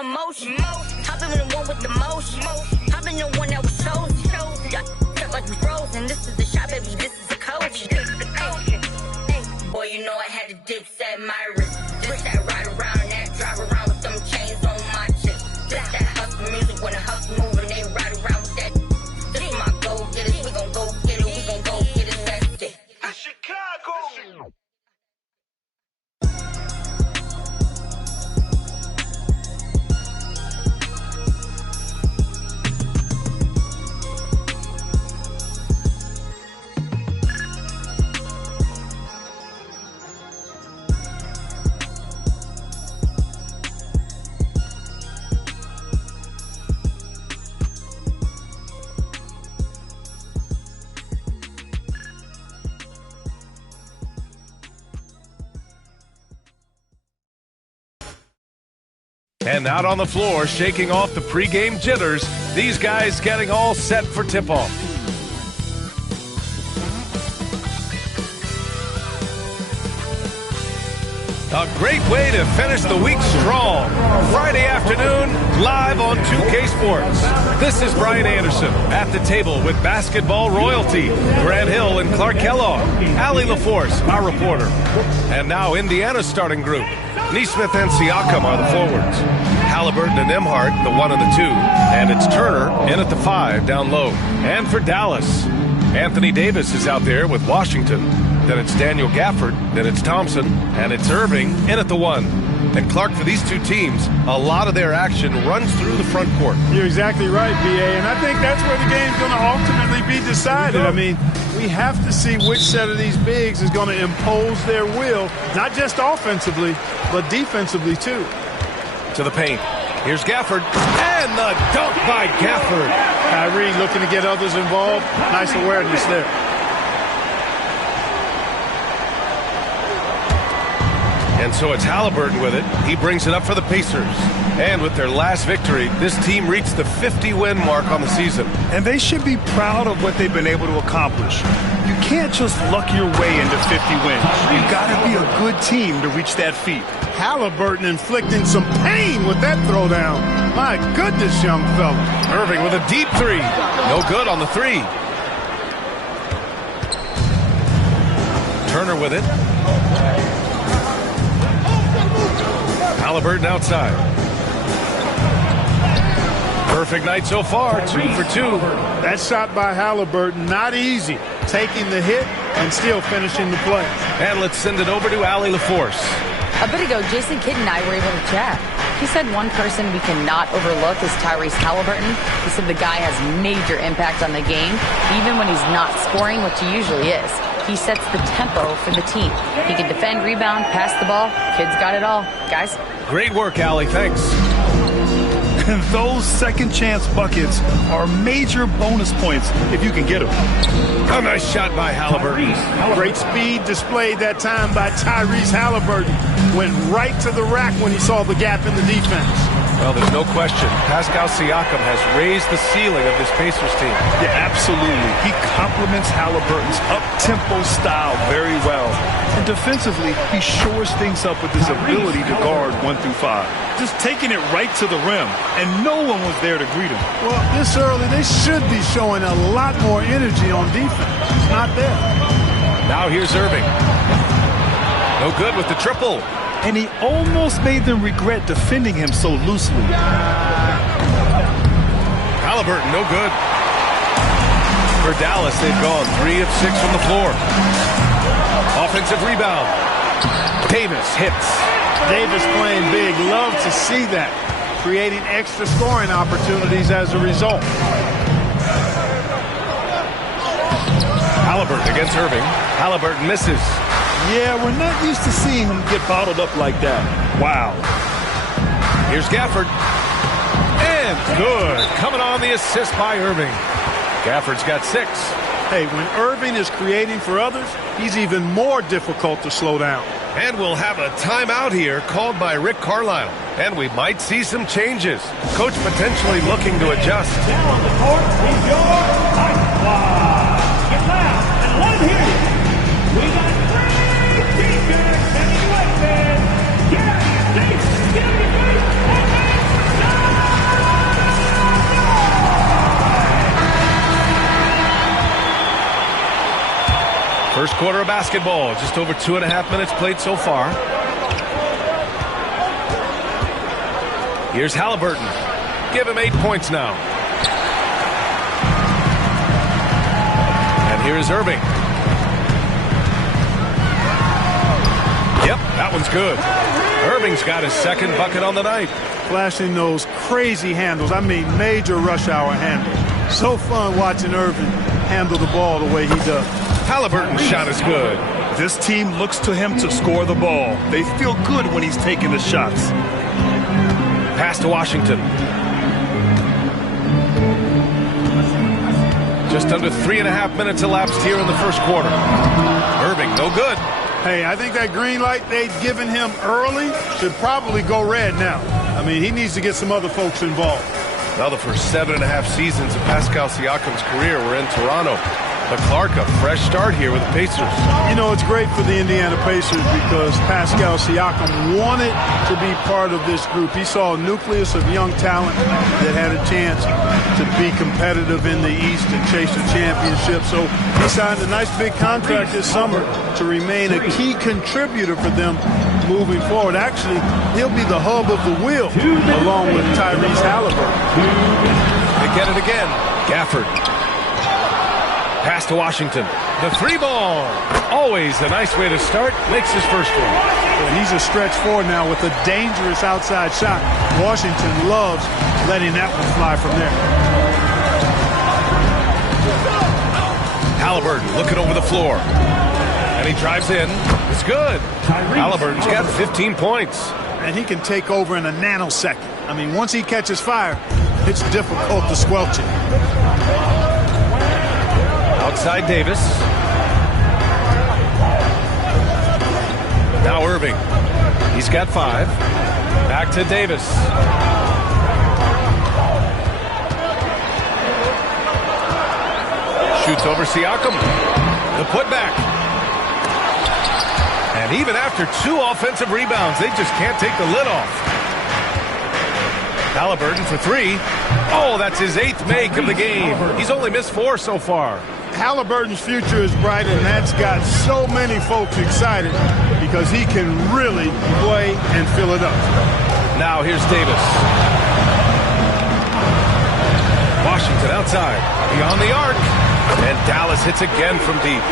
emotion. I've been the one with the motion. I've been the one that was chosen. Felt like we frozen. This is the shot, baby. This is the coach. Boy, you know I had to dip set my wrist. This that ride around that, drive around with them chains on my chest. This that hustle music when the hustle moving, they ride around with that. This is my go get it. We gon' go get it. We gon' go get it. That's it. Chicago. And out on the floor, shaking off the pregame jitters, these guys getting all set for tip-off. A great way to finish the week strong. Friday afternoon, live on 2K Sports. This is Brian Anderson at the table with basketball royalty. Grant Hill and Clark Kellogg. Allie LaForce, our reporter. And now Indiana's starting group. Neesmith and Siakam are the forwards. Haliburton and Emhart, the 1 and the 2. And it's Turner in at the 5 down low. And for Dallas, Anthony Davis is out there with Washington. Then it's Daniel Gafford, then it's Thompson, and it's Irving in at the 1. And Clark, for these two teams, a lot of their action runs through the front court. You're exactly right, B.A., and I think that's where the game's going to ultimately be decided. I mean, we have to see which set of these bigs is going to impose their will, not just offensively, but defensively, too. To the paint. Here's Gafford, and the dunk by Gafford. Kyrie looking to get others involved. Nice awareness there. And so it's Haliburton with it. He brings it up for the Pacers. And with their last victory, this team reached the 50-win mark on the season. And they should be proud of what they've been able to accomplish. You can't just luck your way into 50 wins. You got to be a good team to reach that feat. Haliburton inflicting some pain with that throwdown. My goodness, young fella. Irving with a deep 3. No good on the 3. Turner with it. Haliburton outside. Perfect night so far, 2 for 2. That shot by Haliburton, not easy. Taking the hit and still finishing the play. And let's send it over to Allie LaForce. A bit ago, Jason Kidd and I were able to chat. He said one person we cannot overlook is Tyrese Haliburton. He said the guy has major impact on the game, even when he's not scoring, which he usually is. He sets the tempo for the team. He can defend, rebound, pass the ball. Kid's got it all. Guys? Great work, Allie. Thanks. And those second chance buckets are major bonus points if you can get them. A nice shot by Haliburton. Great speed displayed that time by Tyrese Haliburton. Went right to the rack when he saw the gap in the defense. Well, there's no question. Pascal Siakam has raised the ceiling of this Pacers team. Yeah, absolutely. He complements Haliburton's up-tempo style very well. And defensively, he shores things up with his ability to guard 1 through 5. Just taking it right to the rim, and no one was there to greet him. Well, this early, they should be showing a lot more energy on defense. It's not there. Now here's Irving. No good with the triple. And he almost made them regret defending him so loosely. Haliburton, no good. For Dallas, they've gone 3 of 6 from the floor. Offensive rebound. Davis hits. Davis playing big. Love to see that. Creating extra scoring opportunities as a result. Haliburton against Irving. Haliburton misses. Yeah, we're not used to seeing him get bottled up like that. Wow. Here's Gafford. And good. Coming on the assist by Irving. Gafford's got 6. Hey, when Irving is creating for others, he's even more difficult to slow down. And we'll have a timeout here called by Rick Carlisle. And we might see some changes. Coach potentially looking to adjust. Now on the court is your Ice Squad. Get loud and let him hear you. We got great t-shirts and USS. Yes, they give me great. quarter of basketball. Just over 2.5 minutes played so far. Here's Haliburton. Give him 8 points now. And here is Irving. Yep, that one's good. Irving's got his second bucket on the night. Flashing those crazy handles. I mean, major rush hour handles. So fun watching Irving handle the ball the way he does. Haliburton's shot is good. This team looks to him to score the ball. They feel good when he's taking the shots. Pass to Washington. Just under 3.5 minutes elapsed here in the first quarter. Irving, no good. Hey, I think that green light they'd given him early should probably go red now. I mean, he needs to get some other folks involved. Now the first 7.5 seasons of Pascal Siakam's career were in Toronto. But Clark, a fresh start here with the Pacers. You know, it's great for the Indiana Pacers because Pascal Siakam wanted to be part of this group. He saw a nucleus of young talent that had a chance to be competitive in the East and chase a championship. So he signed a nice big contract this summer to remain a key contributor for them moving forward. Actually, he'll be the hub of the wheel along with Tyrese Haliburton. They get it again. Gafford. Pass to Washington. The three ball. Always a nice way to start. Makes his first one. Well, he's a stretch forward now with a dangerous outside shot. Washington loves letting that one fly from there. Haliburton looking over the floor. And he drives in. It's good. Haliburton's got 15 points. And he can take over in a nanosecond. I mean, once he catches fire, it's difficult to squelch it. Outside Davis. Now Irving. He's got 5. Back to Davis. Shoots over Siakam. The putback. And even after 2 offensive rebounds, they just can't take the lid off. Haliburton for 3. Oh, that's his 8th make of the game. He's only missed 4 so far. Haliburton's future is bright, and that's got so many folks excited because he can really play and fill it up. Now here's Davis. Washington outside, beyond the arc, and Dallas hits again from deep.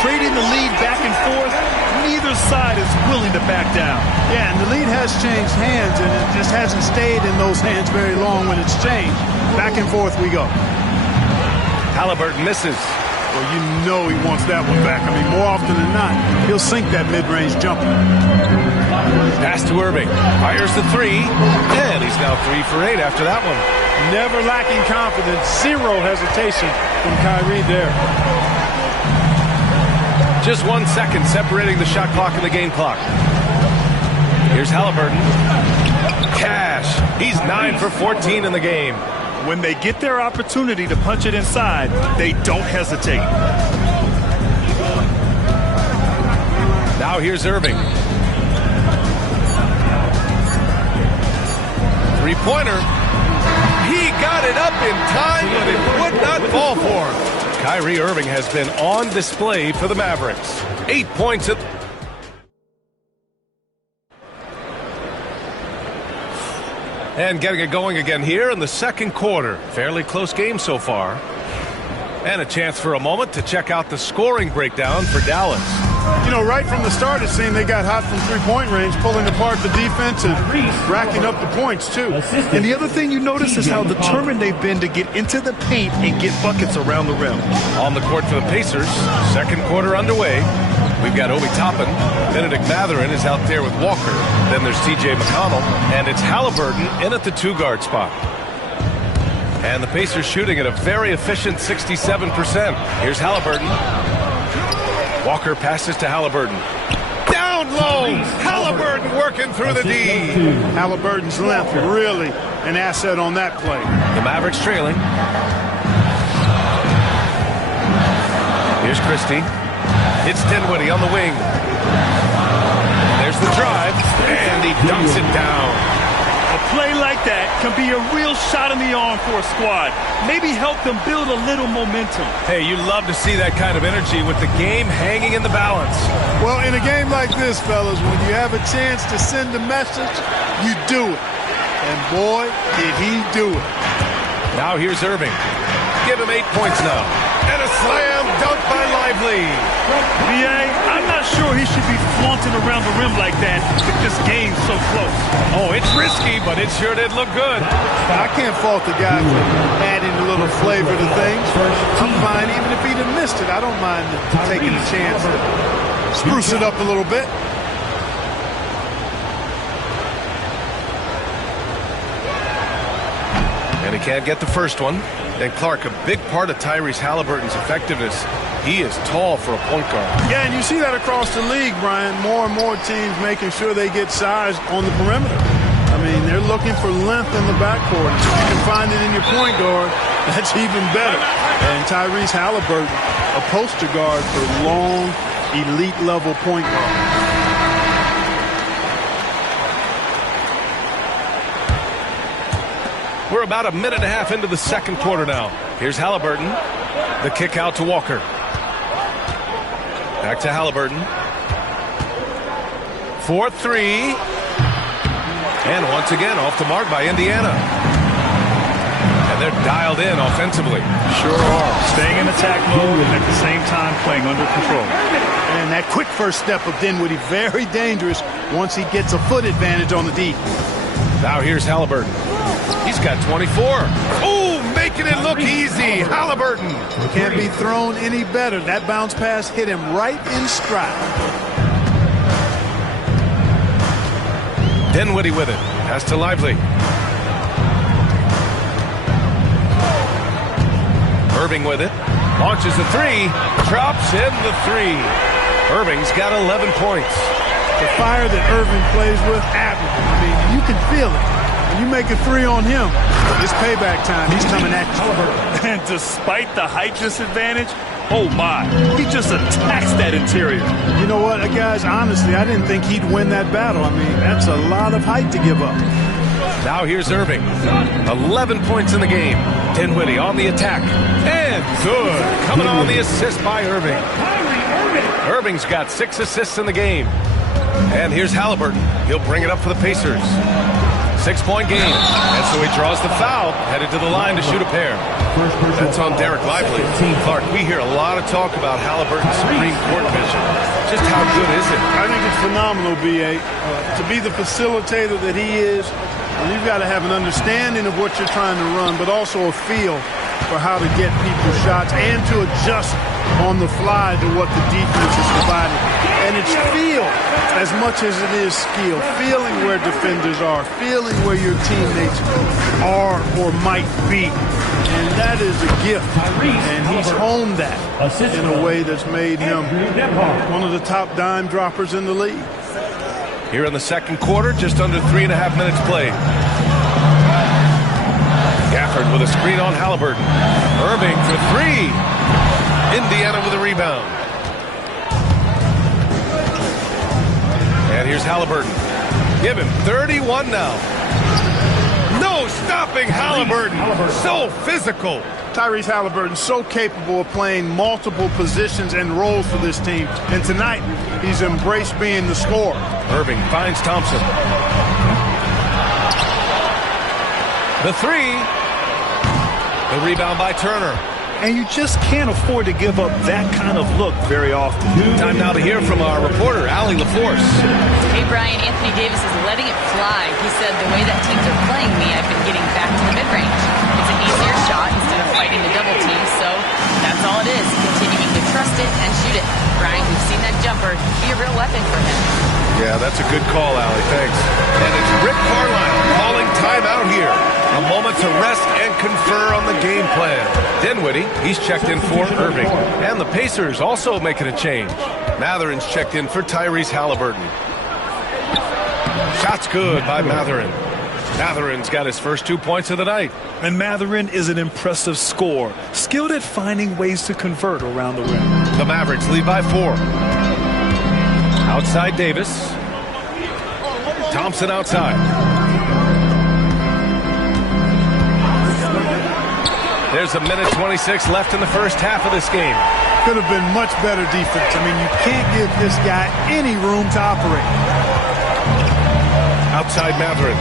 Trading the lead back and forth, neither side is willing to back down. Yeah, and the lead has changed hands, and it just hasn't stayed in those hands very long when it's changed. Back and forth we go. Haliburton misses. Well, you know he wants that one back. I mean, more often than not, he'll sink that mid-range jumper. Pass to Irving. Fires the 3. And he's now 3 for 8 after that one. Never lacking confidence. 0 hesitation from Kyrie there. Just 1 second separating the shot clock and the game clock. Here's Haliburton. Cash. He's 9 for 14 in the game. When they get their opportunity to punch it inside, they don't hesitate. Now here's Irving. 3-pointer. He got it up in time, but it would not fall for him. Kyrie Irving has been on display for the Mavericks. 8 points at... And getting it going again here in the second quarter. Fairly close game so far. And a chance for a moment to check out the scoring breakdown for Dallas. You know, right from the start, it seemed they got hot from three-point range, pulling apart the defense and racking up the points, too. And the other thing you notice is how determined they've been to get into the paint and get buckets around the rim. On the court for the Pacers, second quarter underway. We've got Obi Toppin. Benedict Mathurin is out there with Walker. Then there's T.J. McConnell. And it's Haliburton in at the 2-guard spot. And the Pacers shooting at a very efficient 67%. Here's Haliburton. Walker passes to Haliburton. Down low! Haliburton working through the D. Haliburton's length really an asset on that play. The Mavericks trailing. Here's Christie. It's Dinwiddie on the wing. There's the drive, and he dunks it down. A play like that can be a real shot in the arm for a squad. Maybe help them build a little momentum. Hey, you love to see that kind of energy with the game hanging in the balance. Well, in a game like this, fellas, when you have a chance to send a message, you do it. And boy, did he do it. Now here's Irving. Give him 8 points now. And a slam dunk by Lively. BA, I'm not sure he should be flaunting around the rim like that with this game so close. Oh, it's risky, but it sure did look good. I can't fault the guy for adding a little flavor to things. I'm fine even if he'd have missed it. I don't mind taking a chance to spruce it up a little bit. And he can't get the first one. And Clark, a big part of Tyrese Haliburton's effectiveness, he is tall for a point guard. Yeah, and you see that across the league, Brian. More and more teams making sure they get size on the perimeter. I mean, they're looking for length in the backcourt. If you can find it in your point guard, that's even better. And Tyrese Haliburton, a poster guard for long, elite-level point guards. We're about a minute and a half into the second quarter now. Here's Haliburton. The kick out to Walker. Back to Haliburton. 4-3. And once again, off the mark by Indiana. And they're dialed in offensively. Sure are. Staying in attack mode and at the same time playing under control. And that quick first step of Dinwiddie, very dangerous once he gets a foot advantage on the D. Now here's Haliburton. He's got 24. Oh, making it look easy. Haliburton. Can't be thrown any better. That bounce pass hit him right in stride. Dinwiddie with it. Pass to Lively. Irving with it. Launches the three. Drops in the three. Irving's got 11 points. The fire that Irving plays with, admirable. I mean, you can feel it. When you make a three on him, it's payback time. He's coming at you. And despite the height disadvantage, oh my, he just attacks that interior. You know what, guys, honestly, I didn't think he'd win that battle. I mean, that's a lot of height to give up. Now here's Irving. 11 points in the game. Dinwiddie on the attack. And good. Coming on the assist by Irving. Irving's got 6 assists in the game. And here's Haliburton. He'll bring it up for the Pacers. 6-point game. And so he draws the foul, headed to the line to shoot a pair. That's on Derek Lively. Clark, we hear a lot of talk about Haliburton's Supreme Court vision. Just how good is it? I think it's phenomenal, B.A. To be the facilitator that he is, you've got to have an understanding of what you're trying to run, but also a feel for how to get people shots and to adjust on the fly to what the defense is providing. And it's feel as much as it is skill. Feeling where defenders are, feeling where your teammates are or might be. And that is a gift. And he's honed that in a way that's made him one of the top dime droppers in the league. Here in the second quarter, just under 3.5 minutes played. Gafford with a screen on Haliburton. Irving for three. Indiana with a rebound. And here's Haliburton. Give him 31 now. No stopping Haliburton. So physical. Tyrese Haliburton so capable of playing multiple positions and roles for this team. And tonight, he's embraced being the scorer. Irving finds Thompson. The three. The rebound by Turner. And you just can't afford to give up that kind of look very often. Time now to hear from our reporter, Allie LaForce. Hey, Brian, Anthony Davis is letting it fly. He said, the way that teams are playing me, I've been getting back to the mid-range. It's an easier shot instead of fighting the double team, so that's all it is, continuing to trust it and shoot it. Brian, we've seen that jumper be a real weapon for him. Yeah, that's a good call, Allie. Thanks. And it's Rick Carlisle calling timeout here. A moment to rest and confer on the game plan. Dinwiddie, he's checked in for Irving. And the Pacers also making a change. Matherin's checked in for Tyrese Haliburton. Shot's good by Matherin. Matherin's got his first 2 points of the night. And Matherin is an impressive scorer, skilled at finding ways to convert around the rim. The Mavericks lead by 4. Outside Davis. Thompson outside. There's a minute 26 left in the first half of this game. Could have been much better defense. I mean, you can't give this guy any room to operate. Outside Matherin.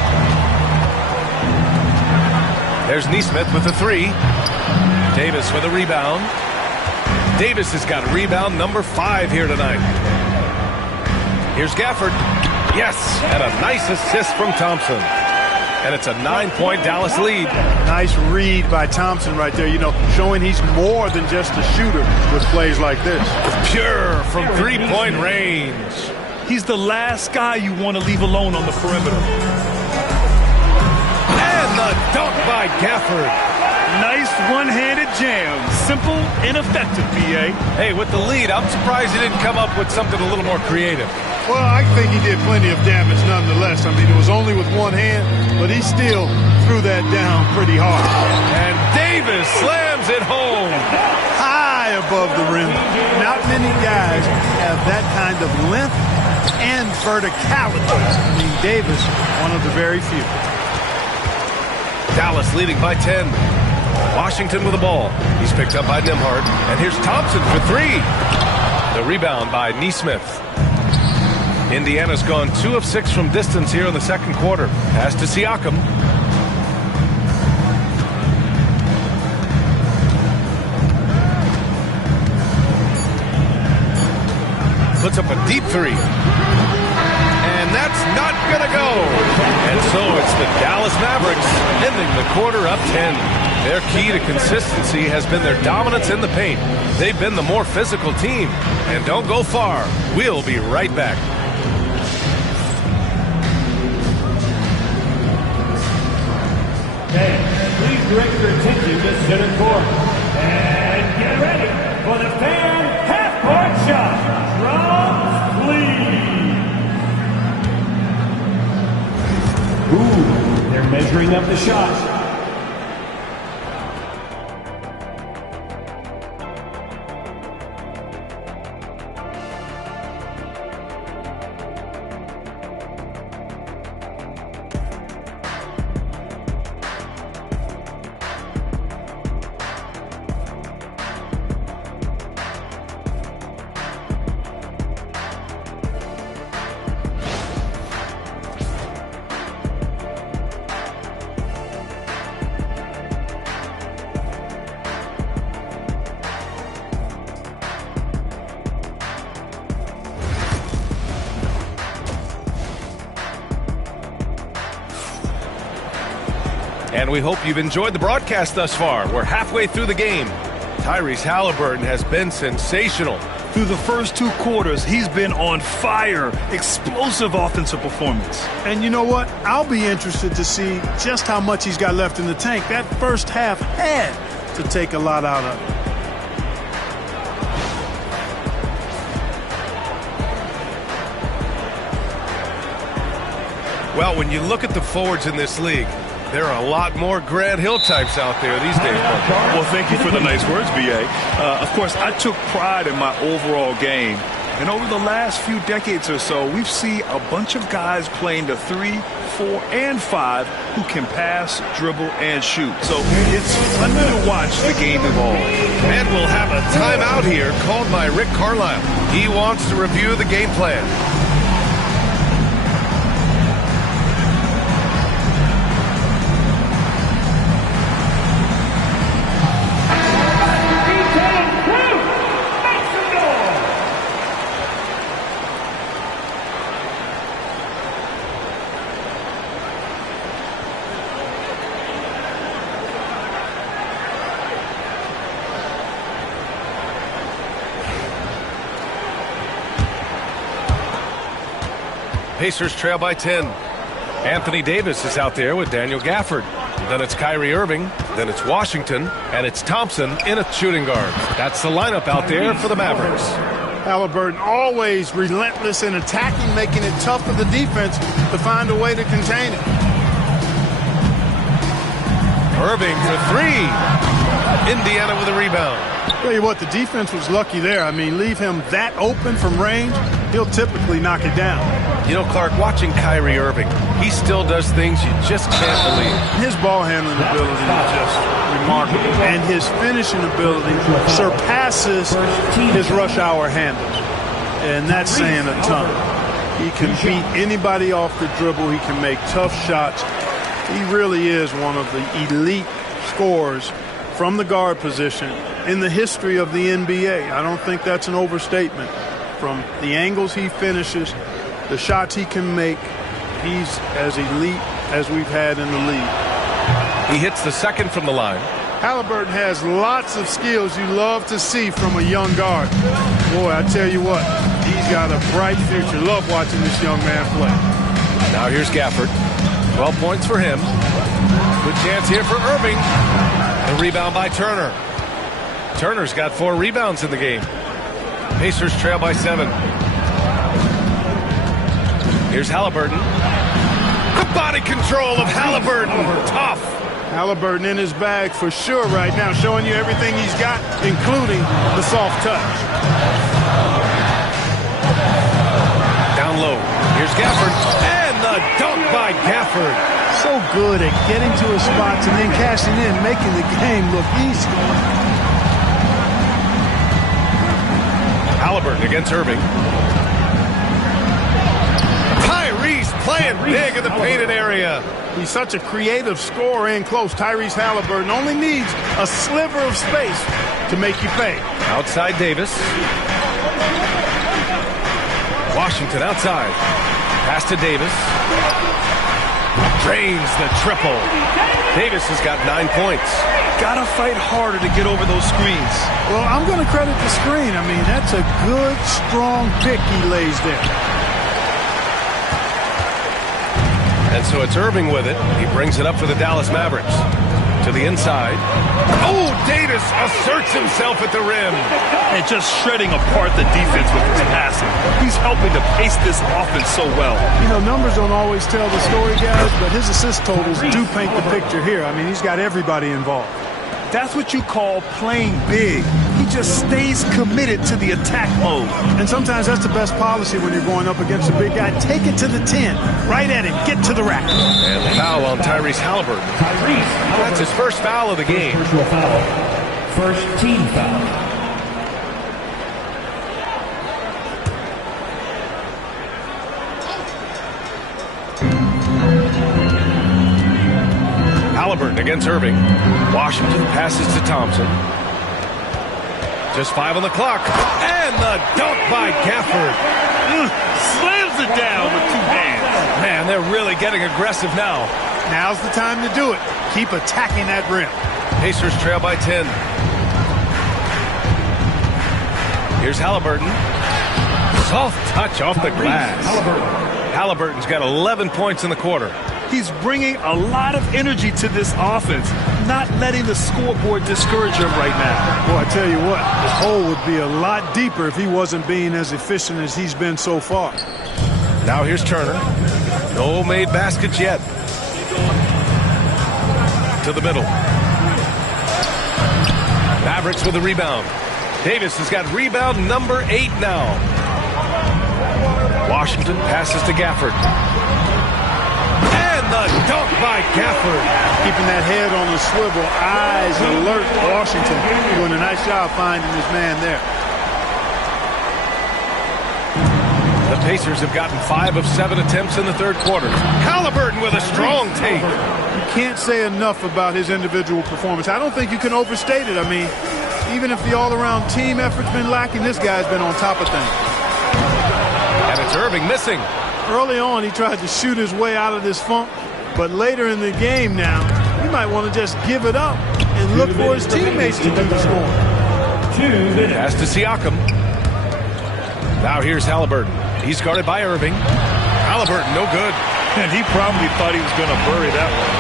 There's Neesmith with a three. Davis with a rebound. Davis has got rebound number 5 here tonight. Here's Gafford. Yes, and a nice assist from Thompson. And it's a 9-point Dallas lead. Nice read by Thompson right there. You know, showing he's more than just a shooter with plays like this. Pure from three-point range. He's the last guy you want to leave alone on the perimeter. And the dunk by Gafford. Nice one-handed jam. Simple and effective, B.A. Hey, with the lead, I'm surprised he didn't come up with something a little more creative. Well, I think he did plenty of damage nonetheless. I mean, it was only with one hand, but he still threw that down pretty hard. And Davis slams it home. High above the rim. Not many guys have that kind of length and verticality. I mean, Davis, one of the very few. Dallas leading by 10. Washington with the ball. He's picked up by Nembhard. And here's Thompson for 3. The rebound by Neesmith. Indiana's gone 2 of 6 from distance here in the second quarter. Pass to Siakam. Puts up a deep 3. And that's not going to go. And so it's the Dallas Mavericks ending the quarter up 10. Their key to consistency has been their dominance in the paint. They've been the more physical team. And don't go far. We'll be right back. Okay, please direct your attention to center court. And get ready for the fan half-court shot. Drums, please. Ooh, they're measuring up the shot. And we hope you've enjoyed the broadcast thus far. We're halfway through the game. Tyrese Haliburton has been sensational. Through the first 2 quarters, he's been on fire. Explosive offensive performance. And you know what? I'll be interested to see just how much he's got left in the tank. That first half had to take a lot out of it. Well, when you look at the forwards in this league, there are a lot more Grant Hill types out there these days. Well, thank you for the nice words, B.A. Of course, I took pride in my overall game. And over the last few decades or so, we've seen a bunch of guys playing the 3, 4, and 5 who can pass, dribble, and shoot. So it's fun to watch the game evolve. And we'll have a timeout here called by Rick Carlisle. He wants to review the game plan. Pacers trail by 10. Anthony Davis is out there with Daniel Gafford. Then it's Kyrie Irving. Then it's Washington. And it's Thompson in a shooting guard. That's the lineup out there for the Mavericks. Haliburton always relentless in attacking, making it tough for the defense to find a way to contain it. Irving for 3. Indiana with a rebound. Tell you what, the defense was lucky there. I mean, leave him that open from range, he'll typically knock it down. You know, Clark, watching Kyrie Irving, he still does things you just can't believe. His ball handling ability is just remarkable. And his finishing ability surpasses his rush hour handles. And that's saying a ton. He can beat anybody off the dribble. He can make tough shots. He really is one of the elite scorers from the guard position in the history of the NBA. I don't think that's an overstatement. From the angles he finishes, the shots he can make, he's as elite as we've had in the league. He hits the second from the line. Haliburton has lots of skills you love to see from a young guard. Boy, I tell you what, he's got a bright future. Love watching this young man play. Now here's Gafford. 12 points for him. Good chance here for Irving. The rebound by Turner. Turner's got 4 rebounds in the game. Pacers trail by 7. Here's Haliburton. The body control of Haliburton. Tough. Haliburton in his bag for sure right now, showing you everything he's got, including the soft touch. Down low. Here's Gafford. And the dunk by Gafford. So good at getting to his spots and then cashing in, making the game look easy. Haliburton against Irving. Tyrese playing big in the painted area. He's such a creative scorer in close. Tyrese Haliburton only needs a sliver of space to make you pay. Outside Davis. Washington outside. Pass to Davis. Drains the triple. Davis has got 9 points. Gotta fight harder to get over those screens. Well, I'm going to credit the screen. I mean, that's a good, strong pick he lays there. And so it's Irving with it. He brings it up for the Dallas Mavericks. To the inside. Oh, Davis asserts himself at the rim. And just shredding apart the defense with his passing. He's helping to pace this offense so well. You know, numbers don't always tell the story, guys, but his assist totals do paint the picture here. I mean, he's got everybody involved. That's what you call playing big. He just stays committed to the attack mode. And sometimes that's the best policy when you're going up against a big guy. Take it to the 10. Right at him. Get to the rack. And the foul on Tyrese Haliburton. That's his first foul of the game. Personal foul. First team foul. Haliburton against Irving. Washington passes to Thompson. Just 5 on the clock. And the dunk by Gafford. Slams it down with 2 hands. Man, they're really getting aggressive now. Now's the time to do it. Keep attacking that rim. Pacers trail by 10. Here's Haliburton. Soft touch off the glass. Haliburton's got 11 points in the quarter. He's bringing a lot of energy to this offense, not letting the scoreboard discourage him right now. Well, I tell you what, the hole would be a lot deeper if he wasn't being as efficient as he's been so far. Now here's Turner. No made baskets yet. To the middle. Mavericks with a rebound. Davis has got rebound number 8 now. Washington passes to Gafford. And the dunk by Gafford. Keeping that head on the swivel, eyes alert. Washington doing a nice job finding his man there. The Pacers have gotten 5 of 7 attempts in the third quarter. Haliburton with a strong take. You can't say enough about his individual performance. I don't think you can overstate it. I mean, even if the all-around team effort's been lacking, this guy's been on top of things. And it's Irving missing. Early on, he tried to shoot his way out of this funk, but later in the game now, he might want to just give it up and look for his teammates to do the scoring. Pass to Siakam. Now here's Haliburton. He's guarded by Irving. Haliburton, no good. And he probably thought he was going to bury that one.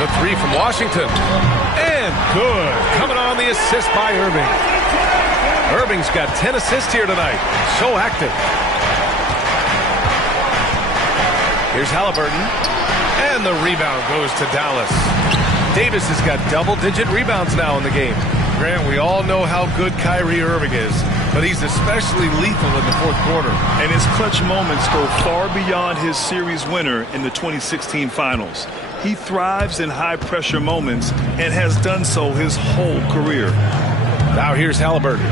The 3 from Washington. And good. Coming on the assist by Irving. Irving's got 10 assists here tonight. So active. Here's Haliburton. And the rebound goes to Dallas. Davis has got double-digit rebounds now in the game. Grant, we all know how good Kyrie Irving is, but he's especially lethal in the fourth quarter. And his clutch moments go far beyond his series winner in the 2016 finals. He thrives in high-pressure moments and has done so his whole career. Now here's Haliburton.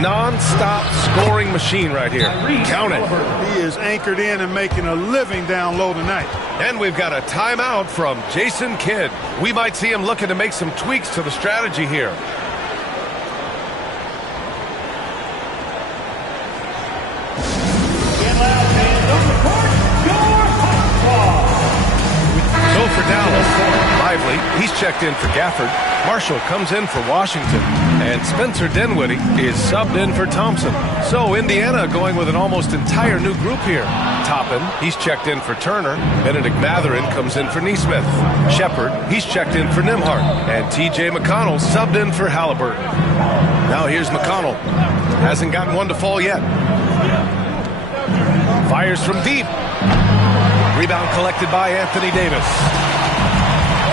Non-stop scoring machine right here. Count it. He is anchored in and making a living down low tonight. And we've got a timeout from Jason Kidd. We might see him looking to make some tweaks to the strategy here. So for Dallas, Lively, he's checked in for Gafford. Marshall comes in for Washington. And Spencer Dinwiddie is subbed in for Thompson. So Indiana going with an almost entire new group here. Toppin, he's checked in for Turner. Benedict Mathurin comes in for Nesmith. Shepard, he's checked in for Nembhard. And T.J. McConnell subbed in for Haliburton. Now here's McConnell. Hasn't gotten one to fall yet. Fires from deep. Rebound collected by Anthony Davis.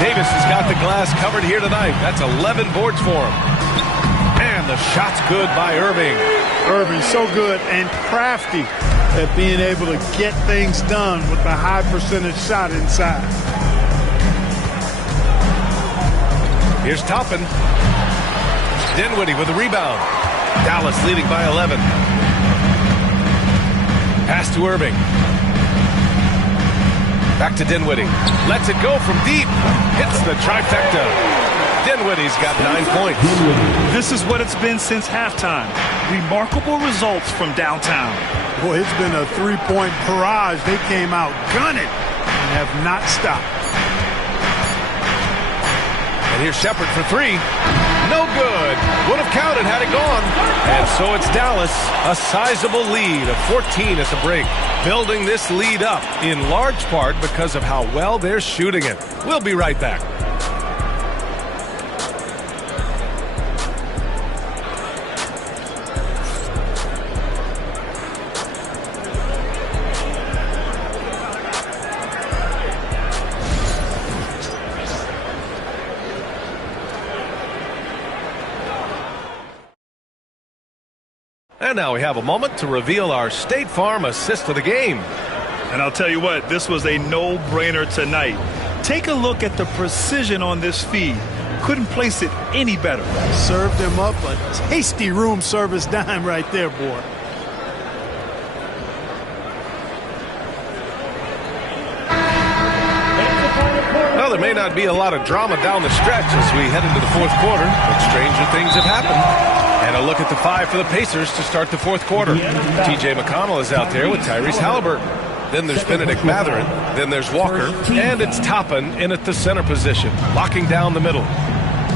Davis has got the glass covered here tonight. That's 11 boards for him. And the shot's good by Irving. Irving so good and crafty at being able to get things done with the high percentage shot inside. Here's Toppin. Dinwiddie with the rebound. Dallas leading by 11. Pass to Irving. Back to Dinwiddie. Lets it go from deep. Hits the trifecta. Dinwiddie's got 9 points. This is what it's been since halftime. Remarkable results from downtown. Boy, it's been a three-point barrage. They came out gunning and have not stopped. And here's Shepard for three. No good. Would have counted had it gone. And so it's Dallas, a sizable lead of 14 as a break. Building this lead up in large part because of how well they're shooting it. We'll be right back. And now we have a moment to reveal our State Farm assist of the game. And I'll tell you what, this was a no-brainer tonight. Take a look at the precision on this feed. Couldn't place it any better. Served him up a tasty room service dime right there, boy. Well, there may not be a lot of drama down the stretch as we head into the fourth quarter, but stranger things have happened. And a look at the five for the Pacers to start the fourth quarter. T.J. McConnell is out there with Tyrese Haliburton. Then there's Benedict Mathurin. Then there's Walker. And it's Toppin in at the center position, locking down the middle.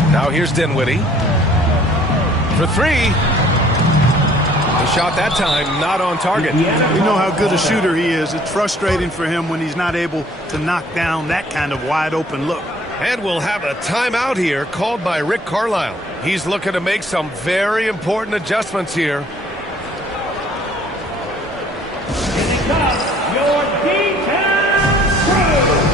Now here's Dinwiddie. For three. The shot that time not on target. We know how good a shooter he is. It's frustrating for him when he's not able to knock down that kind of wide open look. And we'll have a timeout here called by Rick Carlisle. He's looking to make some very important adjustments here. Here they come, your D-Town crew.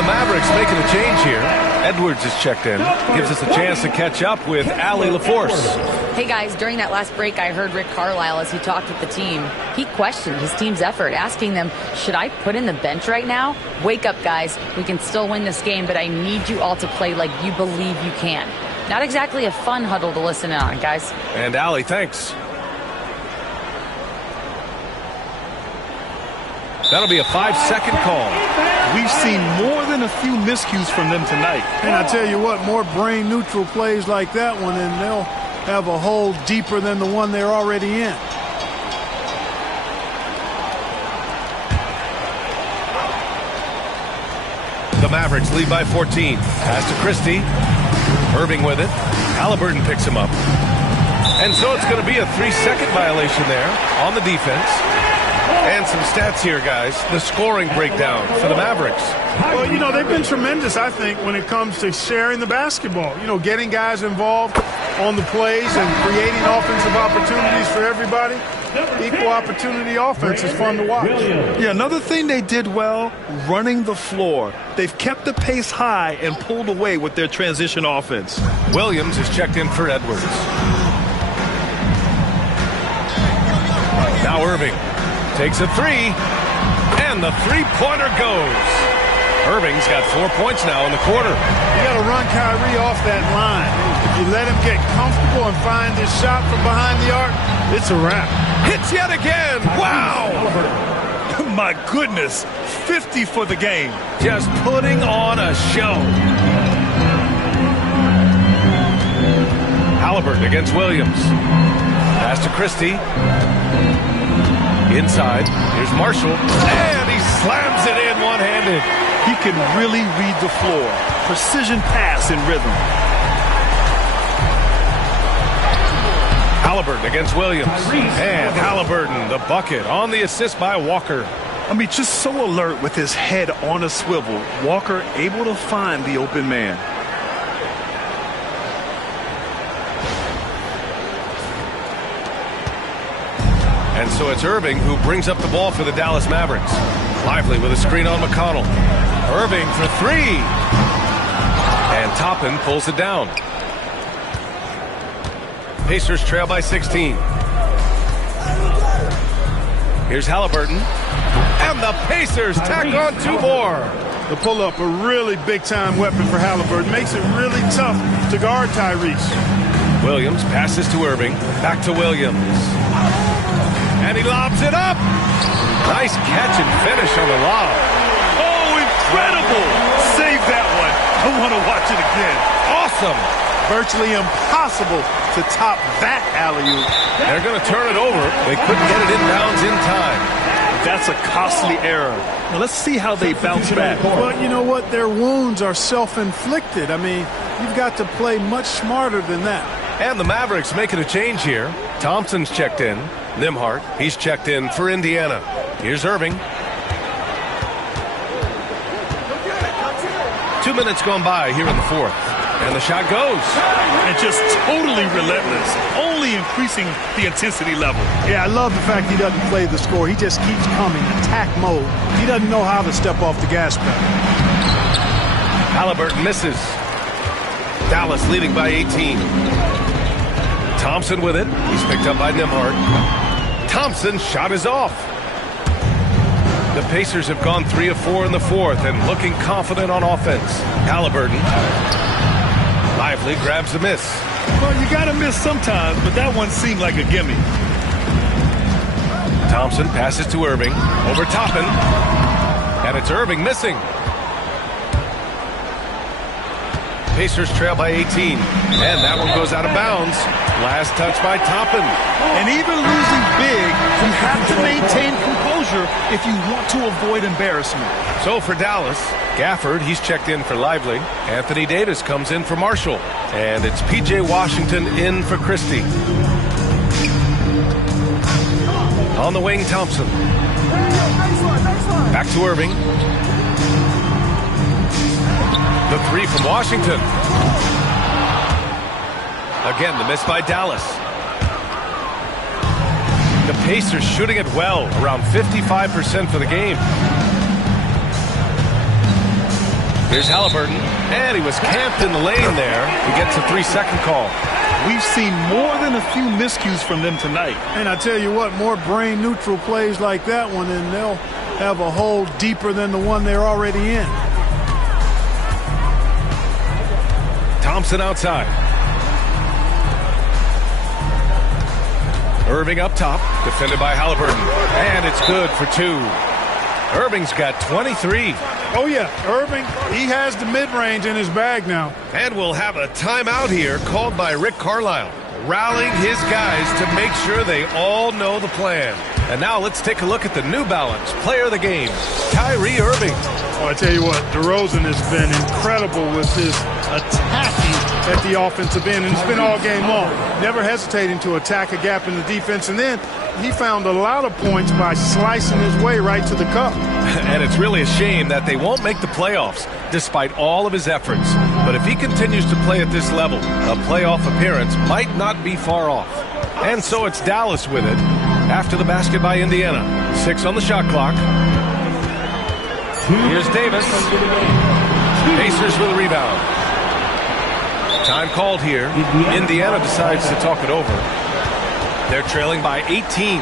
Mavericks making a change here. Edwards is checked in. Gives us a chance to catch up with Allie LaForce. Hey guys, during that last break, I heard Rick Carlisle as he talked with the team. He questioned his team's effort, asking them, should I put in the bench right now? Wake up, guys. We can still win this game, but I need you all to play like you believe you can. Not exactly a fun huddle to listen in on, guys. And Allie, thanks. That'll be a 5-second call. We've seen more than a few miscues from them tonight. And I tell you what, more brain-neutral plays like that one, and they'll have a hole deeper than the one they're already in. The Mavericks lead by 14. Pass to Christie. Irving with it. Haliburton picks him up. And so it's going to be a 3-second violation there on the defense. And some stats here, guys. The scoring breakdown for the Mavericks. Well, you know, they've been tremendous, I think, when it comes to sharing the basketball. You know, getting guys involved on the plays and creating offensive opportunities for everybody. Equal opportunity offense is fun to watch. Yeah, another thing they did well, running the floor. They've kept the pace high and pulled away with their transition offense. Williams is checked in for Edwards. Now Irving takes a three, and the three-pointer goes. Irving's got 4 points now in the quarter. You got to run Kyrie off that line. If you let him get comfortable and find his shot from behind the arc, it's a wrap. Hits yet again. Wow. My goodness, 50 for the game. Just putting on a show. Haliburton against Williams. Pass to Christie. Inside, here's Marshall, and he slams it in one-handed. He can really read the floor. Precision pass in rhythm. Haliburton against Williams. And Haliburton, the bucket, on the assist by Walker. I mean, just so alert with his head on a swivel. Walker able to find the open man. And so it's Irving who brings up the ball for the Dallas Mavericks. Lively with a screen on McConnell. Irving for three. And Toppin pulls it down. Pacers trail by 16. Here's Haliburton. And the Pacers tack on 2 more. The pull-up, a really big-time weapon for Haliburton. Makes it really tough to guard Tyrese. Williams passes to Irving. Back to Williams. And he lobs it up. Nice catch and finish on the lob. Oh, incredible. Save that one. I want to watch it again. Awesome. Virtually impossible to top that alley-oop. They're going to turn it over. They couldn't get it inbounds in time. That's a costly error. Now let's see how they bounce back. Well, you know what? Their wounds are self-inflicted. I mean, you've got to play much smarter than that. And the Mavericks making a change here. Thompson's checked in. Nimhart, he's checked in for Indiana. Here's Irving. 2 minutes gone by here in the fourth. And the shot goes. And just totally relentless. Only increasing the intensity level. Yeah, I love the fact he doesn't play the score. He just keeps coming, attack mode. He doesn't know how to step off the gas pedal. Haliburton misses. Dallas leading by 18. Thompson with it. He's picked up by Nimhart. Thompson's shot is off. The Pacers have gone 3 of 4 in the fourth and looking confident on offense. Haliburton. Lively grabs the miss. Well, you got to miss sometimes, but that one seemed like a gimme. Thompson passes to Irving. Over Toppin. And it's Irving missing. Pacers trail by 18. And that one goes out of bounds. Last touch by Toppin. And even losing big, you have to maintain composure if you want to avoid embarrassment. So for Dallas, Gafford, he's checked in for Lively. Anthony Davis comes in for Marshall. And it's P.J. Washington in for Christie. On the wing, Thompson. Back to Irving. The three from Washington. Again, the miss by Dallas. The Pacers shooting it well, around 55% for the game. Here's Haliburton, and he was camped in the lane there. He gets a 3-second call. We've seen more than a few miscues from them tonight. And I tell you what, more brain-neutral plays like that one, and they'll have a hole deeper than the one they're already in. Thompson outside. Irving up top, defended by Haliburton. And it's good for 2. Irving's got 23. Oh, yeah, Irving, he has the mid-range in his bag now. And we'll have a timeout here called by Rick Carlisle, rallying his guys to make sure they all know the plan. And now let's take a look at the New Balance player of the game, Kyrie Irving. Oh, I tell you what, DeRozan has been incredible with his attacking at the offensive end, and it's been all game long. Never hesitating to attack a gap in the defense, and then he found a lot of points by slicing his way right to the cup. And it's really a shame that they won't make the playoffs despite all of his efforts. But if he continues to play at this level, a playoff appearance might not be far off. And so it's Dallas with it after the basket by Indiana. 6 on the shot clock. Here's Davis. Pacers with a rebound. Time called here. Indiana decides to talk it over. They're trailing by 18.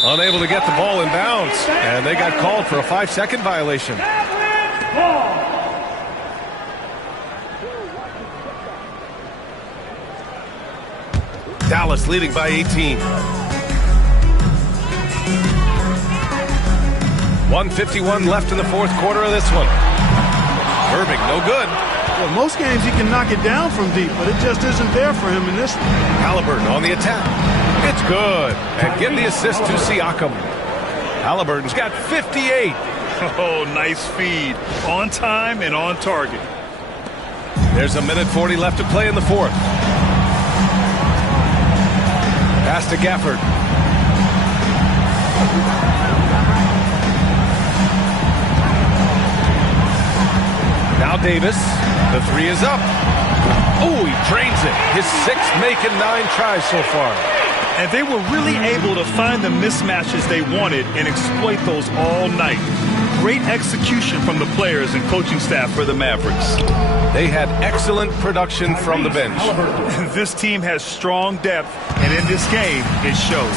Unable to get the ball in bounds, and they got called for a 5-second violation. Dallas leading by 18. 1:51 left in the fourth quarter of this one. Irving, no good. Well, most games he can knock it down from deep, but it just isn't there for him in this one. Haliburton on the attack. It's good. And get the assist to Siakam. Haliburton's got 58. Oh, nice feed. On time and on target. There's a minute 40 left to play in the fourth. Pass to Gafford. Now Davis. The three is up. Oh, he drains it. His sixth making 9 tries so far. And they were really able to find the mismatches they wanted and exploit those all night. Great execution from the players and coaching staff for the Mavericks. They had excellent production from the bench. This team has strong depth, and in this game, it showed.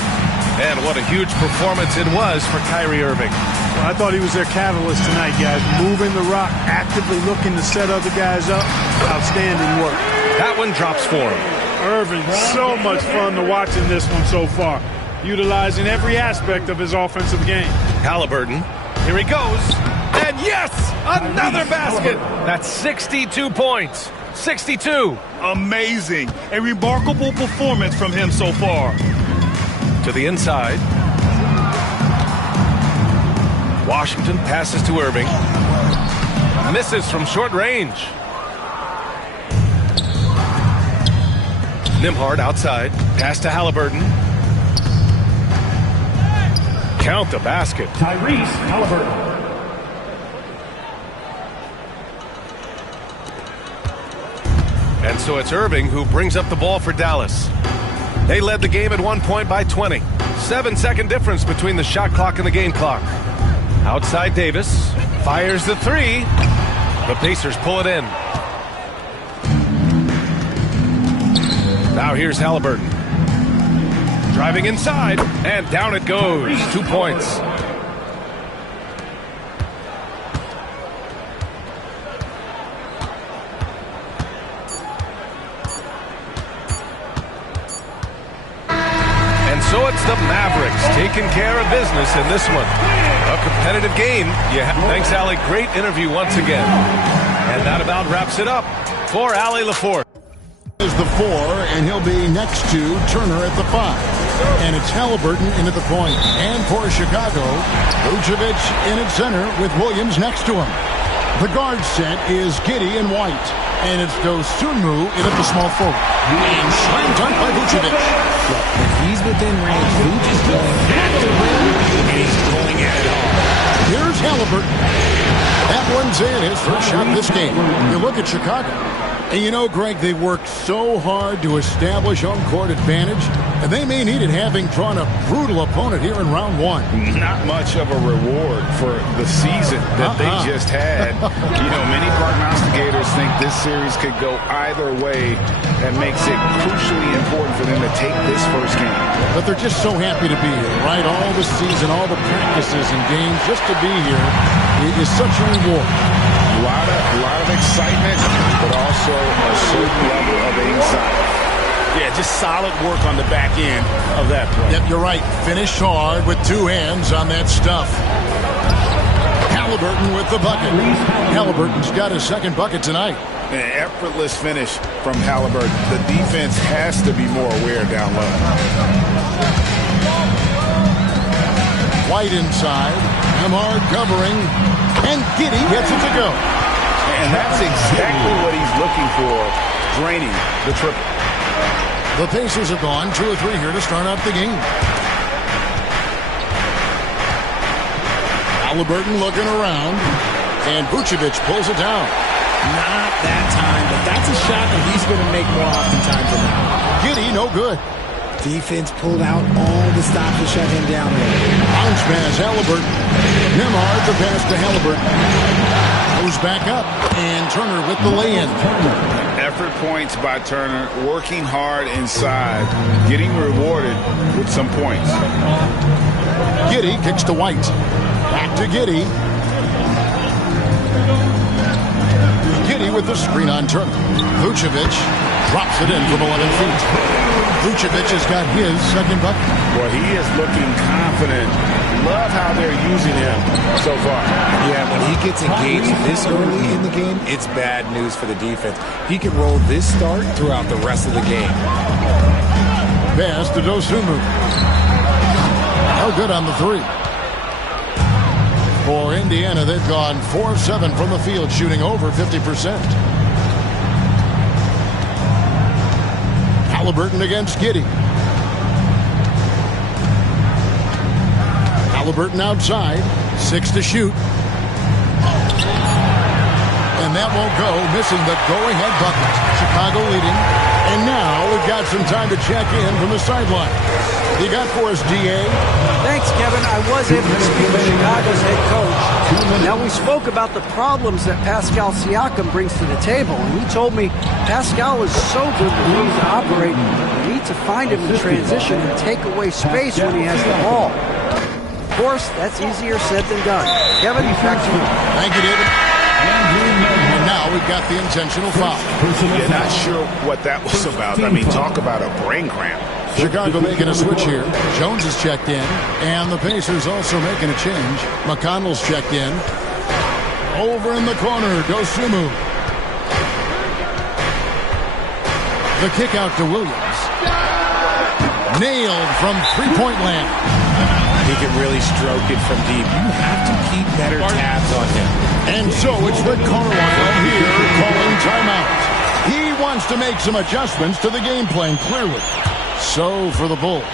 And what a huge performance it was for Kyrie Irving. Well, I thought he was their catalyst tonight, guys. Moving the rock, actively looking to set other guys up. Outstanding work. That one drops for him. Irving, so much fun to watch in this one so far. Utilizing every aspect of his offensive game. Haliburton, here he goes. And yes, another basket. That's 62 points. 62. Amazing. A remarkable performance from him so far. To the inside. Washington passes to Irving. Misses from short range. Nembhard outside. Pass to Haliburton. Count the basket. Tyrese Haliburton. And so it's Irving who brings up the ball for Dallas. They led the game at one point by 20. 7-second difference between the shot clock and the game clock. Outside Davis. Fires the three. The Pacers pull it in. Now here's Haliburton. Driving inside. And down it goes. 2 points. So it's the Mavericks taking care of business in this one. A competitive game. Yeah, thanks, Allie. Great interview once again. And that about wraps it up for Allie LaForce. Is the 4, and he'll be next to Turner at the 5. And it's Haliburton in at the point. And for Chicago, Vucevic in at center with Williams next to him. The guard set is Giddey and White. And it's Dosunmu in at the small forward. And slam dunk by Vucevic. When he's within range, Vooch is going at the rim, and he's going at it all. Here's Haliburton. That one's in, his first shot this game. You look at Chicago. And you know, Greg, they worked so hard to establish home court advantage, and they may need it having drawn a brutal opponent here in round 1. Not much of a reward for the season that they just had. You know, many prognosticators think this series could go either way. That makes it crucially important for them to take this first game. But they're just so happy to be here, right? All the season, all the practices and games, just to be here is such a reward. A lot of excitement, but also a certain level of anxiety. Yeah, just solid work on the back end of that play. Yep, you're right. Finish hard with 2 hands on that stuff. Haliburton with the bucket. Haliburton's got his second bucket tonight. An effortless finish from Haliburton. The defense has to be more aware down low. White inside. Nembhard covering. And Giddey gets it to go. And that's exactly what he's looking for, draining the triple. The Pacers have gone 2 or 3 here to start out the game. Haliburton looking around. And Vucevic pulls it down. Not that time, but that's a shot that he's going to make more oftentimes than not. Giddey, no good. Defense pulled out all the stops to shut him down there. Bounce pass, Haliburton. Nembhard the pass to Haliburton. Goes back up, and Turner with the lay-in. Effort points by Turner, working hard inside, getting rewarded with some points. Giddey kicks to White. Back to Giddey. Giddey with the screen on Turner. Vucevic drops it in from 11 feet. Vucevic has got his second bucket. Well, he is looking confident. Love how they're using him so far. Yeah, when he gets engaged this early in the game, it's bad news for the defense. He can roll this start throughout the rest of the game. Pass to Dosunmu. No good on the 3. For Indiana, they've gone 4 of 7 from the field, shooting over 50%. Haliburton against Giddey. Haliburton outside, 6 to shoot. And that won't go, missing the go-ahead bucket. Chicago leading. And now we've got some time to check in from the sideline. You got for us, D.A.? Thanks, Kevin. I was able to speak with Chicago's head coach. Now, we spoke about the problems that Pascal Siakam brings to the table, and he told me Pascal is so good with him to operate. You need to find him in transition and take away space when he has the ball. Of course, that's easier said than done. Kevin, back to you. Thank you, David. And now we've got the intentional foul. Yeah, not sure what that was about. I mean, talk about a brain cramp. Chicago making a switch here. Jones is checked in, and the Pacers also making a change. McConnell's checked in. Over in the corner, Dosunmu. The kick out to Williams. Nailed from three-point land. He can really stroke it from deep. You have to keep better tabs on him. And so it's Rick Carlisle here calling timeout. He wants to make some adjustments to the game plan, clearly. So for the Bulls,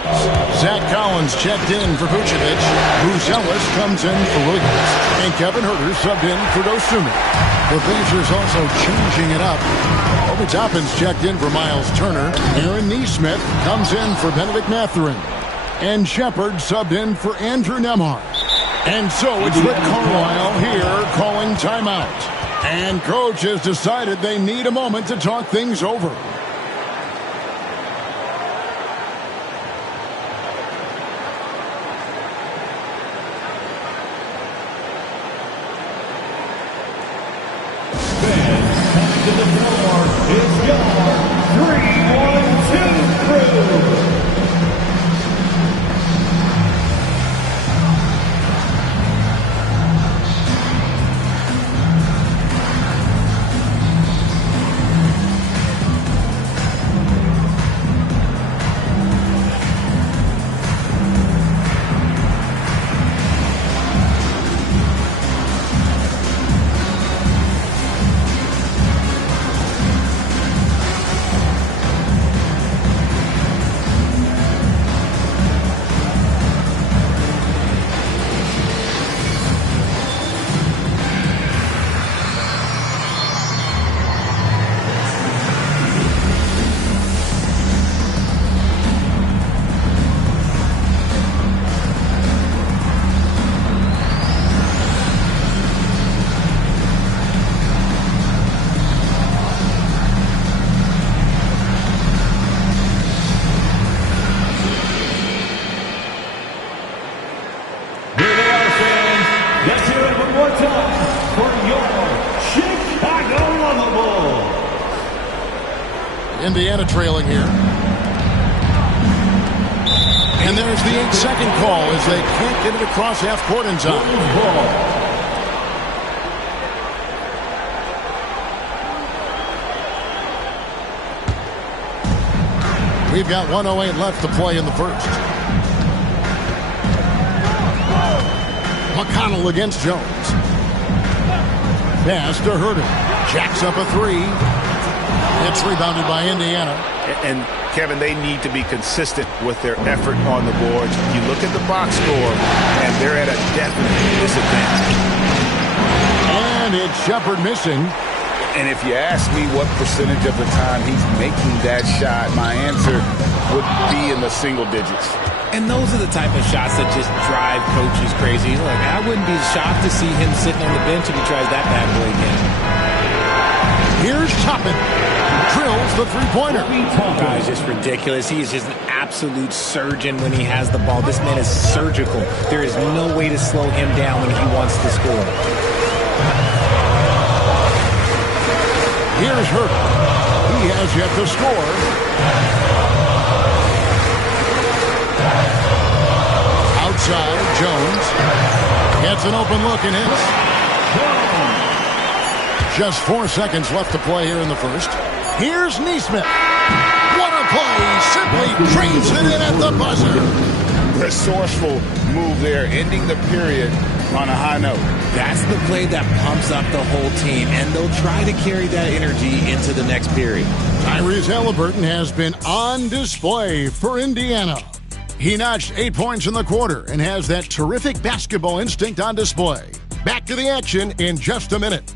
Zach Collins checked in for Vucevic. Bruce Ellis comes in for Williams. And Kevin Huerter subbed in for Dostumi. The Pacers also changing it up. Obi Toppin's checked in for Miles Turner. Aaron Nesmith comes in for Benedict Mathurin. And Shepard subbed in for Andrew Nembhard. And so it's Rick Carlisle here calling timeout. And coach has decided they need a moment to talk things over. To the floor is your 3-1-2 crew. Indiana trailing here. And there's the 8-second call as they can't get it across half court in time. We've got 1:08 left to play in the first. McConnell against Jones. Pass to Huerter. Jacks up a three. It's rebounded by Indiana. And, Kevin, they need to be consistent with their effort on the boards. You look at the box score, and they're at a definite disadvantage. And it's Shepard missing. And if you ask me what percentage of the time he's making that shot, my answer would be in the single digits. And those are the type of shots that just drive coaches crazy. Like, I wouldn't be shocked to see him sitting on the bench if he tries that bad boy again. Here's Toppin. Drills the three-pointer. Guy is just ridiculous. He is just an absolute surgeon when he has the ball. This man is surgical. There is no way to slow him down when he wants to score. Here's Huerter. He has yet to score. Outside, Jones gets an open look and hits. Just 4 seconds left to play here in the first. Here's Nesmith. What a play. Simply drains it in at the buzzer. Resourceful move there, ending the period on a high note. That's the play that pumps up the whole team, and they'll try to carry that energy into the next period. Tyrese Haliburton has been on display for Indiana. He notched 8 points in the quarter and has that terrific basketball instinct on display. Back to the action in just a minute.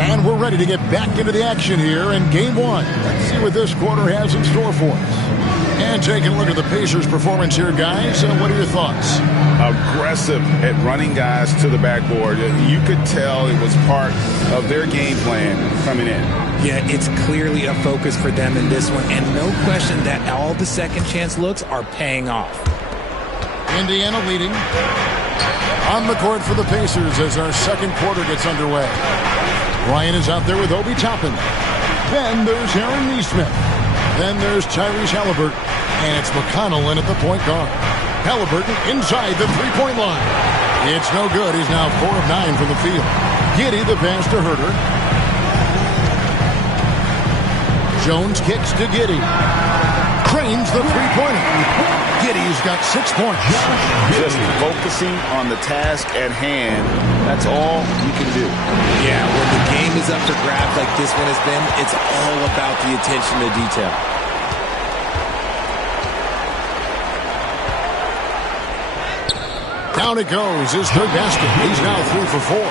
And we're ready to get back into the action here in Game 1. Let's see what this quarter has in store for us. And taking a look at the Pacers' performance here, guys. What are your thoughts? Aggressive at running guys to the backboard. You could tell it was part of their game plan coming in. Yeah, it's clearly a focus for them in this one, and no question that all the second chance looks are paying off. Indiana leading on the court for the Pacers as our second quarter gets underway. Ryan is out there with Obi Toppin. Then there's Aaron Nesmith. Then there's Tyrese Haliburton. And it's McConnell in at the point guard. Haliburton inside the three-point line. It's no good. He's now 4 of 9 from the field. Giddey the pass to Herter. Jones kicks to Giddey. Cranes the three-pointer. Giddey's got 6 points. Just focusing on the task at hand. That's all you can do. Yeah, when the game is up for grabs like this one has been, it's all about the attention to detail. Down it goes. His third basket. He's now 3 for 4.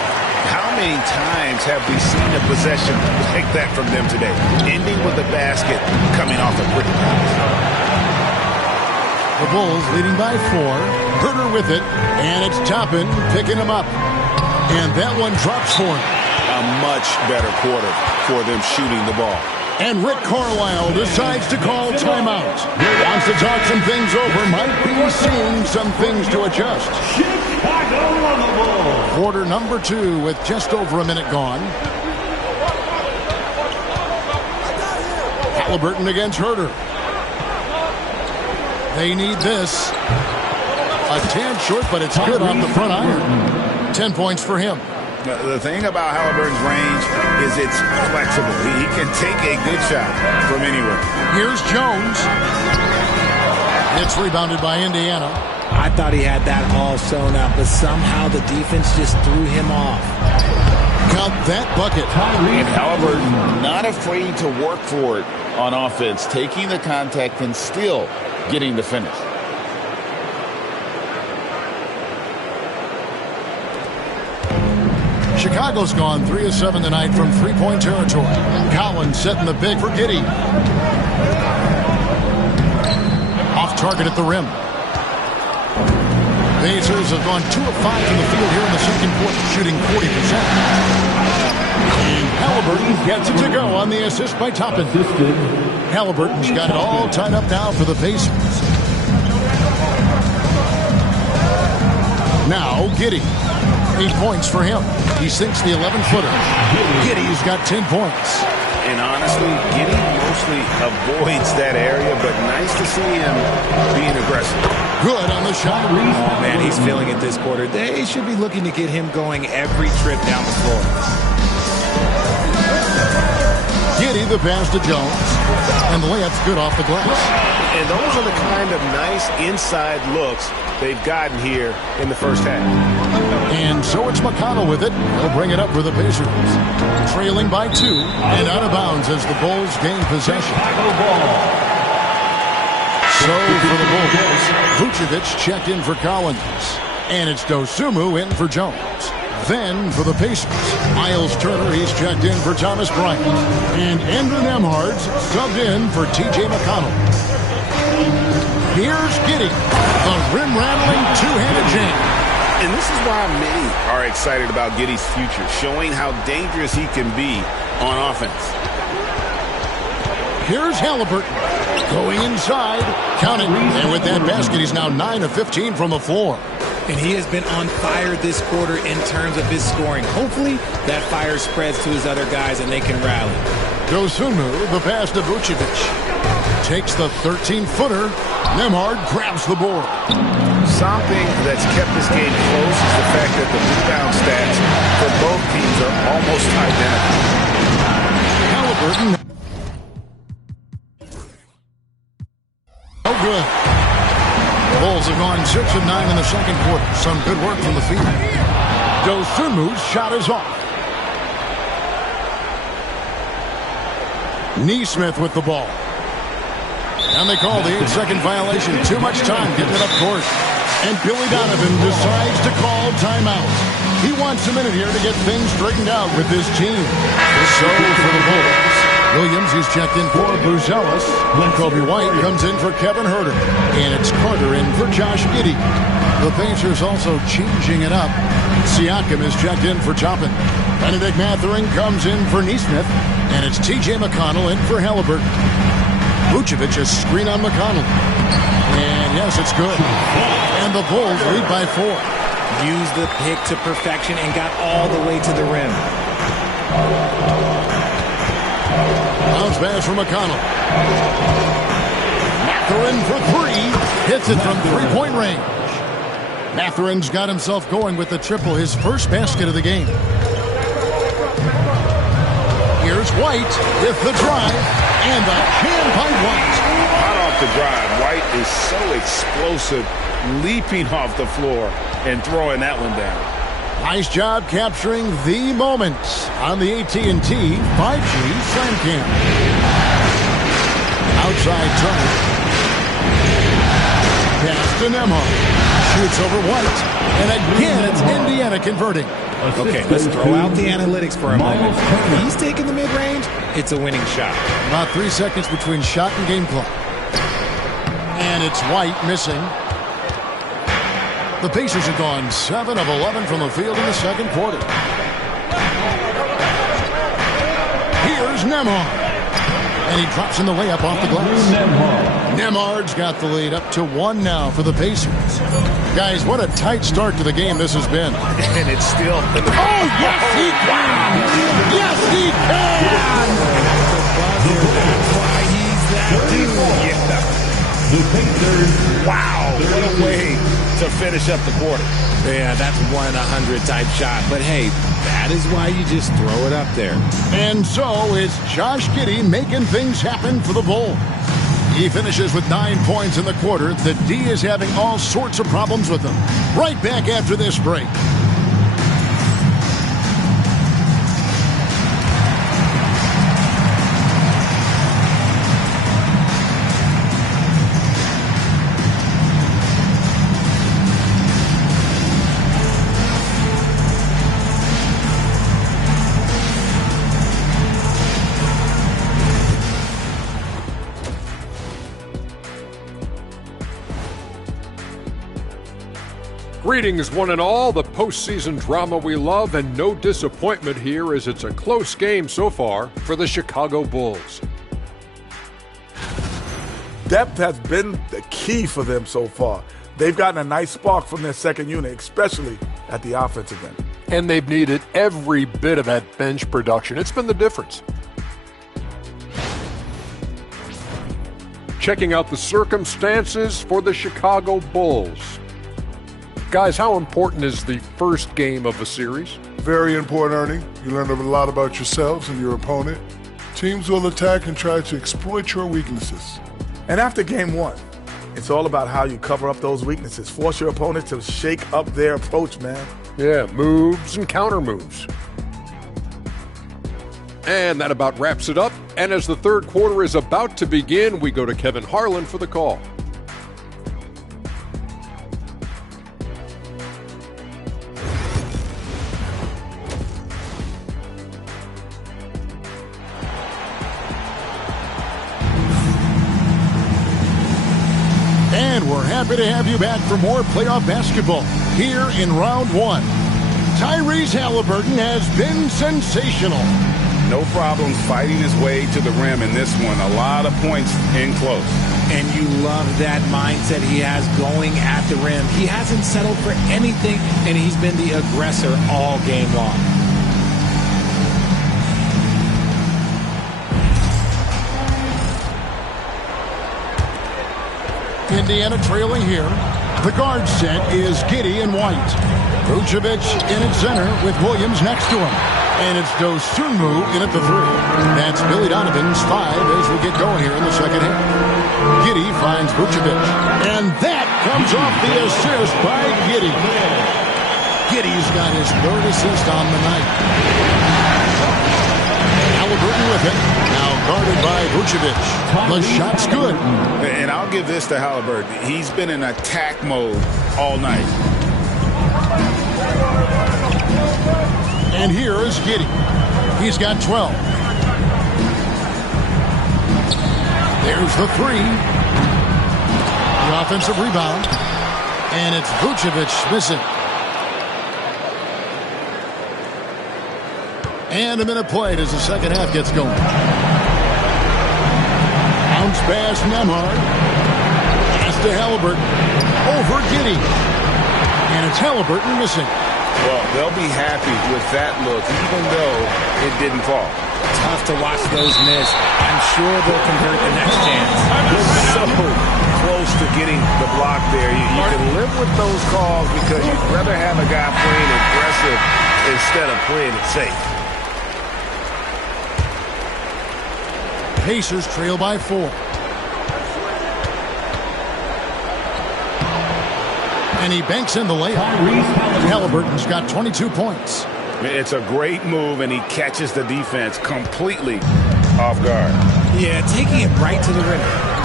How many times have we seen a possession like that from them today? Ending with a basket coming off a pretty pass. The Bulls leading by 4. Herter with it. And it's Toppin picking him up. And that one drops for him. A much better quarter for them shooting the ball. And Rick Carlisle decides to call timeout. Wants to talk some things over. Might be seeing some things to adjust. Quarter number 2 with just over a minute gone. Haliburton against Herter. They need this. A tad short, but it's good off the front iron. 10 points for him. The thing about Haliburton's range is it's flexible. He can take a good shot from anywhere. Here's Jones. It's rebounded by Indiana. I thought he had that all sewn up, but somehow the defense just threw him off. Count that bucket. And Haliburton not afraid to work for it on offense, taking the contact and still getting the finish. Chicago's gone 3 of 7 tonight from three-point territory. Collins setting the big for Giddey. Off target at the rim. Pacers have gone 2 of 5 from the field here in the second quarter, shooting 40%. And Haliburton gets it to go on the assist by Toppin. Haliburton's got it all tied up now for the Pacers. Now Giddey. 8 points for him. He sinks the 11-footer. Giddey's got 10 points. And honestly, Giddey mostly avoids that area, but nice to see him being aggressive. Good on the shot. Oh, man, he's feeling it this quarter. They should be looking to get him going every trip down the floor. Giddey the pass to Jones. And the layup's good off the glass. And those are the kind of nice inside looks they've gotten here in the first half. And so it's McConnell with it. He'll bring it up for the Pacers. Trailing by 2 and out of bounds as the Bulls gain possession. So for the Bulls, Vucevic checked in for Collins. And it's Dosunmu in for Jones. Then for the Pacers, Miles Turner, he's checked in for Thomas Bryant. And Andrew Nembhard's subbed in for T.J. McConnell. Here's Giddey, the rim-rattling two-handed jam. And this is why many are excited about Giddey's future, showing how dangerous he can be on offense. Here's Haliburton going inside, counting, and with that basket, he's now 9 of 15 from the floor. And he has been on fire this quarter in terms of his scoring. Hopefully, that fire spreads to his other guys and they can rally. Dosunmu, the pass to Vucevic. Takes the 13-footer. Nembhard grabs the board. Something that's kept this game close is the fact that the rebound stats for both teams are almost identical. Haliburton. Oh, good. The Bulls have gone 6 of 9 in the second quarter. Some good work from the field. Dosunmu's shot is off. Neesmith with the ball. And they call the 8-second violation. Too much time getting it up court. And Billy Donovan decides to call timeout. He wants a minute here to get things straightened out with his team. So for the Bulls, Williams, he's checked in for Buzelis. Kobe White comes in for Kevin Herter. And it's Carter in for Josh Giddey. The Pacers also changing it up. Siakam is checked in for Toppin. Benedict Mathurin comes in for Neesmith. And it's T.J. McConnell in for Haliburton. Vucevic is screen on McConnell. And yes, it's good. And the Bulls lead by 4. Used the pick to perfection and got all the way to the rim. Bounce pass from McConnell. Mathurin for three. Hits it from three-point range. Mathurin's got himself going with the triple, his first basket of the game. Here's White with the drive, and the jam by White. Hot off the drive, White is so explosive, leaping off the floor and throwing that one down. Nice job capturing the moment on the AT&T 5G Slam Cam. Outside Turner. Pass to Nembhard. Shoots over White. And again, it's Indiana converting. Okay, let's throw out the analytics for a moment. If he's taking the mid-range, it's a winning shot. About 3 seconds between shot and game clock. And it's White missing. The Pacers have gone 7 of 11 from the field in the second quarter. Here's Nembhard. And he drops in the layup off the glass. Nembhard's got the lead up to 1 now for the Pacers. Guys, what a tight start to the game this has been. And it's still... Oh, yes, he can! Yes, he can! Why he's that dude. Yeah. Wow, what a way to finish up the quarter. Yeah, that's 1-100 type shot. But hey, that is why you just throw it up there. And so it's Josh Giddey making things happen for the Bulls. He finishes with 9 points in the quarter. The D is having all sorts of problems with him. Right back after this break. Greetings, one and all. The postseason drama we love, and no disappointment here as it's a close game so far for the Chicago Bulls. Depth has been the key for them so far. They've gotten a nice spark from their second unit, especially at the offensive end. And they've needed every bit of that bench production. It's been the difference. Checking out the circumstances for the Chicago Bulls. Guys, how important is the first game of a series? Very important, Ernie. You learn a lot about yourselves and your opponent. Teams will attack and try to exploit your weaknesses. And after game one, it's all about how you cover up those weaknesses. Force your opponent to shake up their approach, man. Yeah, moves and counter moves. And that about wraps it up. And as the third quarter is about to begin, we go to Kevin Harlan for the call. And we're happy to have you back for more playoff basketball here in round one. Tyrese Haliburton has been sensational. No problems fighting his way to the rim in this one. A lot of points in close. And you love that mindset he has going at the rim. He hasn't settled for anything, and he's been the aggressor all game long. Indiana trailing here. The guard set is Giddey and White. Vucevic in at center with Williams next to him. And it's Dosunmu in at the 3. That's Billy Donovan's 5 as we get going here in the second half. Giddey finds Vucevic. And that comes off the assist by Giddey. Giddey's got his 3rd assist on the night. Haliburton with it. Now guarded by Vucevic. The shot's good. And I'll give this to Haliburton. He's been in attack mode all night. And here is Giddey. He's got 12. There's the 3. The offensive rebound. And it's Vucevic missing. And a minute played as the second half gets going. Bounce pass Nembhard. Pass to Haliburton. Over Giddey. And it's Haliburton missing. Well, they'll be happy with that look, even though it didn't fall. Tough to watch those miss. I'm sure they'll convert the next chance. So close to getting the block there. You can live with those calls because you'd rather have a guy playing aggressive instead of playing it safe. Pacers trail by 4. And he banks in the layup. Haliburton's got 22 points. It's a great move, and he catches the defense completely off guard. Yeah, taking it right to the rim.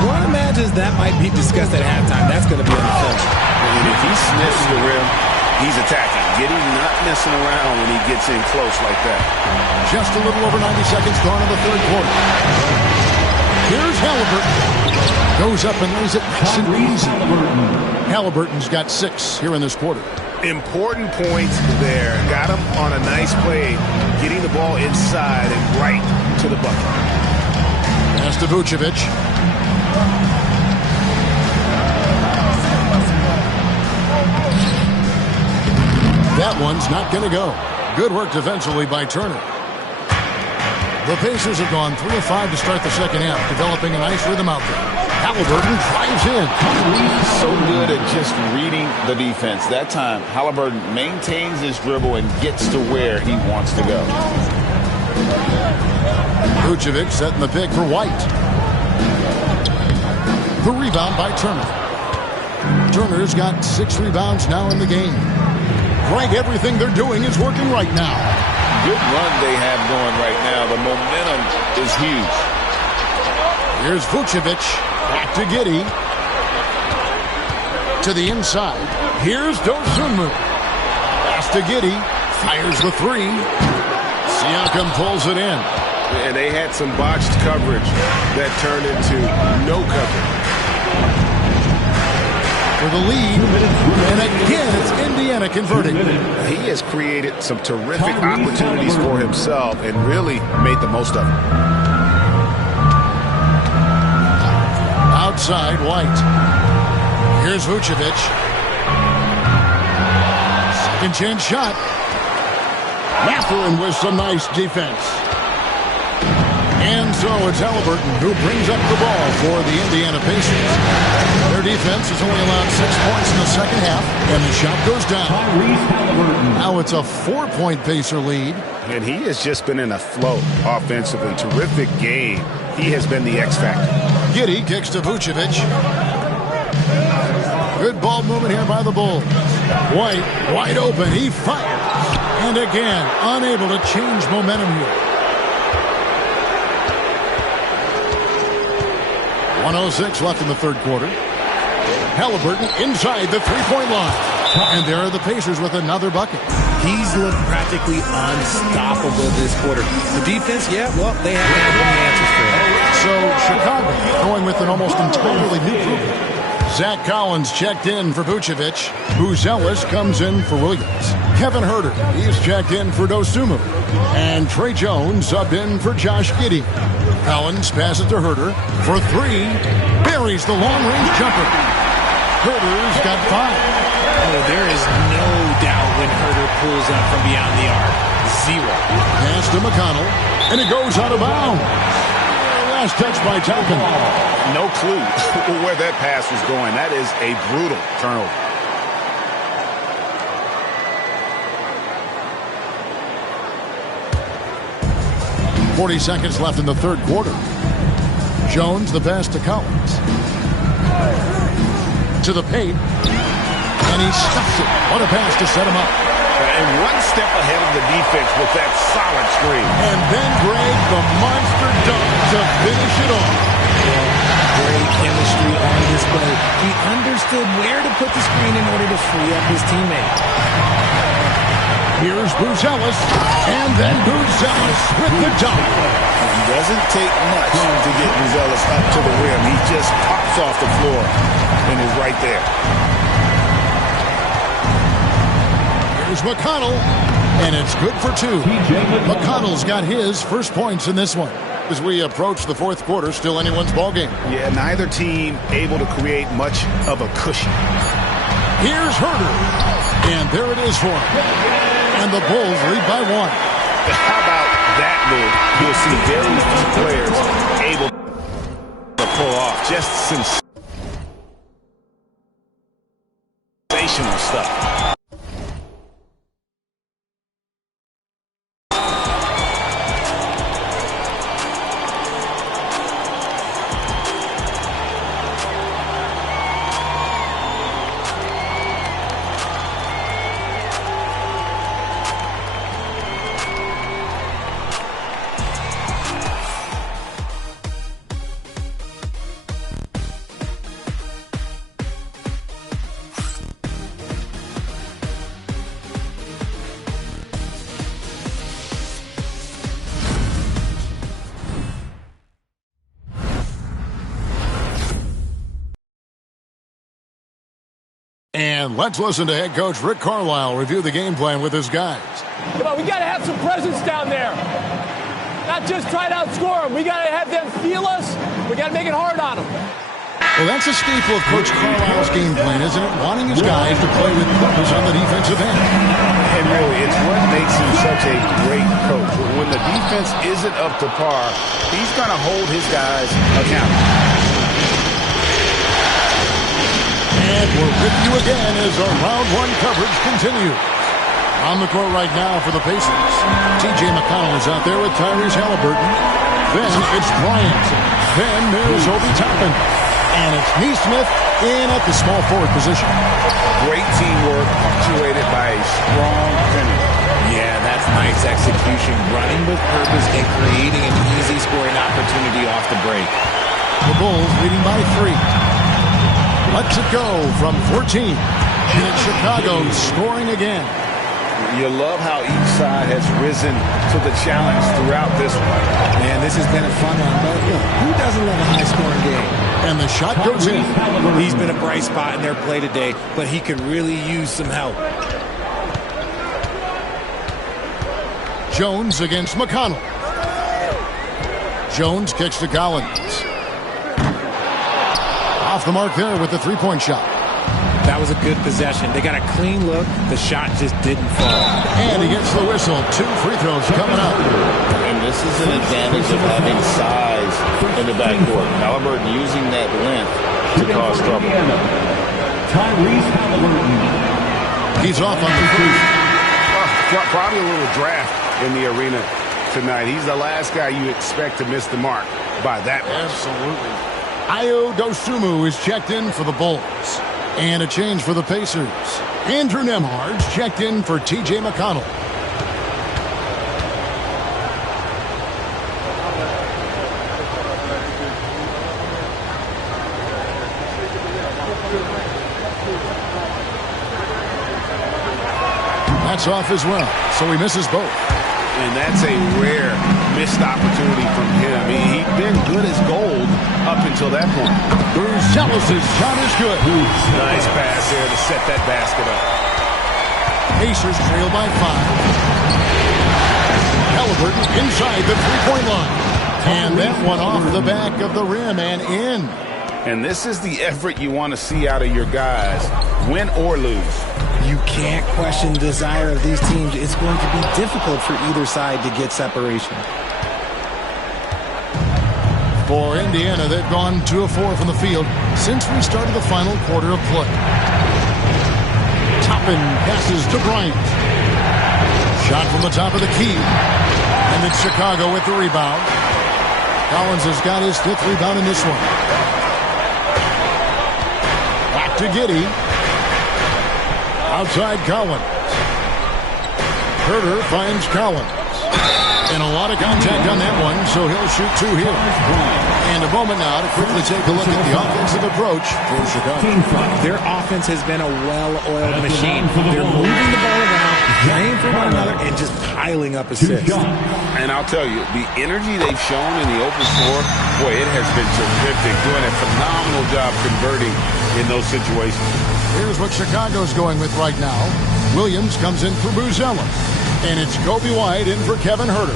One imagines that might be discussed at halftime. That's going to be on the film. And if he sniffs the rim, he's attacking. Getting not messing around when he gets in close like that. Just a little over 90 seconds gone in the third quarter. Here's Haliburton. Goes up and lays it nice and easy. Haliburton's got 6 here in this quarter. Important points there. Got him on a nice play, getting the ball inside and right to the bucket. Pass to Vucevic. That one's not going to go. Good work defensively by Turner. The Pacers have gone 3 of 5 to start the second half, developing a nice rhythm out there. Haliburton drives in. He's so good at just reading the defense. That time, Haliburton maintains his dribble and gets to where he wants to go. Vucevic setting the pick for White. The rebound by Turner. Turner's got 6 rebounds now in the game. Greg, everything they're doing is working right now. Good run they have going right now. The momentum is huge. Here's Vucevic. Back to Giddey. To the inside. Here's Dosunmu. Pass to Giddey. Fires the 3. Siakam pulls it in. And they had some botched coverage that turned into no coverage. For the lead. And again, it's Indiana converting. He has created some terrific opportunities for himself and really made the most of them. Outside, White. Here's Vucevic. Second chance shot. Mathurin with some nice defense. And so it's Haliburton who brings up the ball for the Indiana Pacers. Their defense has only allowed 6 points in the second half, and the shot goes down. Now it's a 4-point Pacer lead. And he has just been in a flow offensively. Terrific game. He has been the X factor. Giddey kicks to Vucevic. Good ball movement here by the Bulls. White, wide open. He fires. And again, unable to change momentum here. 1:06 left in the third quarter. Haliburton inside the three-point line. And there are the Pacers with another bucket. He's looked practically unstoppable this quarter. The defense, yeah, well, they haven't had any answers for him. So Chicago going with an almost entirely new group. Zach Collins checked in for Vucevic. Buzelis comes in for Williams. Kevin Huerter, he's checked in for Dosunmu. And Trey Jones subbed in for Josh Giddey. Collins passes to Huerter for 3. Buries the long-range jumper. Huerter's got 5. Oh, there is no doubt when Huerter pulls up from beyond the arc. 0. Pass to McConnell, and it goes out of bounds. Last touch by Toppin. No clue where that pass was going. That is a brutal turnover. .40 seconds left in the third quarter. Jones, the pass to Collins. To the paint. And he stuffs it. What a pass to set him up. And one step ahead of the defense with that solid screen. And then Greg, the monster dunk to finish it off. Great chemistry on display. He understood where to put the screen in order to free up his teammate. Here's Buzelis, and then Buzelis with the dunk. It doesn't take much to get Buzelis up to the rim. He just pops off the floor and is right there. Here's McConnell, and it's good for 2. McConnell's got his first points in this one. As we approach the fourth quarter, still anyone's ballgame. Yeah, neither team able to create much of a cushion. Here's Huerter, and there it is for him. And the Bulls lead by 1. How about that move? You'll see very few players able to pull off. Just And let's listen to head coach Rick Carlisle review the game plan with his guys. Come on, we got to have some presence down there. Not just try to outscore them. We got to have them feel us. We got to make it hard on them. Well, that's a staple of Coach Carlisle's game plan, isn't it? Wanting his guys to play with purpose on the defensive end. And really, it's what makes him such a great coach. When the defense isn't up to par, he's going to hold his guys accountable. And we're with you again as our round one coverage continues. On the court right now for the Pacers. T.J. McConnell is out there with Tyrese Haliburton. Then it's Bryant. Then there's Obi Toppin. And it's Neesmith in at the small forward position. Great teamwork punctuated by a strong finish. Yeah, that's nice execution. Running with purpose and creating an easy scoring opportunity off the break. The Bulls leading by 3. Let's it go from 14. And it's Chicago scoring again. You love how each side has risen to the challenge throughout this one. Man, this has been a fun one. But look, who doesn't love a high-scoring game? And the shot goes in. He's been a bright spot in their play today, but he could really use some help. Jones against McConnell. Jones kicks to Collins. Off the mark there with the three-point shot. That was a good possession. They got a clean look. The shot just didn't fall. And he gets the whistle. 2 free throws coming up. And this is an advantage of having size in the backcourt. Haliburton using that length to cause trouble. Tyrese Haliburton. He's off on the first. Probably a little draft in the arena tonight. He's the last guy you expect to miss the mark by that much. Absolutely. Ayo Dosunmu is checked in for the Bulls. And a change for the Pacers. Andrew Nembhard's checked in for T.J. McConnell. That's off as well, so he misses both. And that's a rare missed opportunity from him. He'd been good as gold up until that point. Brucelis' shot is good. Nice pass there to set that basket up. Pacers trail by 5. Haliburton inside the three-point line. And that one off the back of the rim and in. And this is the effort you want to see out of your guys, win or lose. You can't question the desire of these teams. It's going to be difficult for either side to get separation. For Indiana, they've gone 2 of 4 from the field since we started the final quarter of play. Toppin passes to Bryant. Shot from the top of the key. And it's Chicago with the rebound. Collins has got his 5th rebound in this one. Back to Giddey. Outside Collins. Herter finds Collins. And a lot of contact on that one, so he'll shoot 2 here. And a moment now to quickly take a look at the offensive approach for Chicago. Their offense has been a well-oiled machine. They're moving the ball around, playing for one another, and just piling up assists. And I'll tell you, the energy they've shown in the open floor, boy, it has been terrific. Doing a phenomenal job converting in those situations. Here's what Chicago's going with right now. Williams comes in for Buzella. And it's Kobe White in for Kevin Herter.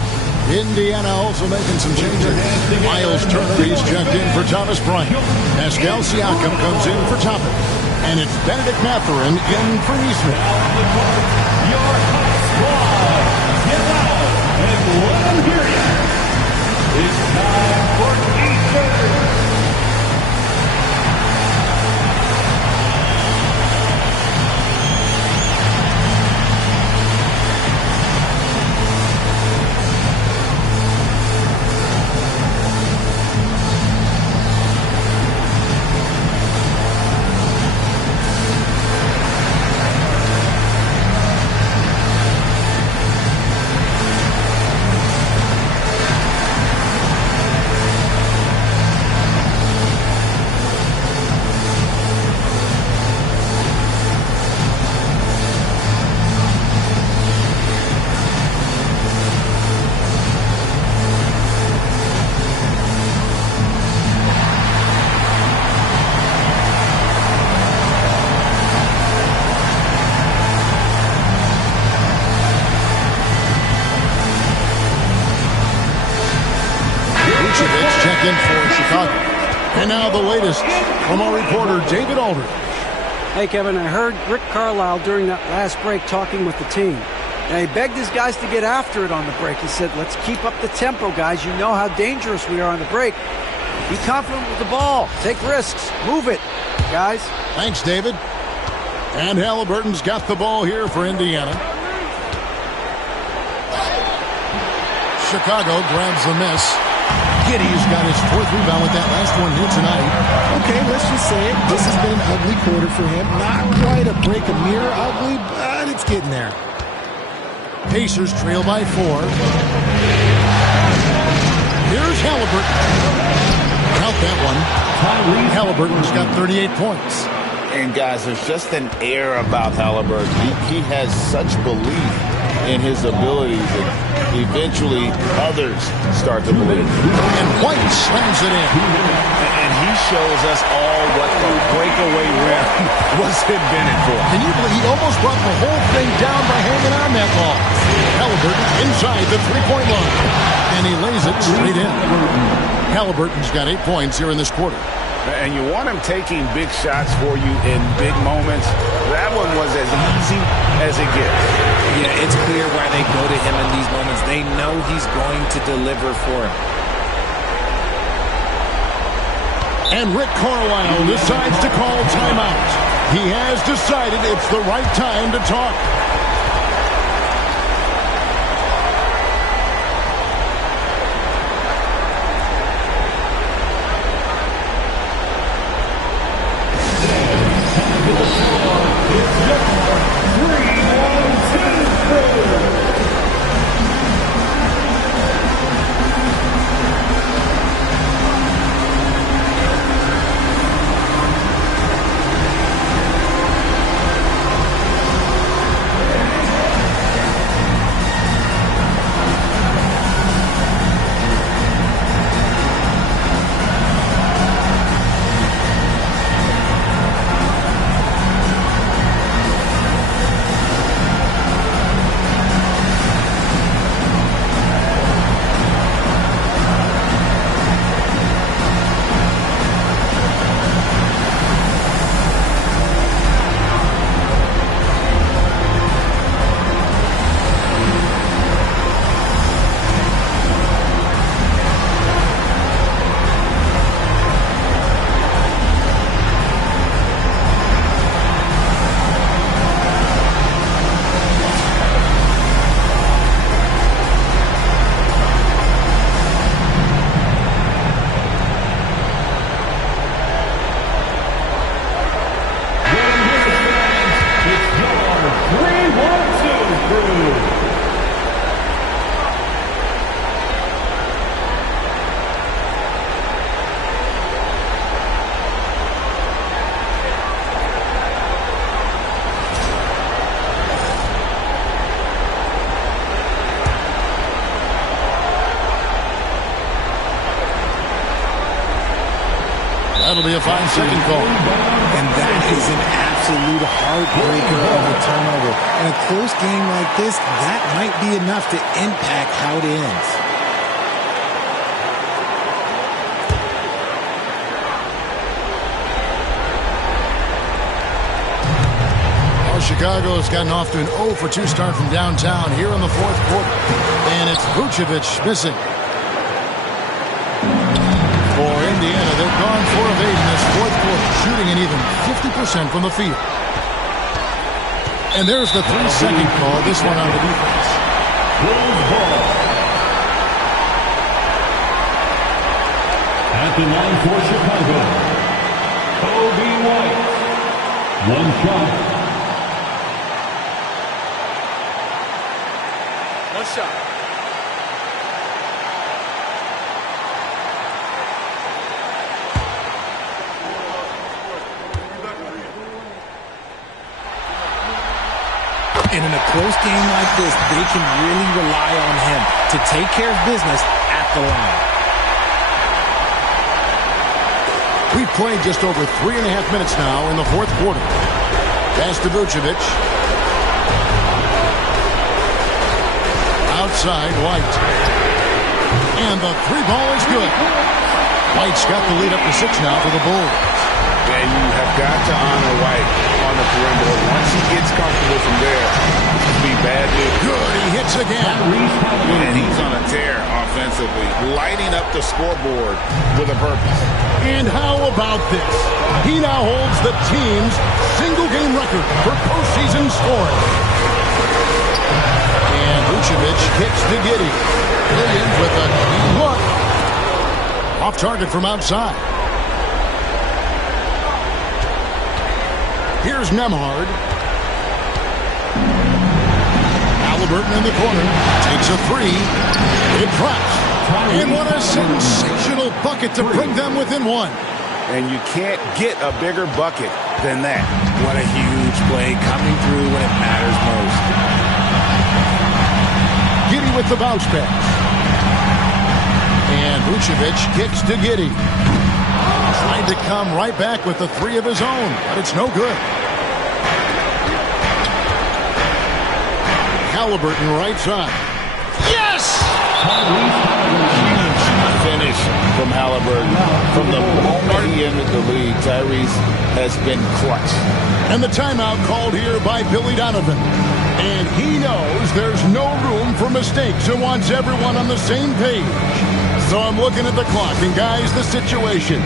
Indiana also making some changes. Miles Turner is checked in for Thomas Bryant. Pascal Siakam comes in for Toppin. And it's Benedict Mathurin in for Neesmith. Your hot squad, get out and let them hear you. It's time for Easter. second for Chicago. And now the latest from our reporter, David Aldridge. Hey, Kevin, I heard Rick Carlisle during that last break talking with the team. And he begged his guys to get after it on the break. He said, let's keep up the tempo, guys. You know how dangerous we are on the break. Be confident with the ball. Take risks. Move it, guys. Thanks, David. And Haliburton's got the ball here for Indiana. Chicago grabs the miss. Giddey's got his fourth rebound with that last one here tonight. Okay, let's just say it. This has been an ugly quarter for him. Not quite a break a mirror ugly, but it's getting there. Pacers trail by 4. Here's Haliburton. Count that one. Haliburton's got 38 points. And guys, there's just an air about Haliburton. He has such belief in his abilities that eventually others start to believe. And White slams it in. And he shows us all what the breakaway rim was invented for. Can you believe he almost brought the whole thing down by hanging on that ball? Haliburton inside the three-point line. And he lays it straight in. Haliburton's got 8 points here in this quarter. And you want him taking big shots for you in big moments. That one was as easy as it gets. Yeah, it's clear why they go to him in these moments. They know he's going to deliver for him. And Rick Carlisle decides to call timeout. He has decided it's the right time to talk. That'll be a 5-second call. And that is an absolute heartbreaker of a turnover. In a close game like this, that might be enough to impact how it ends. Well, Chicago has gotten off to an 0 for 2 start from downtown here in the fourth quarter. And it's Vucevic missing. For Indiana, they've gone 4 of 8 in this fourth quarter, shooting an even 50% from the field. And there's the 3-second call, this one on the defense. At the line for Chicago, Kobe White. 1 shot. 1 shot. And in a close game like this, they can really rely on him to take care of business at the line. We've played just over 3.5 minutes now in the fourth quarter. Pass to Vucevic. Outside, White. And the 3 ball is good. White's got the lead up to 6 now for the Bulls. And you have got to honor White on the perimeter. Once he gets comfortable from there, it could be bad news. Good, he hits again. And he's on a tear offensively, lighting up the scoreboard with a purpose. And how about this? He now holds the team's single-game record for postseason scoring. And Vucevic kicks to Giddey. Williams with a look. Off target from outside. Here's Nembhard. Haliburton in the corner. Takes a 3. It drops. And what a sensational bucket to bring them within 1. And you can't get a bigger bucket than that. What a huge play coming through when it matters most. Giddey with the bounce pass. And Vucevic kicks to Giddey. Trying to come right back with the 3 of his own, but it's no good. Haliburton right side. Yes! Huge finish from Haliburton. From the moment he entered the league, Tyrese has been clutch. And the timeout called here by Billy Donovan. And he knows there's no room for mistakes and wants everyone on the same page. So I'm looking at the clock, and guys, the situation.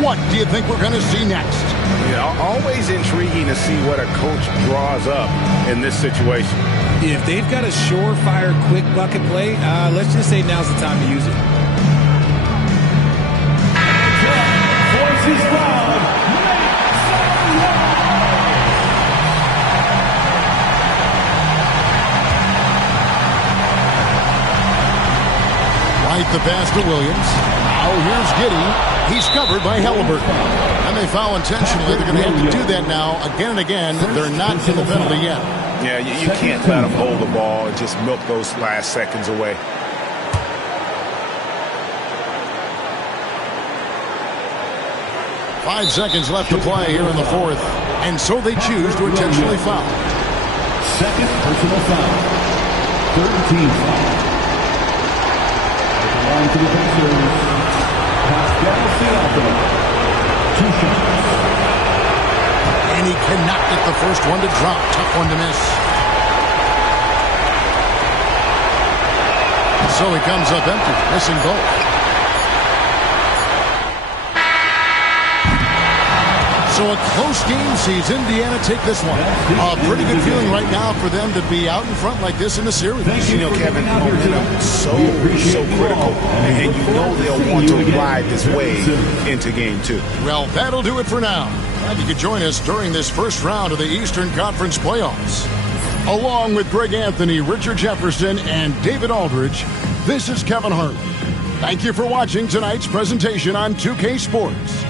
What do you think we're going to see next? Yeah, always intriguing to see what a coach draws up in this situation. If they've got a surefire quick bucket play, let's just say now's the time to use it. Forces foul. Right the pass to Williams. Now here's Giddey. He's covered by Haliburton. And they foul intentionally. They're going to have to do that now again and again. They're not in the penalty yet. Yeah, you can't let them hold the ball and just milk those last seconds away. Five seconds left to play here in the fourth. And so they choose to intentionally foul. Second personal foul. Third team foul. Line to the Pacers. Pascal Siakam. 2 shots. And he cannot get the first one to drop. Tough one to miss. So he comes up empty, missing both. So a close game sees Indiana take this one. A pretty good feeling right now for them to be out in front like this in the series. You know, Kevin, momentum so critical. And you know they'll want to ride this wave into game 2. Well, that'll do it for now. Glad you could join us during this first round of the Eastern Conference playoffs. Along with Greg Anthony, Richard Jefferson, and David Aldridge, this is Kevin Hart. Thank you for watching tonight's presentation on 2K Sports.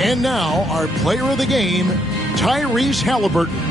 And now, our player of the game, Tyrese Haliburton.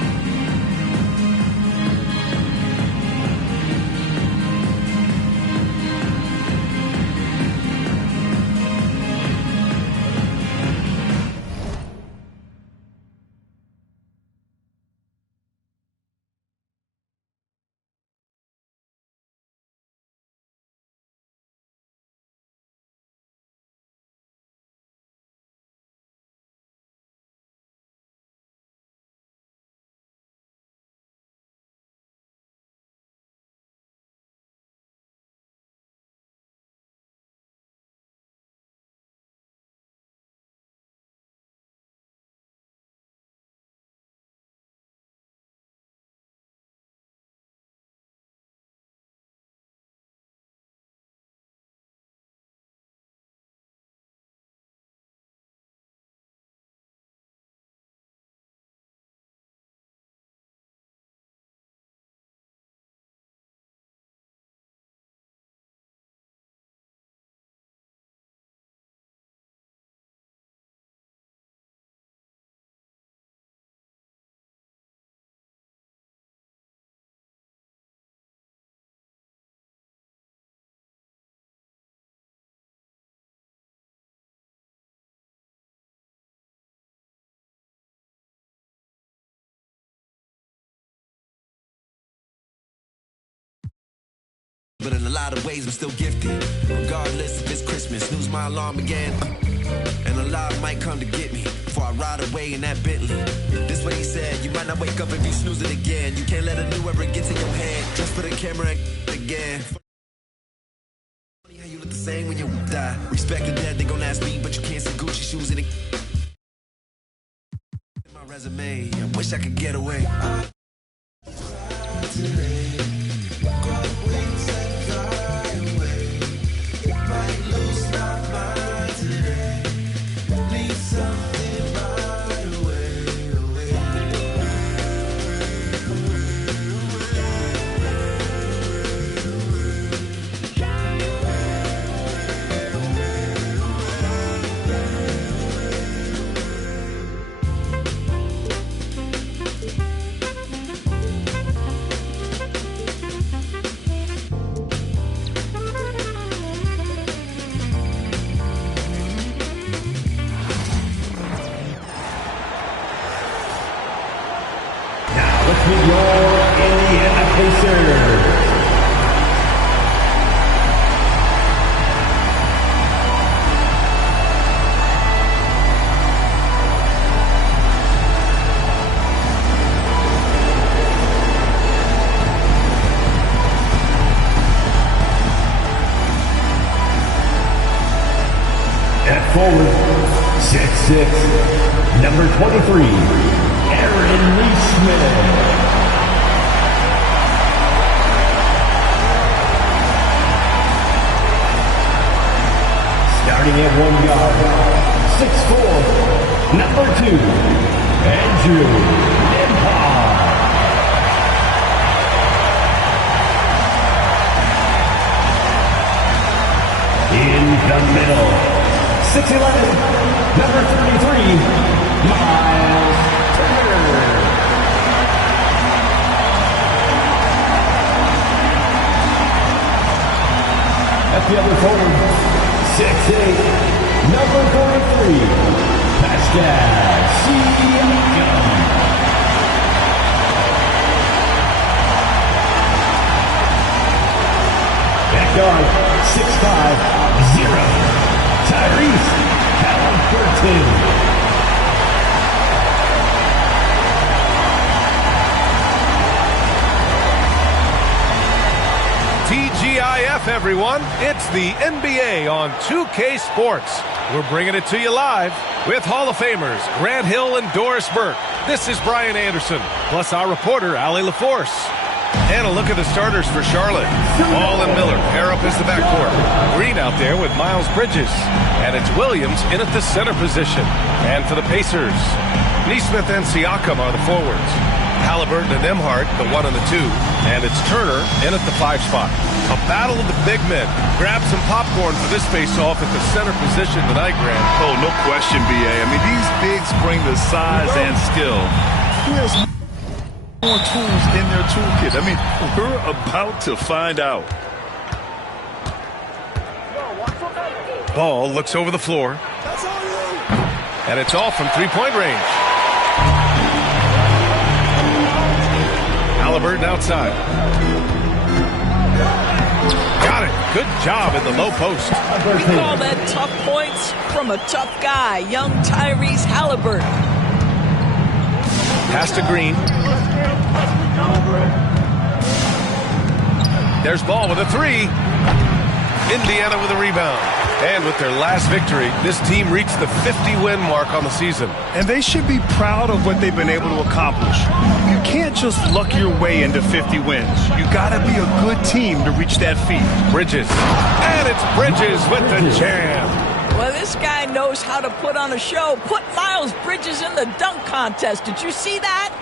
But in a lot of ways, I'm still gifted. Regardless if it's Christmas, snooze my alarm again. And a lot might come to get me before I ride away in that Bentley. This what he said, you might not wake up if you snooze it again. You can't let a new ever get to your head. Just for the camera again. Funny how you look the same when you die. Respect the dead, they gon' ask me, but you can't see Gucci shoes in my resume. I wish I could get away. Forward, 6'6", number 23, Aaron Neesmith. Starting at 1 guard, 6'4", number 2, Andrew Nembhard. In the middle, 6'11", number 33, Miles Turner. At the other corner, 6'8", number 43, Pascal Siakam. At guard, 6'5", 0. Tyrese Haliburton. TGIF, everyone. It's the NBA on 2K Sports. We're bringing it to you live with Hall of Famers Grant Hill and Doris Burke. This is Brian Anderson, plus our reporter, Allie LaForce. And a look at the starters for Charlotte. Ball and Miller pair up as the backcourt. Green out there with Miles Bridges. And it's Williams in at the center position. And for the Pacers, Neesmith and Siakam are the forwards. Haliburton and Nembhard, the 1 and the 2. And it's Turner in at the 5 spot. A battle of the big men. Grab some popcorn for this face-off at the center position tonight, Grant. Oh, no question, B.A. I mean, these bigs bring the size and skill. Who has more tools in their toolkit? I mean, we're about to find out. Ball looks over the floor. And it's off from three-point range. Haliburton outside. Got it. Good job in the low post. We call that tough points from a tough guy, young Tyrese Haliburton. Pass to Green. There's Ball with a 3. Indiana with a rebound. And with their last victory, this team reached the 50-win mark on the season. And they should be proud of what they've been able to accomplish. You can't just luck your way into 50 wins. You got to be a good team to reach that feat. Bridges. And it's Bridges with the jam. Well, this guy knows how to put on a show. Put Miles Bridges in the dunk contest. Did you see that?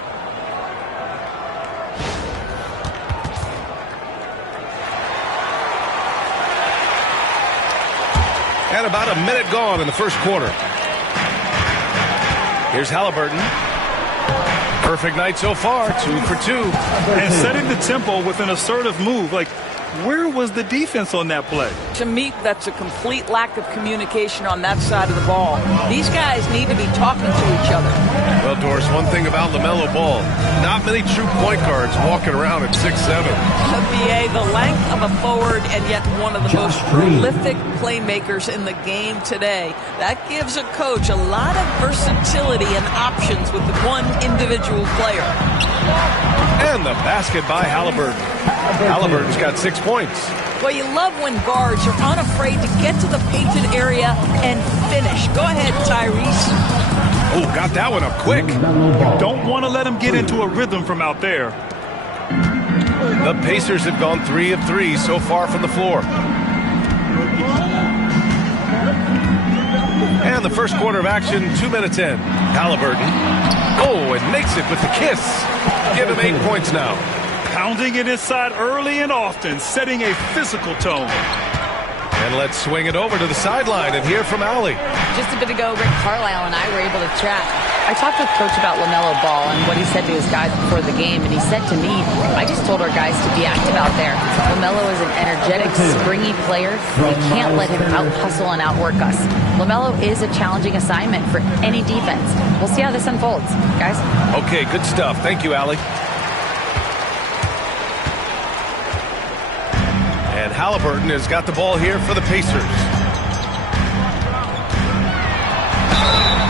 And about a minute gone in the first quarter. Here's Haliburton. Perfect night so far, 2 for 2. And setting the tempo with an assertive move. Like, Where was the defense on that play? To me, that's a complete lack of communication on that side of the ball. These guys need to be talking to each other. Well, Doris, one thing about LaMelo Ball, not many true point guards walking around at 6'7". BA, the length of a forward and yet one of the most prolific playmakers in the game today. That gives a coach a lot of versatility and options with one individual player. And the basket by Haliburton. Haliburton's got 6 points. Well, you love when guards are unafraid to get to the painted area and finish. Go ahead, Tyrese. Oh, got that one up quick. You don't want to let him get into a rhythm from out there. The Pacers have gone 3 of 3 so far from the floor. And the first quarter of action, 2 minutes in. Haliburton. Oh, and makes it with the kiss. Give him 8 points now. Pounding it inside early and often, setting a physical tone. And let's swing it over to the sideline and hear from Allie. Just a bit ago, Rick Carlisle and I were able to chat. I talked with Coach about LaMelo Ball and what he said to his guys before the game, and he said to me, I just told our guys to be active out there. LaMelo is an energetic, springy player. We can't let him out-hustle and outwork us. LaMelo is a challenging assignment for any defense. We'll see how this unfolds, guys. Okay, good stuff. Thank you, Allie. And Haliburton has got the ball here for the Pacers.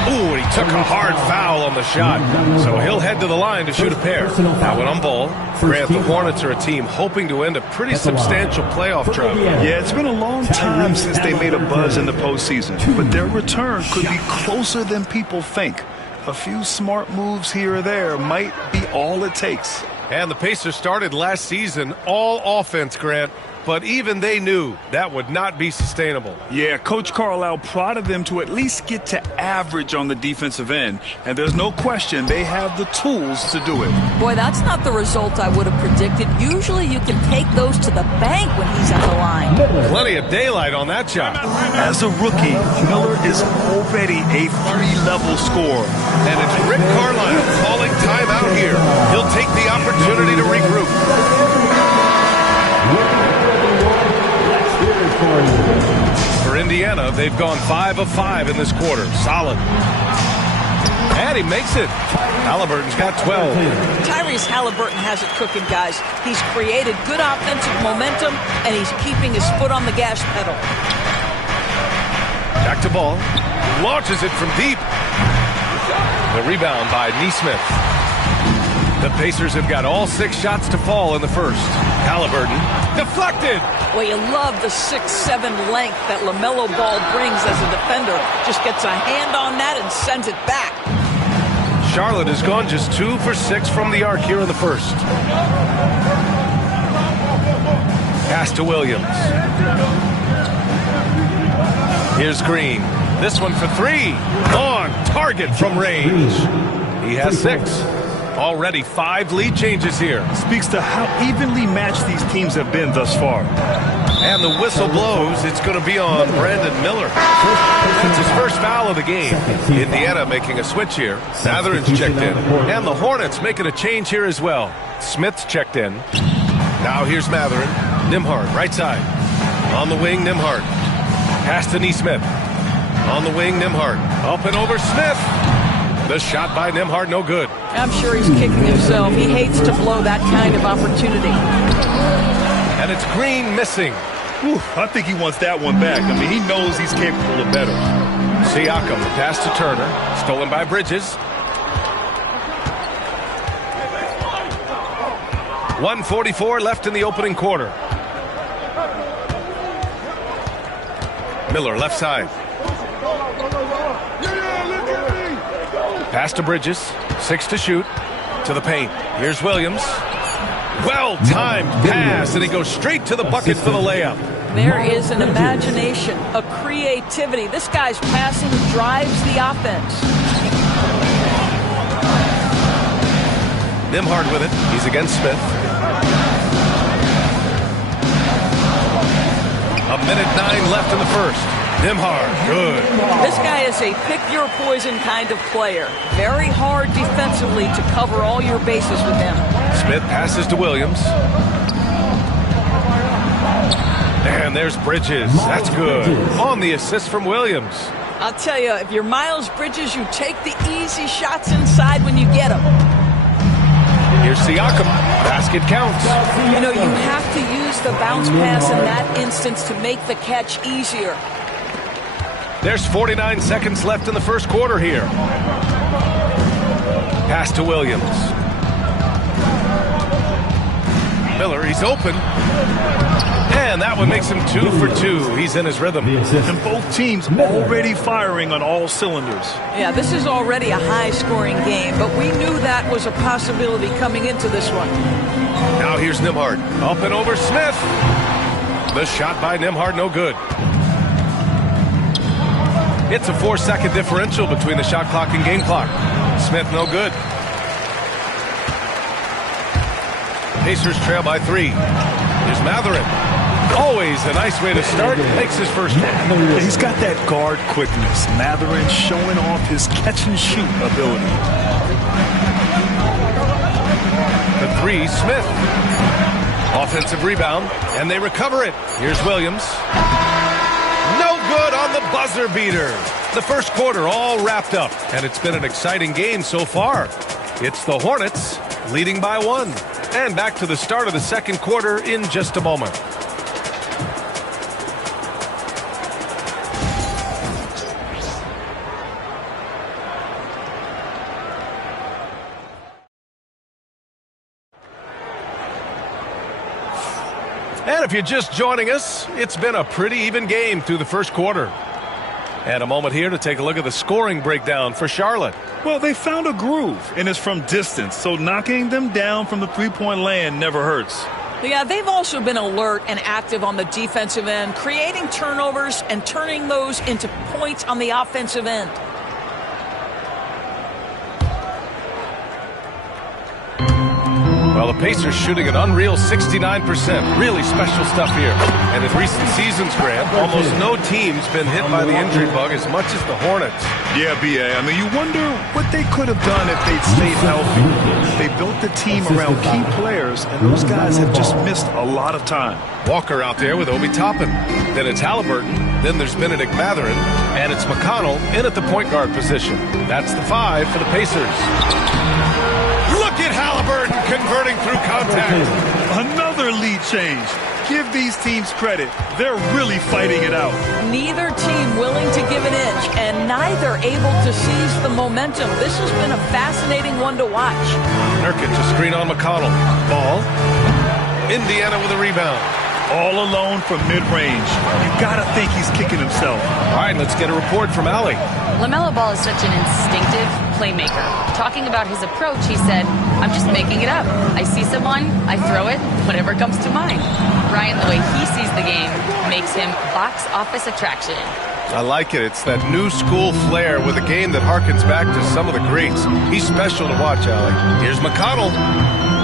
Ooh, and he took a hard foul on the shot. So he'll head to the line to shoot a pair. That one on ball. Grant, the Hornets are a team hoping to end a pretty substantial playoff drought. Yeah, it's been a long time since they made a buzz in the postseason. But their return could be closer than people think. A few smart moves here or there might be all it takes. And the Pacers started last season all offense, Grant. But even they knew that would not be sustainable. Yeah, Coach Carlisle prodded them to at least get to average on the defensive end. And there's no question they have the tools to do it. Boy, that's not the result I would have predicted. Usually you can take those to the bank when he's on the line. Plenty of daylight on that shot. As a rookie, Miller is already a 3-level scorer. And it's Rick Carlisle calling timeout here. He'll take the opportunity to regroup. For Indiana, they've gone 5 of 5 in this quarter. Solid. And he makes it. Haliburton's got 12. Tyrese Haliburton has it cooking, guys. He's created good offensive momentum, and he's keeping his foot on the gas pedal. Back to ball. Launches it from deep. The rebound by Nesmith. The Pacers have got all 6 shots to fall in the first. Haliburton deflected. Well, you love the 6'7" length that LaMelo Ball brings as a defender. Just gets a hand on that and sends it back. Charlotte has gone just 2 for 6 from the arc here in the first. Pass to Williams. Here's Green. This one for 3. On target from range. He has 6. Already 5 lead changes here. Speaks to how evenly matched these teams have been thus far. And the whistle blows. It's going to be on Brandon Miller. It's his first foul of the game. Indiana making a switch here. Mathurin's checked in. And the Hornets making a change here as well. Smith's checked in. Now here's Mathurin. Nembhard, right side. On the wing, Nembhard. Pass to Nesmith. On the wing, Nembhard. Up and over Smith. The shot by Nembhard, no good. I'm sure he's kicking himself. He hates to blow that kind of opportunity. And it's Green missing. Whew, I think he wants that one back. I mean, he knows he's capable of better. Siakam, the pass to Turner. Stolen by Bridges. 1:44 left in the opening quarter. Miller, left side. Pass to Bridges. 6 to shoot. To the paint. Here's Williams. Well-timed pass, and he goes straight to the bucket for the layup. There is an imagination, a creativity. This guy's passing drives the offense. Nembhard with it. He's against Smith. 1:09 left in the first. Nembhard, good. This guy is a pick-your-poison kind of player. Very hard defensively to cover all your bases with him. Smith passes to Williams. And there's Bridges. That's good. On the assist from Williams. I'll tell you, if you're Miles Bridges, you take the easy shots inside when you get them. Here's Siakam. Basket counts. You know, you have to use the bounce pass in that instance to make the catch easier. There's 49 seconds left in the first quarter here. Pass to Williams. Miller, he's open. And that one makes him 2 for 2. He's in his rhythm. And both teams already firing on all cylinders. Yeah, this is already a high-scoring game, but we knew that was a possibility coming into this one. Now here's Nembhard. Up and over Smith. The shot by Nembhard, no good. It's a 4-second differential between the shot clock and game clock. Smith, no good. Pacers trail by 3. Here's Mathurin. Always a nice way to start. Makes his first one. He's got that guard quickness. Mathurin showing off his catch-and-shoot ability. The 3, Smith. Offensive rebound, and they recover it. Here's Williams. No good on the buzzer beater. The first quarter all wrapped up, and it's been an exciting game so far. It's the Hornets leading by 1. And back to the start of the second quarter in just a moment. And if you're just joining us, it's been a pretty even game through the first quarter. And a moment here to take a look at the scoring breakdown for Charlotte. Well, they found a groove, and it's from distance, so knocking them down from the three-point land never hurts. Yeah, they've also been alert and active on the defensive end, creating turnovers and turning those into points on the offensive end. Well, the Pacers shooting an unreal 69%. Really special stuff here. And in recent seasons, Grant, almost no team's been hit by the injury bug as much as the Hornets. Yeah, B.A. I mean, you wonder what they could have done if they'd stayed healthy. They built the team around key players, and those guys have just missed a lot of time. Walker out there with Obi Toppin. Then it's Haliburton. Then there's Benedict Mathurin. And it's McConnell in at the point guard position. That's the 5 for the Pacers. Look at Haliburton converting through contact. Another lead change. Give these teams credit. They're really fighting it out. Neither team willing to give an inch, and neither able to seize the momentum. This has been a fascinating one to watch. Nurkic to screen on McConnell. Ball. Indiana with a rebound. All alone from mid-range. You gotta think he's kicking himself. All right, let's get a report from Allie. LaMelo Ball is such an instinctive playmaker. Talking about his approach, he said, I'm just making it up. I see someone, I throw it, whatever comes to mind. Brian, the way he sees the game makes him box office attraction. I like it. It's that new school flair with a game that harkens back to some of the greats. He's special to watch, Allie. Here's McConnell.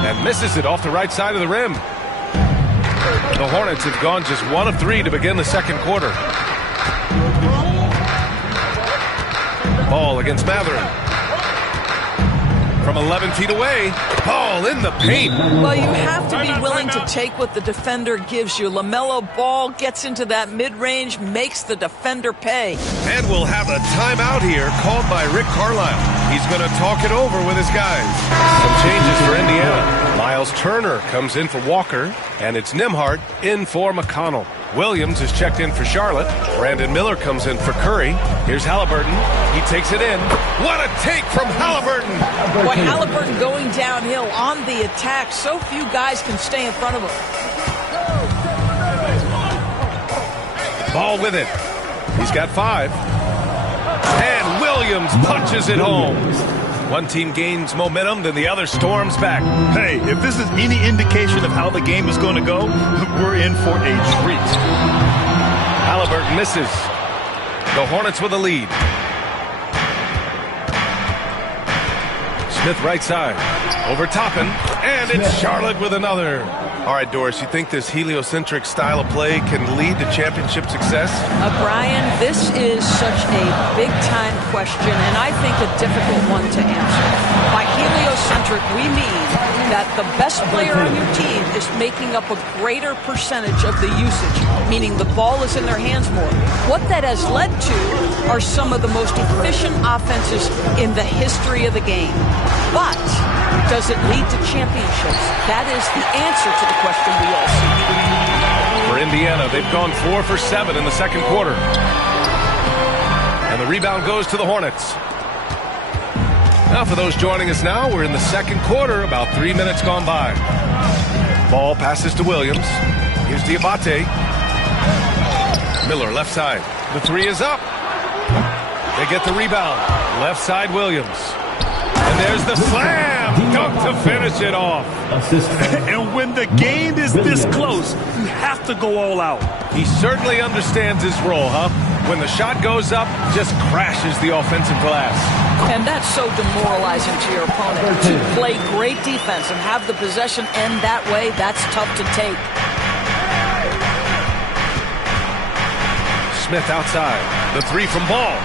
And misses it off the right side of the rim. The Hornets have gone just 1 of 3 to begin the second quarter. Ball against Mathurin. From 11 feet away, Ball in the paint. Well, you have to be willing to take what the defender gives you. LaMelo Ball gets into that mid-range, makes the defender pay. And we'll have a timeout here called by Rick Carlisle. He's going to talk it over with his guys. Some changes for Indiana. Miles Turner comes in for Walker, and it's Nembhard in for McConnell. Williams is checked in for Charlotte. Brandon Miller comes in for Curry. Here's Haliburton. He takes it in. What a take from Haliburton! Boy, Haliburton going downhill on the attack. So few guys can stay in front of him. Ball with it. He's got 5. And Williams punches it home. One team gains momentum, then the other storms back. Hey, if this is any indication of how the game is going to go, we're in for a treat. Haliburton misses. The Hornets with a lead. Smith right side. Over Toppin. And it's Charlotte with another. All right, Doris, you think this heliocentric style of play can lead to championship success? Brian, this is such a big-time question, and I think a difficult one to answer. By heliocentric, we mean that the best player on your team is making up a greater percentage of the usage, meaning the ball is in their hands more. What that has led to are some of the most efficient offenses in the history of the game. But does it lead to championships? That is the answer to the question we all seek. For Indiana, they've gone 4 for 7 in the second quarter. And the rebound goes to the Hornets. Now for those joining us now, we're in the second quarter, about 3 minutes gone by. Ball passes to Williams. Here's Diabate. Miller left side. The three is up. They get the rebound. Left side Williams. And there's the slam dunk to finish it off. And when the game is this close, you have to go all out. He certainly understands his role, huh? When the shot goes up, just crashes the offensive glass. And that's so demoralizing to your opponent. To play great defense and have the possession end that way, that's tough to take. Smith outside. The three from Ball.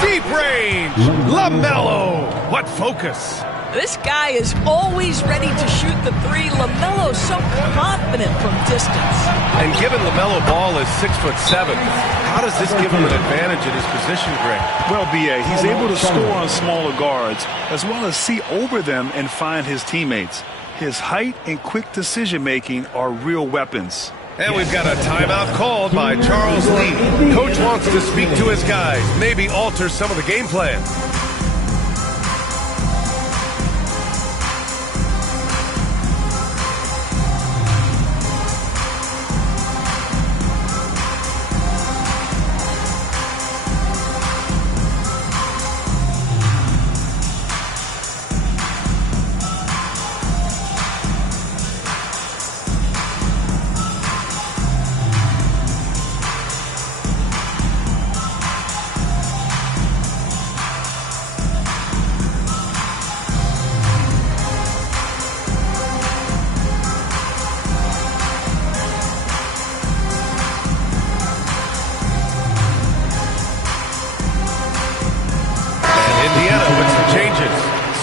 Deep range. LaMelo. What focus. This guy is always ready to shoot the three. LaMelo's so confident from distance. And given LaMelo Ball is 6'7", how does this give him an advantage in his position, Greg? Well, B.A., he's able to score on smaller guards as well as see over them and find his teammates. His height and quick decision-making are real weapons. And we've got a timeout called by Charles Lee. Coach wants to speak to his guys, maybe alter some of the game plan.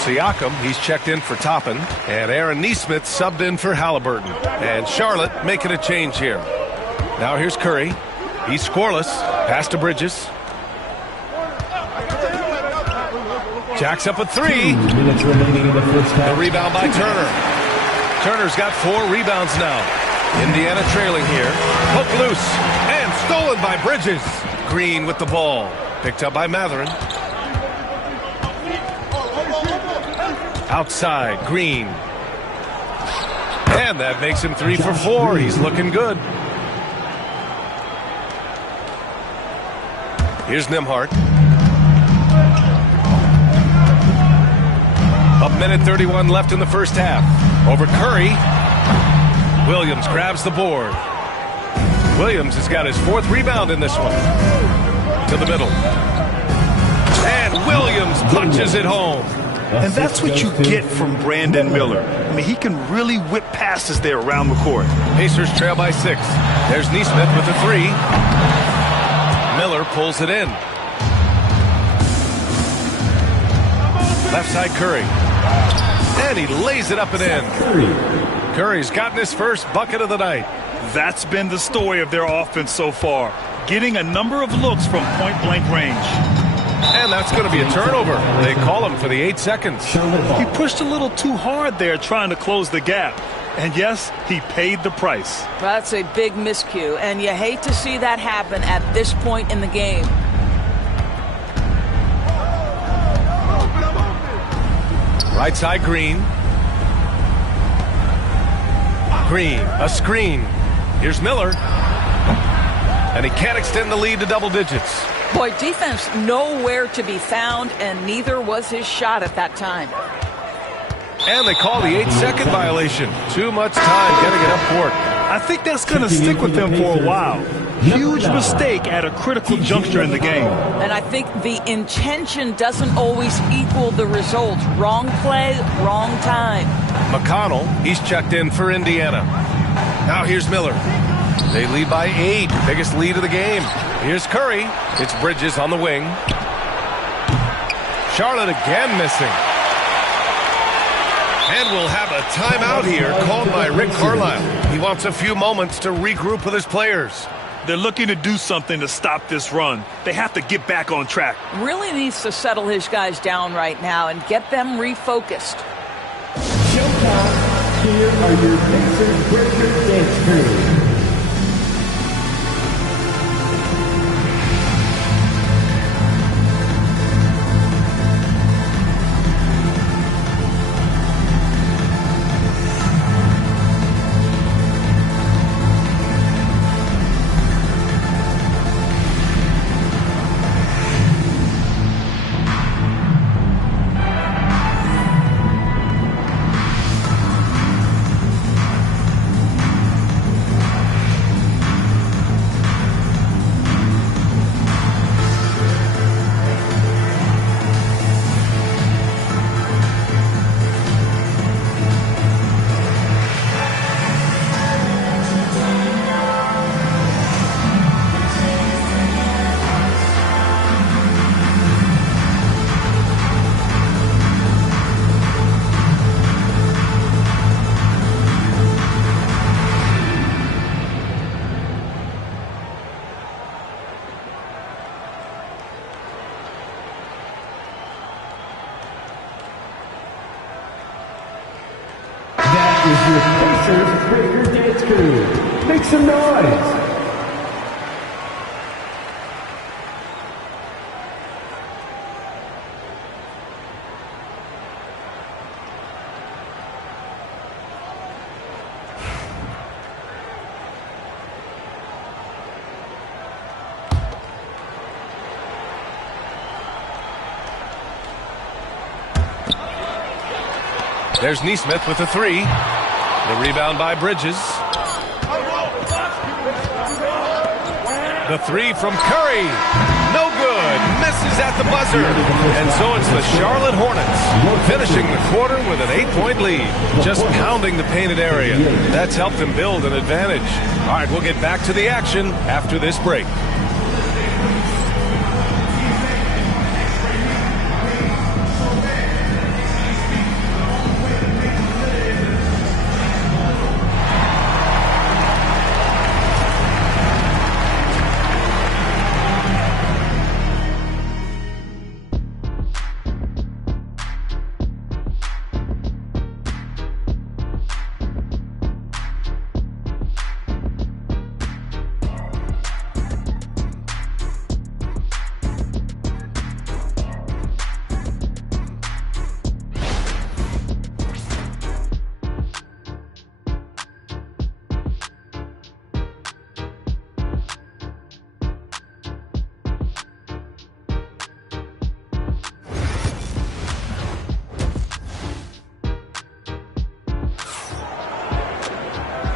Siakam, he's checked in for Toppin, and Aaron Nesmith subbed in for Haliburton. And Charlotte making a change here. Now here's Curry. He's scoreless. Pass to Bridges. Jacks up a three. The rebound by Turner. Turner's got 4 rebounds now. Indiana trailing here. Hook loose. And stolen by Bridges. Green with the ball. Picked up by Matherin. Outside, Green. And that makes him 3 for 4. He's looking good. Here's Nembhard. A minute 31 left in the first half. Over Curry. Williams grabs the board. Williams has got his 4th rebound in this one. To the middle. And Williams punches it home. And that's what you get from Brandon Miller. I mean, he can really whip passes there around the court. Pacers trail by 6. There's Nesmith with the 3. Miller pulls it in. Left side Curry. And he lays it up and in. Curry's gotten his first bucket of the night. That's been the story of their offense so far. Getting a number of looks from point-blank range. And that's going to be a turnover. They call him for the 8 seconds. He pushed a little too hard there trying to close the gap. And yes, he paid the price. That's a big miscue, and you hate to see that happen at this point in the game. Right side Green. Green, a screen. Here's Miller. And he can't extend the lead to double digits. Boy, defense nowhere to be found, and neither was his shot at that time. And they call the 8-second violation. Too much time getting it up court. I think that's going to stick with them for a while. Huge mistake at a critical juncture in the game. And I think the intention doesn't always equal the result. Wrong play, wrong time. McConnell, he's checked in for Indiana. Now here's Miller. They lead by 8. Biggest lead of the game. Here's Curry. It's Bridges on the wing. Charlotte again missing. And we'll have a timeout here called by Rick Carlisle. He wants a few moments to regroup with his players. They're looking to do something to stop this run. They have to get back on track. Really needs to settle his guys down right now and get them refocused. Showtime. Here are your Pacers Breaker Dance Crew. Is your Pacers Breaker Dance Crew. Make some noise. There's Neesmith with the 3. The rebound by Bridges. The 3 from Curry. No good. Misses at the buzzer. And so it's the Charlotte Hornets finishing the quarter with an 8-point lead. Just pounding the painted area. That's helped them build an advantage. All right, we'll get back to the action after this break.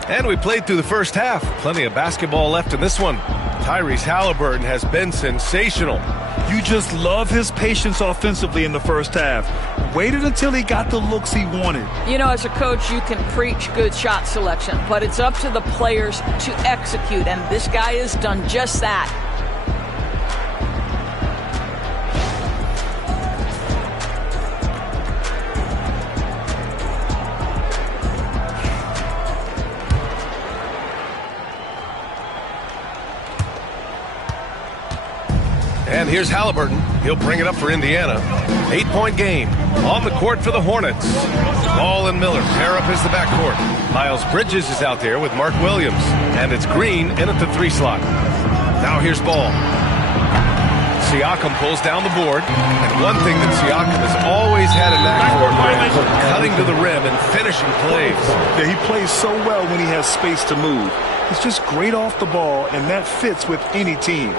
And we played through the first half. Plenty of basketball left in this one. Tyrese Haliburton has been sensational. You just love his patience offensively in the first half. Waited until he got the looks he wanted. You know, as a coach, you can preach good shot selection, but it's up to the players to execute, and this guy has done just that. And here's Haliburton. He'll bring it up for Indiana. 8-point game. On the court for the Hornets. Ball and Miller pair up as the backcourt. Miles Bridges is out there with Mark Williams. And it's Green in at the 3 slot. Now here's Ball. Siakam pulls down the board. And one thing that Siakam has always had a knack for, cutting to the rim and finishing plays. Yeah, he plays so well when he has space to move. He's just great off the ball, and that fits with any team.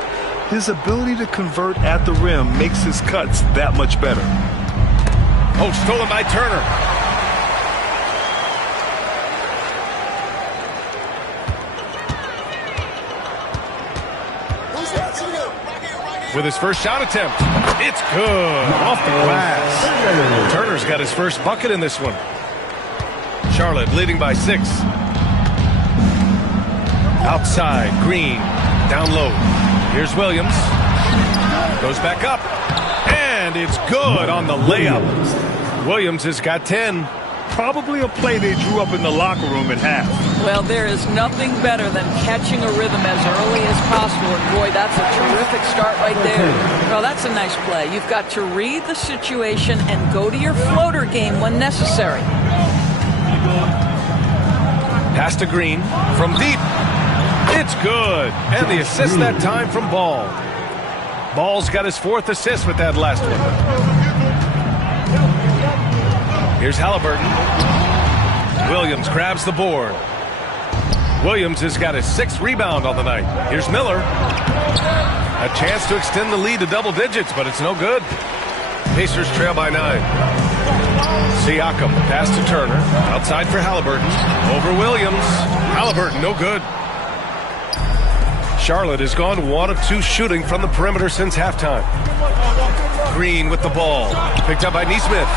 His ability to convert at the rim makes his cuts that much better. Oh, stolen by Turner. With his first shot attempt. It's good. Off the glass. Turner's got his first bucket in this one. Charlotte leading by 6. Outside, Green, down low. Here's Williams. Goes back up. And it's good on the layup. Williams has got 10. Probably a play they drew up in the locker room at half. Well, there is nothing better than catching a rhythm as early as possible. And boy, that's a terrific start right there. Well, that's a nice play. You've got to read the situation and go to your floater game when necessary. Pass to Green from deep. It's good. And the assist that time from Ball. Ball's got his 4th assist with that last one. Here's Haliburton. Williams grabs the board. Williams has got his 6th rebound on the night. Here's Miller. A chance to extend the lead to double digits, but it's no good. Pacers trail by 9. Siakam, pass to Turner. Outside for Haliburton. Over Williams. Haliburton, no good. Charlotte has gone 1 of 2 shooting from the perimeter since halftime. Green with the ball. Picked up by Nesmith.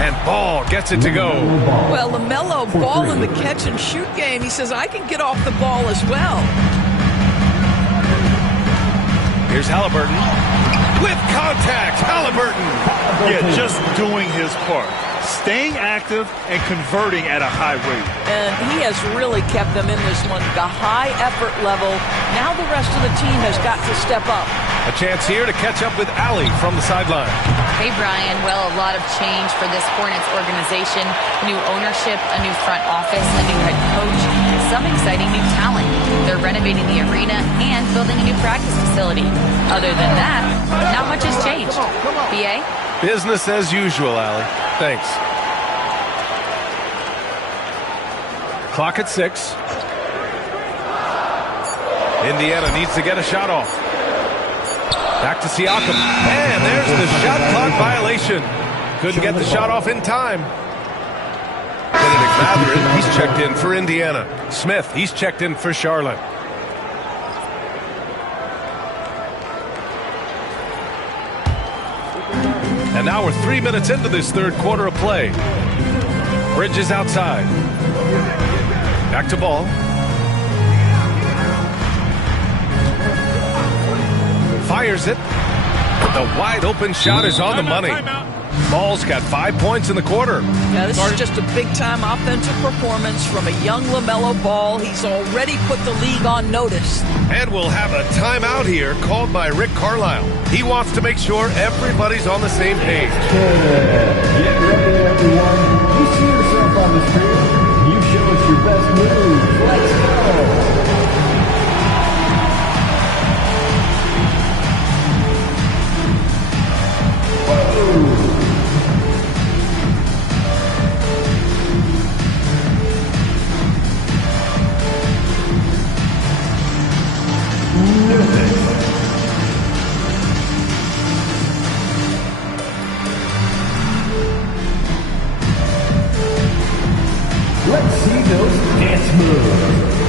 And Ball gets it to go. Well, LaMelo Ball in the catch-and-shoot game. He says, I can get off the ball as well. Here's Haliburton. With contact, Haliburton. Yeah, just doing his part. Staying active and converting at a high rate. And he has really kept them in this one. The high effort level. Now the rest of the team has got to step up. A chance here to catch up with Allie from the sideline. Hey, Brian. Well, a lot of change for this Hornets organization. New ownership, a new front office, a new head coach, some exciting new talent. They're renovating the arena and building a new practice facility. Other than that, not much has changed. BA? Business as usual, Allie. Thanks. Clock at 6. Indiana needs to get a shot off. Back to Siakam. And there's the shot clock violation. Couldn't get the shot off in time. Benedict Mathurin, he's checked in for Indiana. Smith, he's checked in for Charlotte. And now we're 3 minutes into this third quarter of play. Bridges outside. Back to Ball. Fires it. The wide open shot is on the money. Ball's got 5 points in the quarter. Yeah, this is just a big-time offensive performance from a young LaMelo Ball. He's already put the league on notice. And we'll have a timeout here called by Rick Carlisle. He wants to make sure everybody's on the same page. Get ready, everyone. You see yourself on the screen. You show us your best move. Let's go. Let's see those dance moves.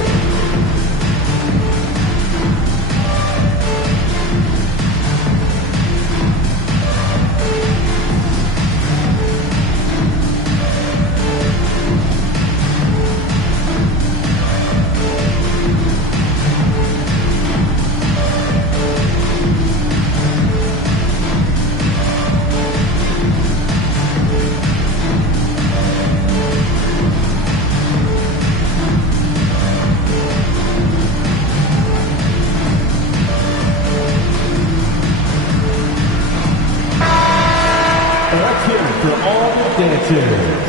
Let's hear it for all the dancers.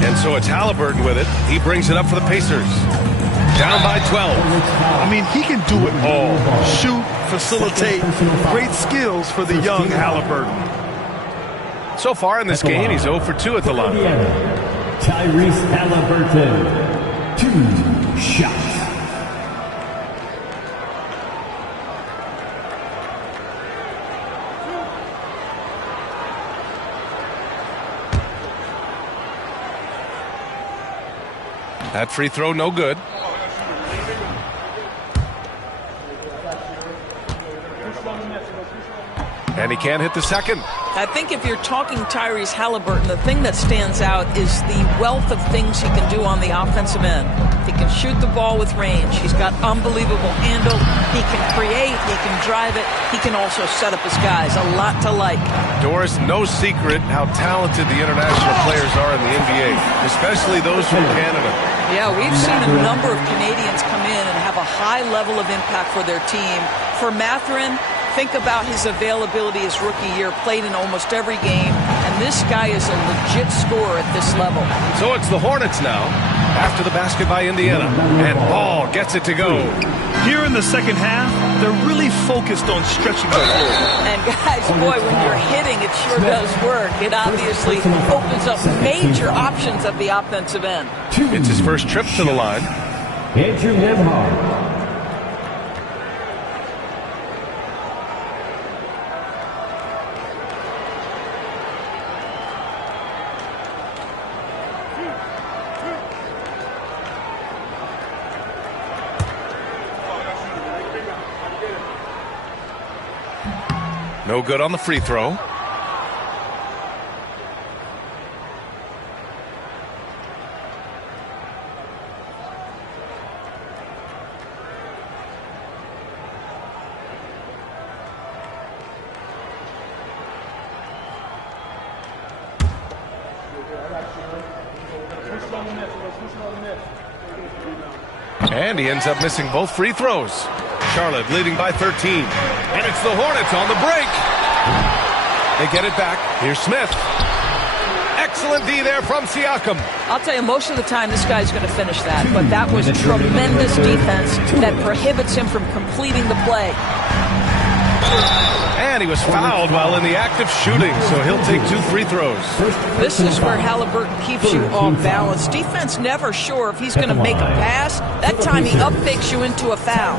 And so it's Haliburton with it. He brings it up for the Pacers. Down by 12. I mean, he can do it all. Shoot, facilitate, great skills for the young Haliburton. So far in this game, he's 0 for 2 at the line. Tyrese Haliburton, 2 shots. That free throw, no good. And he can't hit the second. I think if you're talking Tyrese Haliburton, the thing that stands out is the wealth of things he can do on the offensive end. He can shoot the ball with range. He's got unbelievable handle. He can create. He can drive it. He can also set up his guys. A lot to like. Doris, no secret how talented the international players are in the NBA, especially those from Canada. Yeah, we've seen a number of Canadians come in and have a high level of impact for their team. For Mathurin, think about his availability his rookie year, played in almost every game, and this guy is a legit scorer at this level. So it's the Hornets now, after the basket by Indiana, and Ball gets it to go. Here in the second half, they're really focused on stretching the floor. And guys, boy, when you're hitting, it sure does work. It obviously opens up major options at the offensive end. It's his first trip to the line. Andrew Nembhard. No good on the free throw. And he ends up missing both free throws. Charlotte leading by 13. And it's the Hornets on the break. They get it back. Here's Smith. Excellent D there from Siakam. I'll tell you, most of the time this guy's going to finish that, but that was tremendous defense that prohibits him from completing the play. And he was fouled while in the act of shooting, so he'll take 2 free throws. This is where Haliburton keeps you off balance. Defense never sure if he's going to make a pass. That time he up-fakes you into a foul.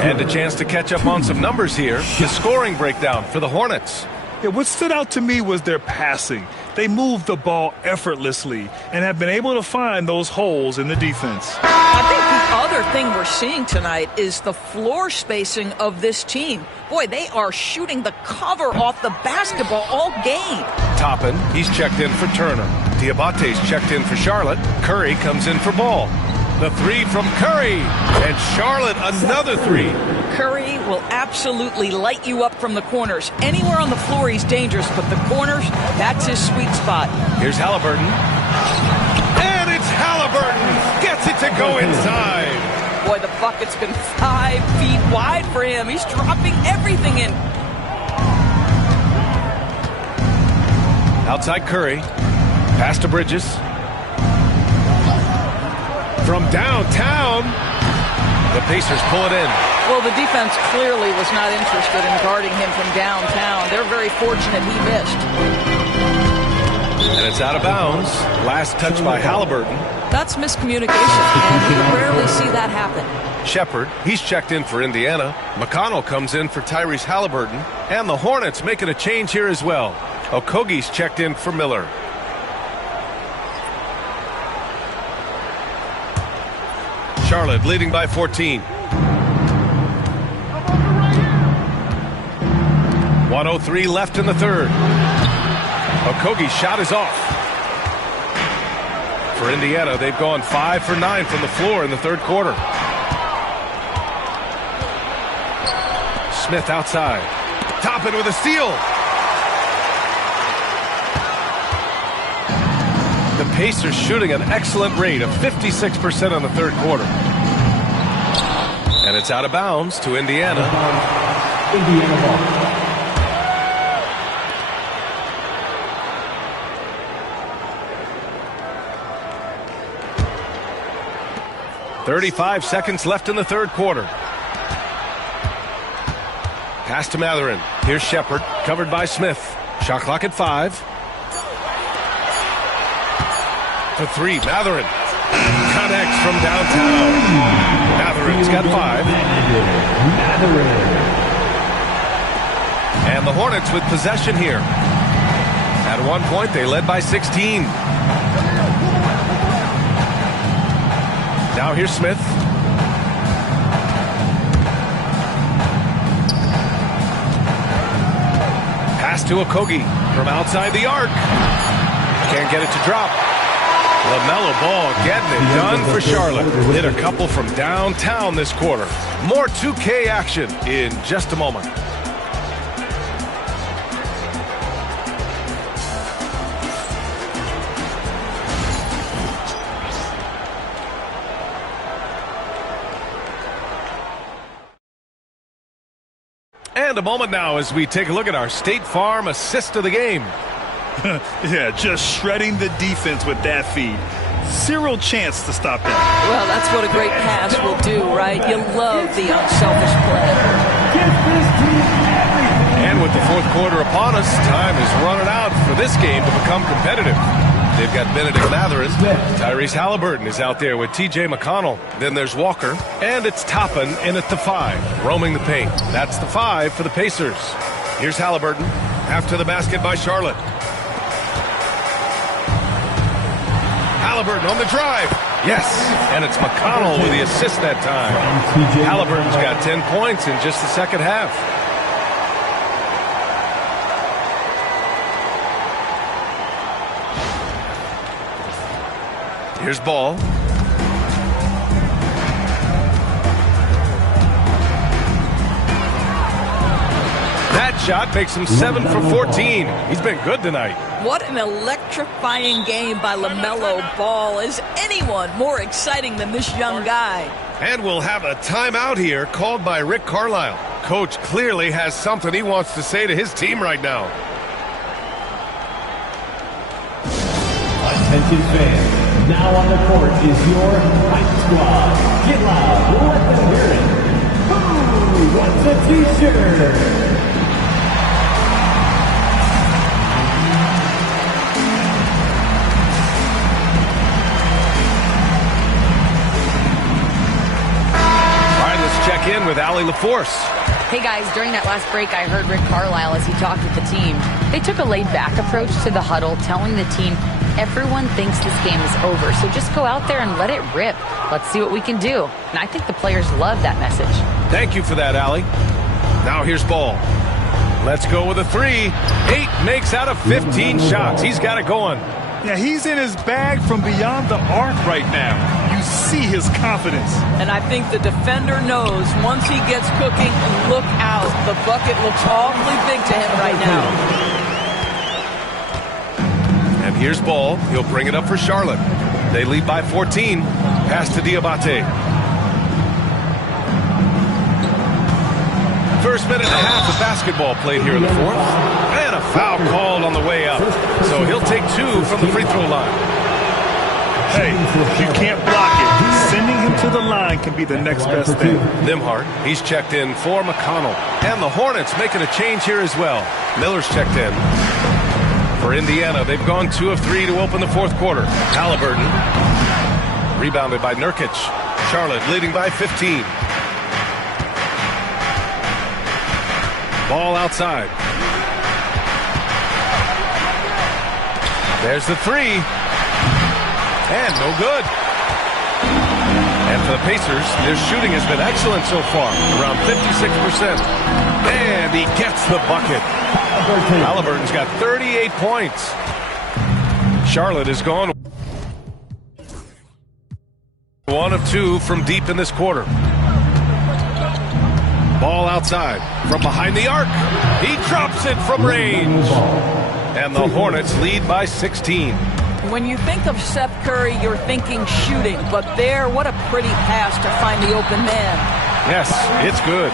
And a chance to catch up on some numbers here. The scoring breakdown for the Hornets. Yeah, what stood out to me was their passing. They moved the ball effortlessly and have been able to find those holes in the defense. I think the other thing we're seeing tonight is the floor spacing of this team. Boy, they are shooting the cover off the basketball all game. Toppin, he's checked in for Turner. Diabate's checked in for Charlotte. Curry comes in for Ball. The 3 from Curry. And Charlotte, another 3. Curry will absolutely light you up from the corners. Anywhere on the floor, he's dangerous, but the corners, that's his sweet spot. Here's Haliburton. And it's Haliburton. Gets it to go inside. Boy, the bucket's been 5 feet wide for him. He's dropping everything in. Outside Curry. Pass to Bridges. From downtown, the Pacers pull it in. Well, the defense clearly was not interested in guarding him from downtown. They're very fortunate he missed. And it's out of bounds. Last touch by Haliburton. That's miscommunication, and you rarely see that happen. Shepard, he's checked in for Indiana. McConnell comes in for Tyrese Haliburton. And the Hornets making a change here as well. Okogie's checked in for Miller. Charlotte leading by 14. 1:03 left in the third. Okogie's shot is off. For Indiana, they've gone 5 for 9 from the floor in the third quarter. Smith outside. Toppin with a steal. The Pacers shooting an excellent rate of 56% in the third quarter. And it's out of bounds to Indiana. Indiana ball. .35 seconds left in the third quarter. Pass to Mathurin. Here's Shepard, covered by Smith. Shot clock at 5. For 3, Mathurin. Connects from downtown. Mathurin's got 5. And the Hornets with possession here. At one point, they led by 16. Now here's Smith. Pass to Okogie from outside the arc. Can't get it to drop. LaMelo Ball getting it done for Charlotte. Hit a couple from downtown this quarter. More 2K action in just a moment. And a moment now as we take a look at our State Farm assist of the game. Yeah, just shredding the defense with that feed. Zero chance to stop that. Well, that's what a great pass will do, right? You love the unselfish play. And with the fourth quarter upon us, time is running out for this game to become competitive. They've got Benedict Mathurin. Tyrese Haliburton is out there with T.J. McConnell. Then there's Walker. And it's Toppin in at the 5, roaming the paint. That's the 5 for the Pacers. Here's Haliburton after the basket by Charlotte. Haliburton on the drive. Yes, and it's McConnell with the assist that time. Haliburton's got 10 points in just the second half. Here's Ball. That shot makes him 7 for 14. He's been good tonight. What an electrifying game by LaMelo Ball. Is anyone more exciting than this young guy? And we'll have a timeout here called by Rick Carlisle. Coach clearly has something he wants to say to his team right now. Attention fans. Now on the court is your Hype Squad. Get loud, let them hear it. Who wants a t-shirt? Check in with Allie LaForce. Hey guys, during that last break, I heard Rick Carlisle as he talked with the team. They took a laid-back approach to the huddle, telling the team, everyone thinks this game is over, so just go out there and let it rip. Let's see what we can do. And I think the players love that message. Thank you for that, Allie. Now here's Ball. Let's go with a 3. 8 makes out of 15 shots. He's got it going. Yeah, he's in his bag from beyond the arc right now. You see his confidence. And I think the defender knows once he gets cooking, look out. The bucket looks awfully big to him right now. And here's Ball. He'll bring it up for Charlotte. They lead by 14. Pass to Diabate. First minute and a half of basketball played here in the fourth. And a foul called on the way up. So he'll take 2 from the free throw line. Hey, you can't block it. Sending him to the line can be the next best thing. Nimhart, he's checked in for McConnell. And the Hornets making a change here as well. Miller's checked in. For Indiana, they've gone 2 of 3 to open the fourth quarter. Haliburton. Rebounded by Nurkic. Charlotte leading by 15. Ball outside. There's the 3. And no good. And for the Pacers, their shooting has been excellent so far, around 56%. And he gets the bucket. Haliburton's got 38 points. Charlotte is gone 1 of 2 from deep in this quarter. Ball outside from behind the arc. He drops it from range. And the Hornets lead by 16. When you think of Seth Curry, you're thinking shooting. But there, what a pretty pass to find the open man. Yes, it's good.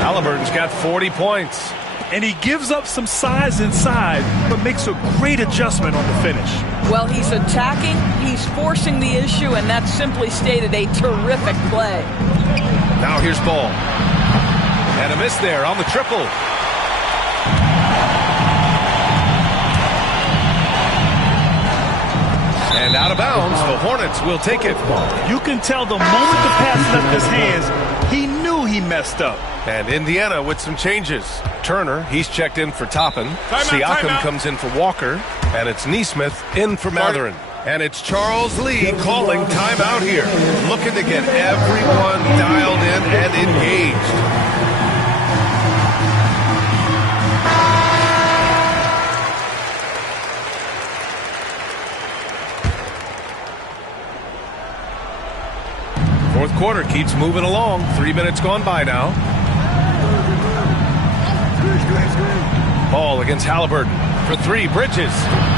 Haliburton's got 40 points. And he gives up some size inside, but makes a great adjustment on the finish. Well, he's attacking, he's forcing the issue, and that's simply stated a terrific play. Now here's Ball. And a miss there on the triple. And out of bounds, the Hornets will take it. You can tell the moment the pass left his hands, he knew he messed up. And Indiana with some changes. Turner, he's checked in for Toppin. Siakam comes in for Walker. And it's Nesmith in for Mathurin. And it's Charles Lee calling timeout here. Looking to get everyone dialed in and engaged. Fourth quarter keeps moving along. 3 minutes gone by now. Ball against Haliburton. For three, Bridges.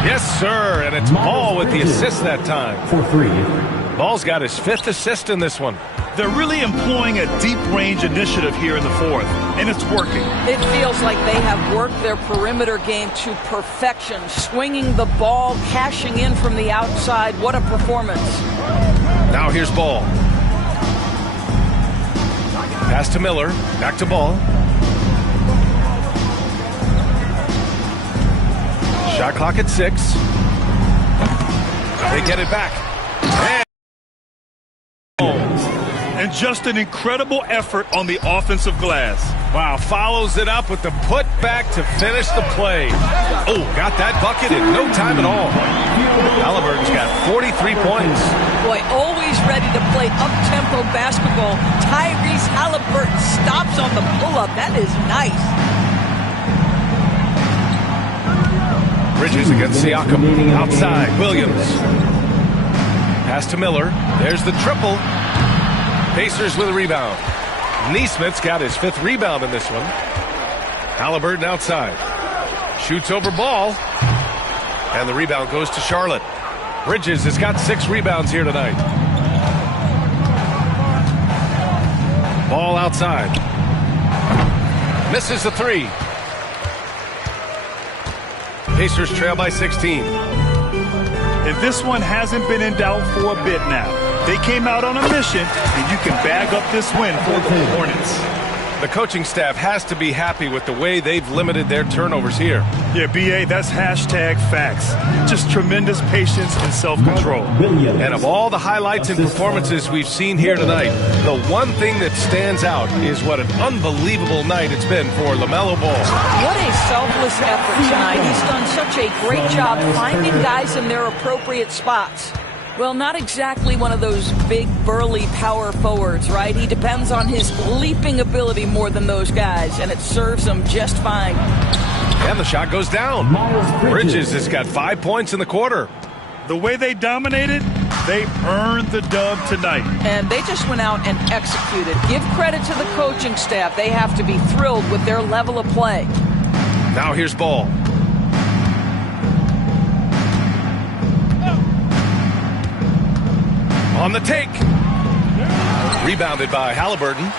Yes, sir, and it's Ball with the assist that time. For three. Ball's got his 5th assist in this one. They're really employing a deep range initiative here in the fourth, and it's working. It feels like they have worked their perimeter game to perfection, swinging the ball, cashing in from the outside. What a performance. Now here's Ball. Pass to Miller, back to Ball. Shot clock at 6. They get it back. And just an incredible effort on the offensive glass. Wow, follows it up with the putback to finish the play. Oh, got that bucket in no time at all. Haliburton's got 43 points. Boy, always ready to play up-tempo basketball. Tyrese Haliburton stops on the pull-up. That is nice. Bridges against Siakam. Outside, Williams. Pass to Miller. There's the triple. Pacers with a rebound. Neesmith's got his 5th rebound in this one. Haliburton outside. Shoots over Ball. And the rebound goes to Charlotte. Bridges has got 6 rebounds here tonight. Ball outside. Misses the 3. Pacers trail by 16. And this one hasn't been in doubt for a bit now. They came out on a mission, and you can bag up this win for the Hornets. The coaching staff has to be happy with the way they've limited their turnovers here. Yeah, B.A., that's hashtag facts. Just tremendous patience and self-control. And of all the highlights and performances we've seen here tonight, the one thing that stands out is what an unbelievable night it's been for LaMelo Ball. What a selfless effort tonight. He's done such a great job finding guys in their appropriate spots. Well, not exactly one of those big, burly power forwards, right? He depends on his leaping ability more than those guys, and it serves him just fine. And the shot goes down. Bridges has got 5 points in the quarter. The way they dominated, they earned the dub tonight. And they just went out and executed. Give credit to the coaching staff. They have to be thrilled with their level of play. Now here's Ball. On the take. Rebounded by Haliburton.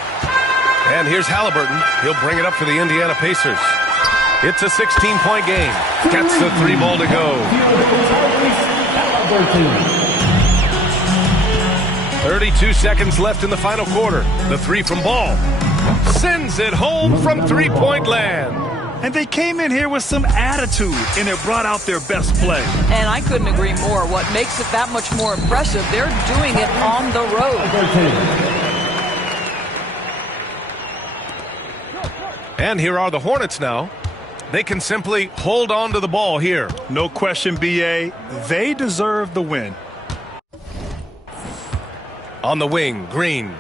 And here's Haliburton. He'll bring it up for the Indiana Pacers. It's a 16-point game. Gets the 3 ball to go. 32 seconds left in the final quarter. The 3 from Ball. Sends it home from 3-point land. And they came in here with some attitude, and it brought out their best play. And I couldn't agree more. What makes it that much more impressive, they're doing it on the road. And here are the Hornets now. They can simply hold on to the ball here. No question, B.A. They deserve the win. On the wing, Green.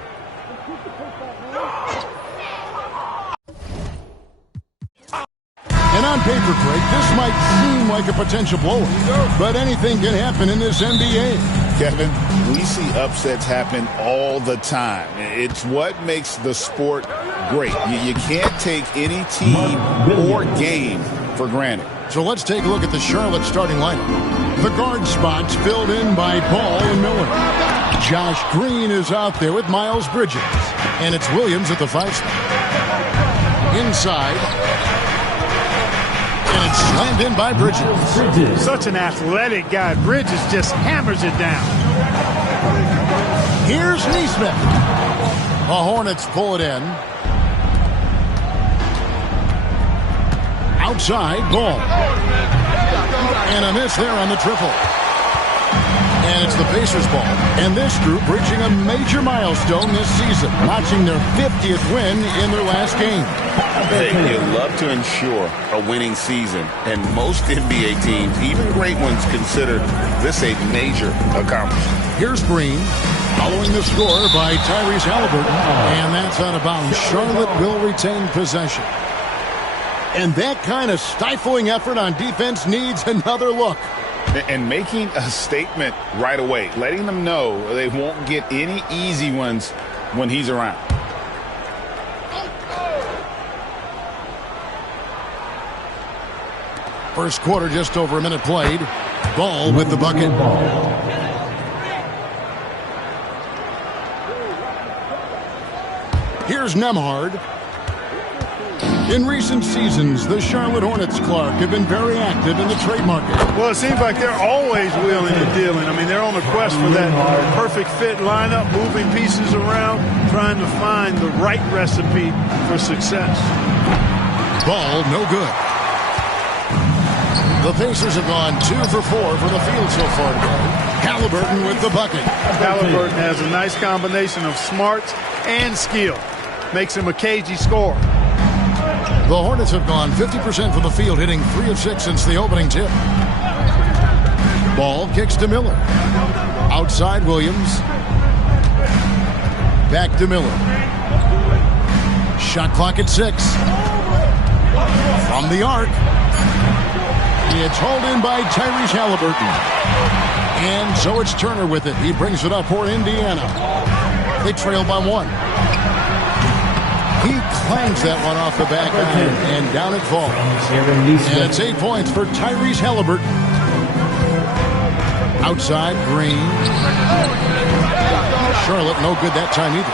And on paper, Greg, this might seem like a potential blowout, but anything can happen in this NBA. Kevin, we see upsets happen all the time. It's what makes the sport great. You can't take any team or game for granted. So let's take a look at the Charlotte starting lineup. The guard spots filled in by Ball and Miller. Josh Green is out there with Miles Bridges. And it's Williams at the 5 spot. Inside. And it's slammed in by Bridges. Such an athletic guy. Bridges just hammers it down. Here's Neesmith. The Hornets pull it in. Outside, Ball. And a miss there on the triple. And it's the Pacers ball. And this group reaching a major milestone this season, notching their 50th win in their last game. Hey, you love to ensure a winning season, and most NBA teams, even great ones, consider this a major accomplishment. Here's Green, following the score by Tyrese Haliburton, and that's out of bounds. Charlotte will retain possession. And that kind of stifling effort on defense needs another look. And making a statement right away, letting them know they won't get any easy ones when he's around. First quarter, just over a minute played. Ball with the bucket. Here's Nembhard. In recent seasons, the Charlotte Hornets, Clark, have been very active in the trade market. Well, it seems like they're always wheeling and dealing. I mean, they're on a quest for that perfect fit lineup, moving pieces around, trying to find the right recipe for success. Ball, no good. The Pacers have gone 2 for 4 from the field so far today. Haliburton with the bucket. Haliburton has a nice combination of smarts and skill. Makes him a cagey scorer. The Hornets have gone 50% from the field, hitting 3 of 6 since the opening tip. Ball kicks to Miller. Outside Williams. Back to Miller. Shot clock at 6. From the arc. It's hauled in by Tyrese Haliburton. And so it's Turner with it. He brings it up for Indiana. They trail by 1. He clangs that one off the back iron, and down it falls. And it's 8 points for Tyrese Haliburton. Outside, Green. Charlotte, no good that time either.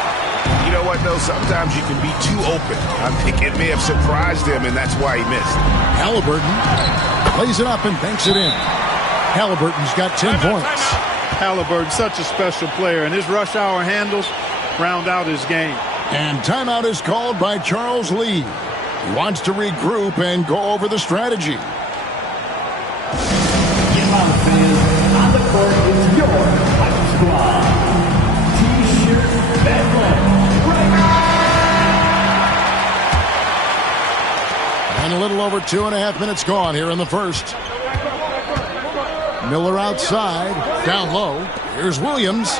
You know what, though? Sometimes you can be too open. I think it may have surprised him, and that's why he missed. Haliburton plays it up and banks it in. Haliburton's got 10 points. Haliburton, such a special player, and his rush hour handles round out his game. And timeout is called by Charles Lee. He wants to regroup and go over the strategy. Get out, fans. On the court is your Hype Squad. T-shirt battle. And a little over 2.5 minutes gone here in the first. Miller outside, down low. Here's Williams.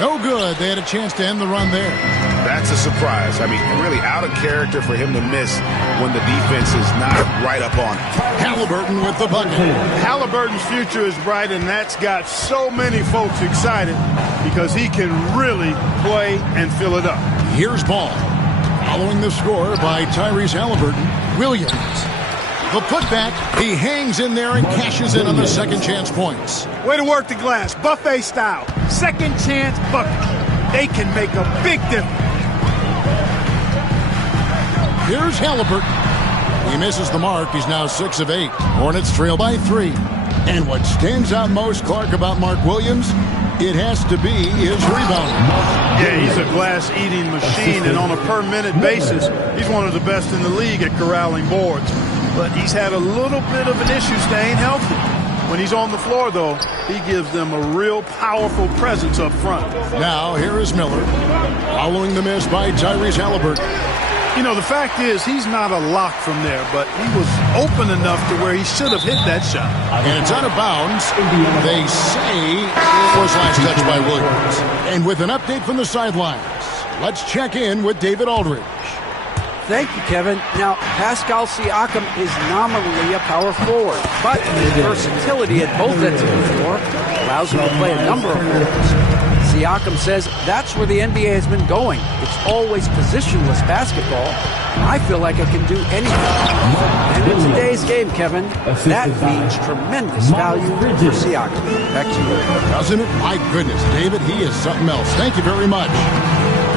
No good. They had a chance to end the run there. That's a surprise. I mean, really out of character for him to miss when the defense is not right up on him. Haliburton with the bucket. Haliburton's future is bright, and that's got so many folks excited because he can really play and fill it up. Here's Ball. Following the score by Tyrese Haliburton. Williams. The putback. He hangs in there and cashes in on the second chance points. Way to work the glass. Buffet style. Second chance bucket. They can make a big difference. Here's Haliburton. He misses the mark. He's now 6 of 8. Hornets trail by 3. And what stands out most, Clark, about Mark Williams, it has to be his rebounding. Yeah, he's a glass-eating machine, and on a per-minute basis, he's one of the best in the league at corralling boards. But he's had a little bit of an issue staying healthy. When he's on the floor, though, he gives them a real powerful presence up front. Now, here is Miller, following the miss by Tyrese Haliburton. You know, the fact is, he's not a lock from there, but he was open enough to where he should have hit that shot. And it's out of bounds. They say it was last touched by Williams. And with an update from the sidelines, let's check in with David Aldridge. Thank you, Kevin. Now, Pascal Siakam is nominally a power forward, but his versatility at both ends of the floor allows him to play a number of roles. Siakam says that's where the NBA has been going. It's always positionless basketball. I feel like I can do anything. And in today's game, Kevin, that means tremendous value for Siakam. Back to you. Doesn't it? My goodness, David, he is something else. Thank you very much.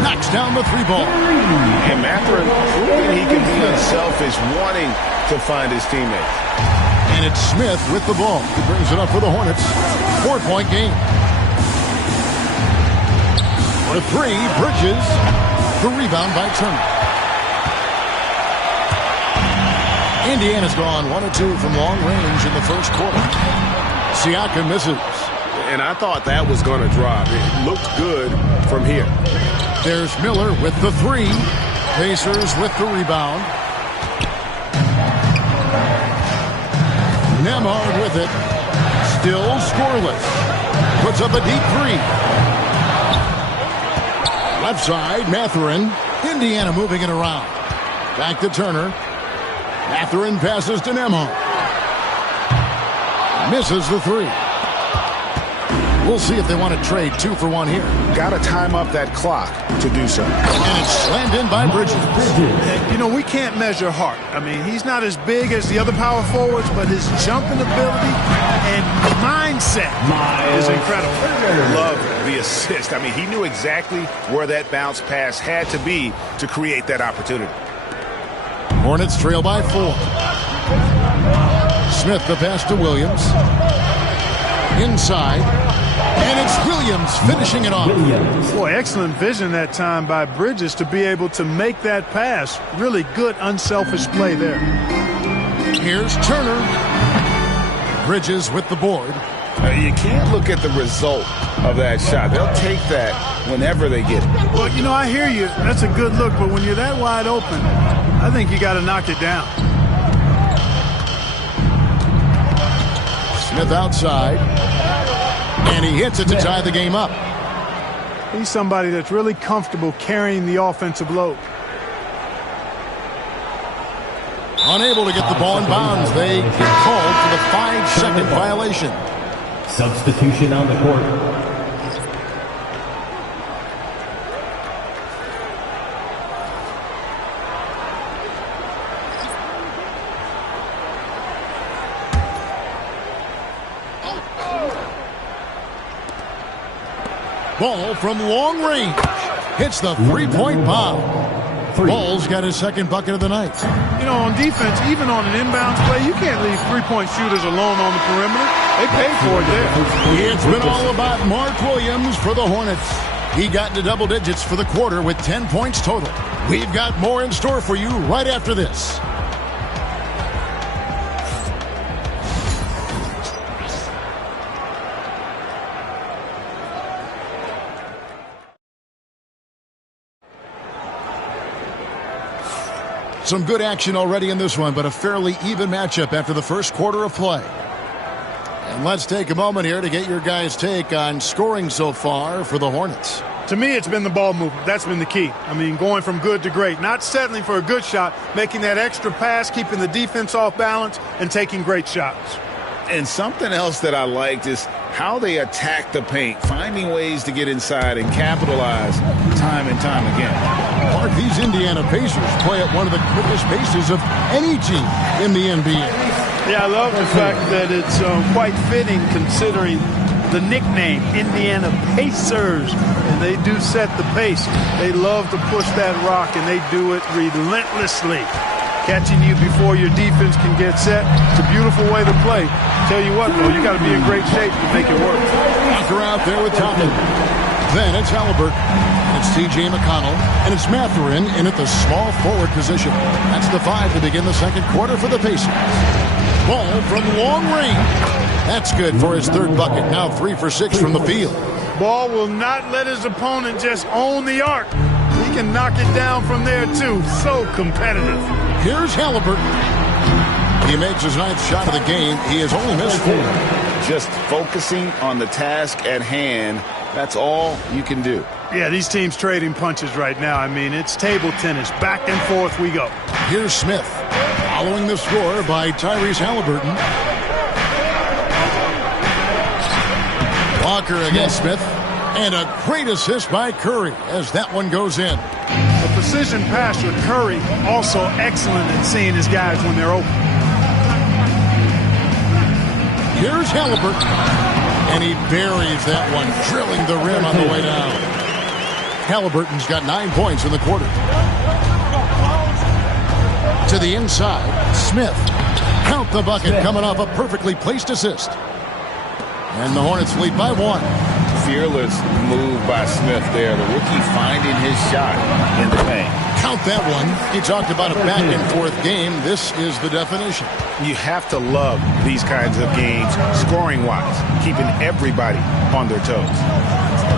Knocks down the 3-ball. And Mathurin proving he can be unselfish, wanting to find his teammates. And it's Smith with the ball. He brings it up for the Hornets. 4-point game. For 3, Bridges. The rebound by Turner. Indiana's gone 1 of 2 from long range in the first quarter. Siakam misses. and I thought that was going to drop. It looked good from here. There's Miller with the three. Pacers with the rebound. Nembhard with it. Still scoreless. Puts up a deep three. Left side, Mathurin. Indiana moving it around. Back to Turner. Mathurin passes to Nembhard. Misses the three. We'll see if they want to trade 2 for 1 here. Got to time up that clock to do so. And it's slammed in by Bridges. You know, we can't measure Hart. I mean, he's not as big as the other power forwards, but his jumping ability and mindset is incredible. Love the assist. I mean, he knew exactly where that bounce pass had to be to create that opportunity. Hornets trail by 4. Smith the pass to Williams. Inside. And it's Williams finishing it off. Boy, excellent vision that time by Bridges to be able to make that pass. Really good, unselfish play there. Here's Turner. Bridges with the board. You can't look at the result of that shot. They'll take that whenever they get it. Well, you know, I hear you. That's a good look, but when you're that wide open, I think you got to knock it down. Smith outside. And he hits it to tie the game up. He's somebody that's really comfortable carrying the offensive load. Unable to get the ball in bounds. They get called for the 5-second violation. Substitution on the court. Ball from long range. Hits the three-point bomb. Ball's got his second bucket of the night. You know, on defense, even on an inbounds play, you can't leave three-point shooters alone on the perimeter. They pay for it there. It's been all about Mark Williams for the Hornets. He got into double digits for the quarter with 10 points total. We've got more in store for you right after this. Some good action already in this one, but a fairly even matchup after the first quarter of play. And let's take a moment here to get your guys' take on scoring so far for the Hornets. To me, it's been the ball movement. That's been the key. I mean, going from good to great. Not settling for a good shot, making that extra pass, keeping the defense off balance, and taking great shots. And something else that I liked is how they attack the paint, finding ways to get inside and capitalize time and time again. Mark, these Indiana Pacers play at one of the quickest paces of any team in the NBA. Yeah, I love the fact that it's quite fitting considering the nickname, Indiana Pacers. And they do set the pace. They love to push that rock, and they do it relentlessly. Catching you before your defense can get set. It's a beautiful way to play. Tell you what, though, you got to be in great shape to make it work. Walker out there with Toppin. Then it's Haliburton. It's T.J. McConnell. And it's Mathurin in at the small forward position. That's the 5 to begin the second quarter for the Pacers. Ball from long range. That's good for his third bucket. Now 3 for 6 from the field. Ball will not let his opponent just own the arc. He can knock it down from there, too. So competitive. Here's Haliburton. He makes his 9th shot of the game. He has only missed 4. Just focusing on the task at hand. That's all you can do. Yeah, these teams trading punches right now. I mean, it's table tennis. Back and forth we go. Here's Smith. Following the score by Tyrese Haliburton. Walker against Smith. And a great assist by Curry as that one goes in. The precision pass with Curry, also excellent at seeing his guys when they're open. Here's Haliburton. And he buries that one, drilling the rim on the way down. Haliburton's got 9 points in the quarter. To the inside, Smith. Count the bucket, coming off a perfectly placed assist. And the Hornets lead by 1. Fearless move by Smith there. The rookie finding his shot in the paint. Count that one. You talked about a back-and-forth game. This is the definition. You have to love these kinds of games, scoring-wise, keeping everybody on their toes.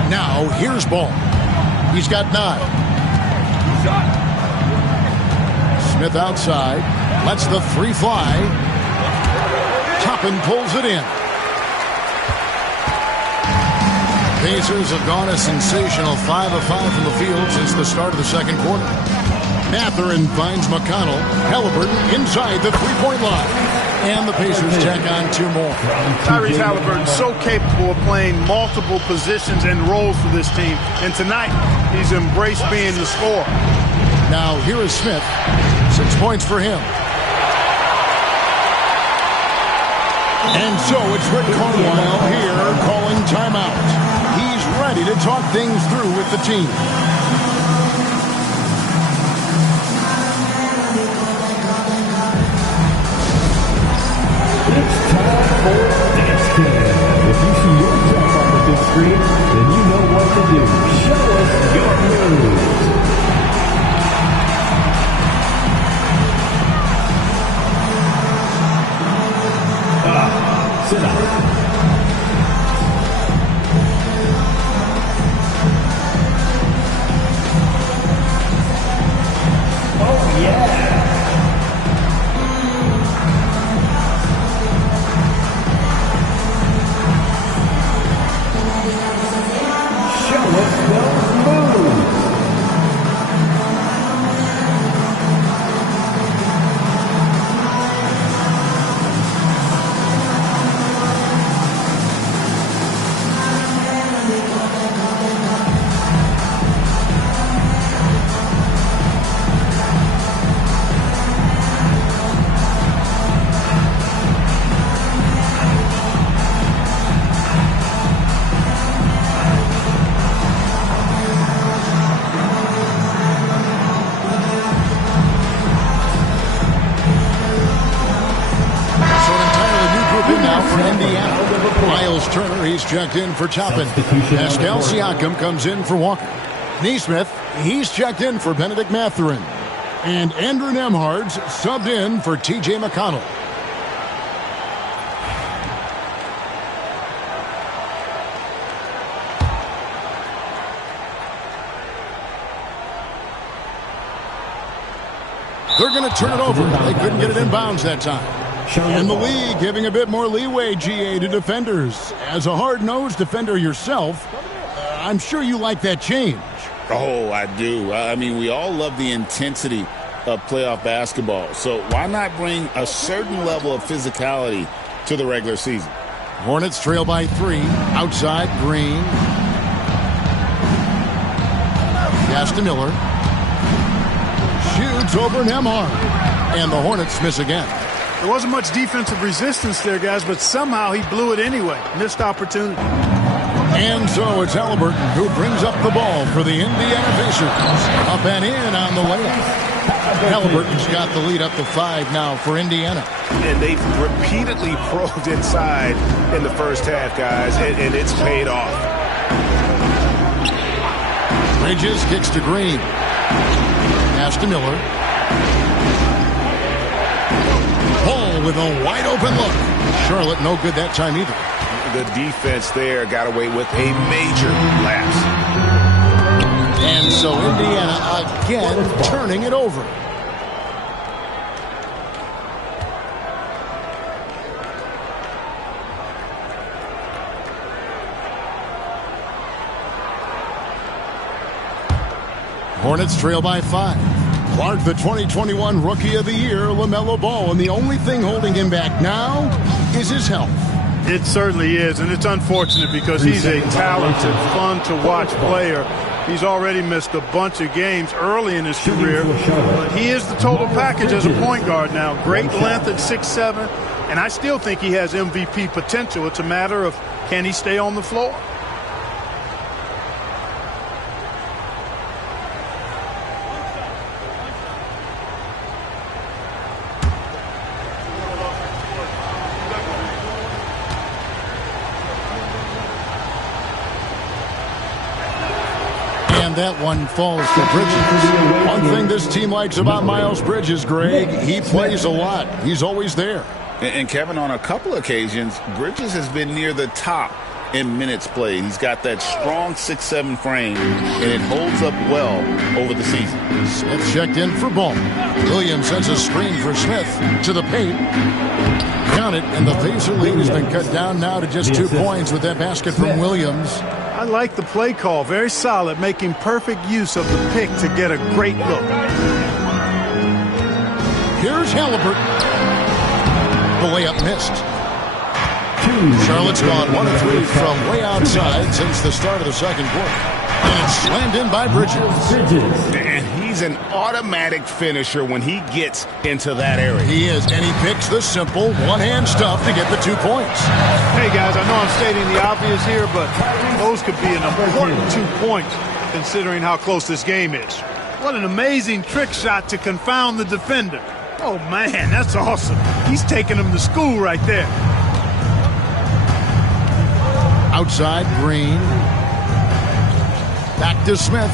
Now, here's ball. He's got 9. Smith outside. Lets the 3 fly. Toppin pulls it in. Pacers have gone a sensational 5 of 5 from the field since the start of the second quarter. Mathurin finds McConnell. Haliburton inside the 3-point line. And the Pacers tack on 2 more. Tyrese Haliburton so capable of playing multiple positions and roles for this team. And tonight, he's embraced being the scorer. Now, here is Smith. 6 points for him. And so it's Rick Carlisle here calling timeout. He's ready to talk things through with the team. It's time for Dance Cam. If you see yourself on the big screen, then you know what to do. Show us your moves. Sit up. Oh, yeah. Show us those moves. He's checked in for Toppin. Pascal Siakam comes in for Walker. Neesmith, he's checked in for Benedict Mathurin. And Andrew Nembhard's subbed in for T.J. McConnell. They're going to turn it over. They couldn't get it in bounds that time. And the league giving a bit more leeway, GA, to defenders. As a hard-nosed defender yourself, I'm sure you like that change. Oh, I do. I mean, we all love the intensity of playoff basketball. So why not bring a certain level of physicality to the regular season? Hornets trail by 3. Outside, Green. Pass to Miller. Shoots over Nembhard. And the Hornets miss again. There wasn't much defensive resistance there, guys, but somehow he blew it anyway. Missed opportunity. And so it's Haliburton who brings up the ball for the Indiana Pacers. Up and in on the layup. Haliburton's got the lead up to 5 now for Indiana. And they've repeatedly probed inside in the first half, guys, and it's paid off. Bridges kicks to Green. Pass to Miller. Paul with a wide-open look. Charlotte no good that time either. The defense there got away with a major lapse. And so Indiana again turning it over. Hornets trail by 5. Clark, the 2021 Rookie of the Year, LaMelo Ball, and the only thing holding him back now is his health. It certainly is, and it's unfortunate because he's a talented, fun-to-watch player. He's already missed a bunch of games early in his career, but he is the total package as a point guard now. Great length at 6'7", and I still think he has MVP potential. It's a matter of can he stay on the floor. And that one falls to Bridges. One thing this team likes about Miles Bridges, Greg, he plays a lot. He's always there. And Kevin, on a couple occasions, Bridges has been near the top in minutes played. He's got that strong 6'7" frame, and it holds up well over the season. Smith checked in for ball. Williams sends a screen for Smith to the paint. Count it, and the Pacer lead has been cut down now to just 2 points with that basket from Williams. I like the play call. Very solid, making perfect use of the pick to get a great look. Here's Haliburton. The layup missed. Charlotte's gone 1 of 3 from way outside since the start of the second quarter. And it's slammed in by Bridges. And he's an automatic finisher when he gets into that area. He is, and he picks the simple one-hand stuff to get the 2 points. Hey, guys, I know I'm stating the obvious here, but those could be an important 2 points considering how close this game is. What an amazing trick shot to confound the defender. Oh, man, that's awesome. He's taking him to school right there. Outside, Green. Back to Smith.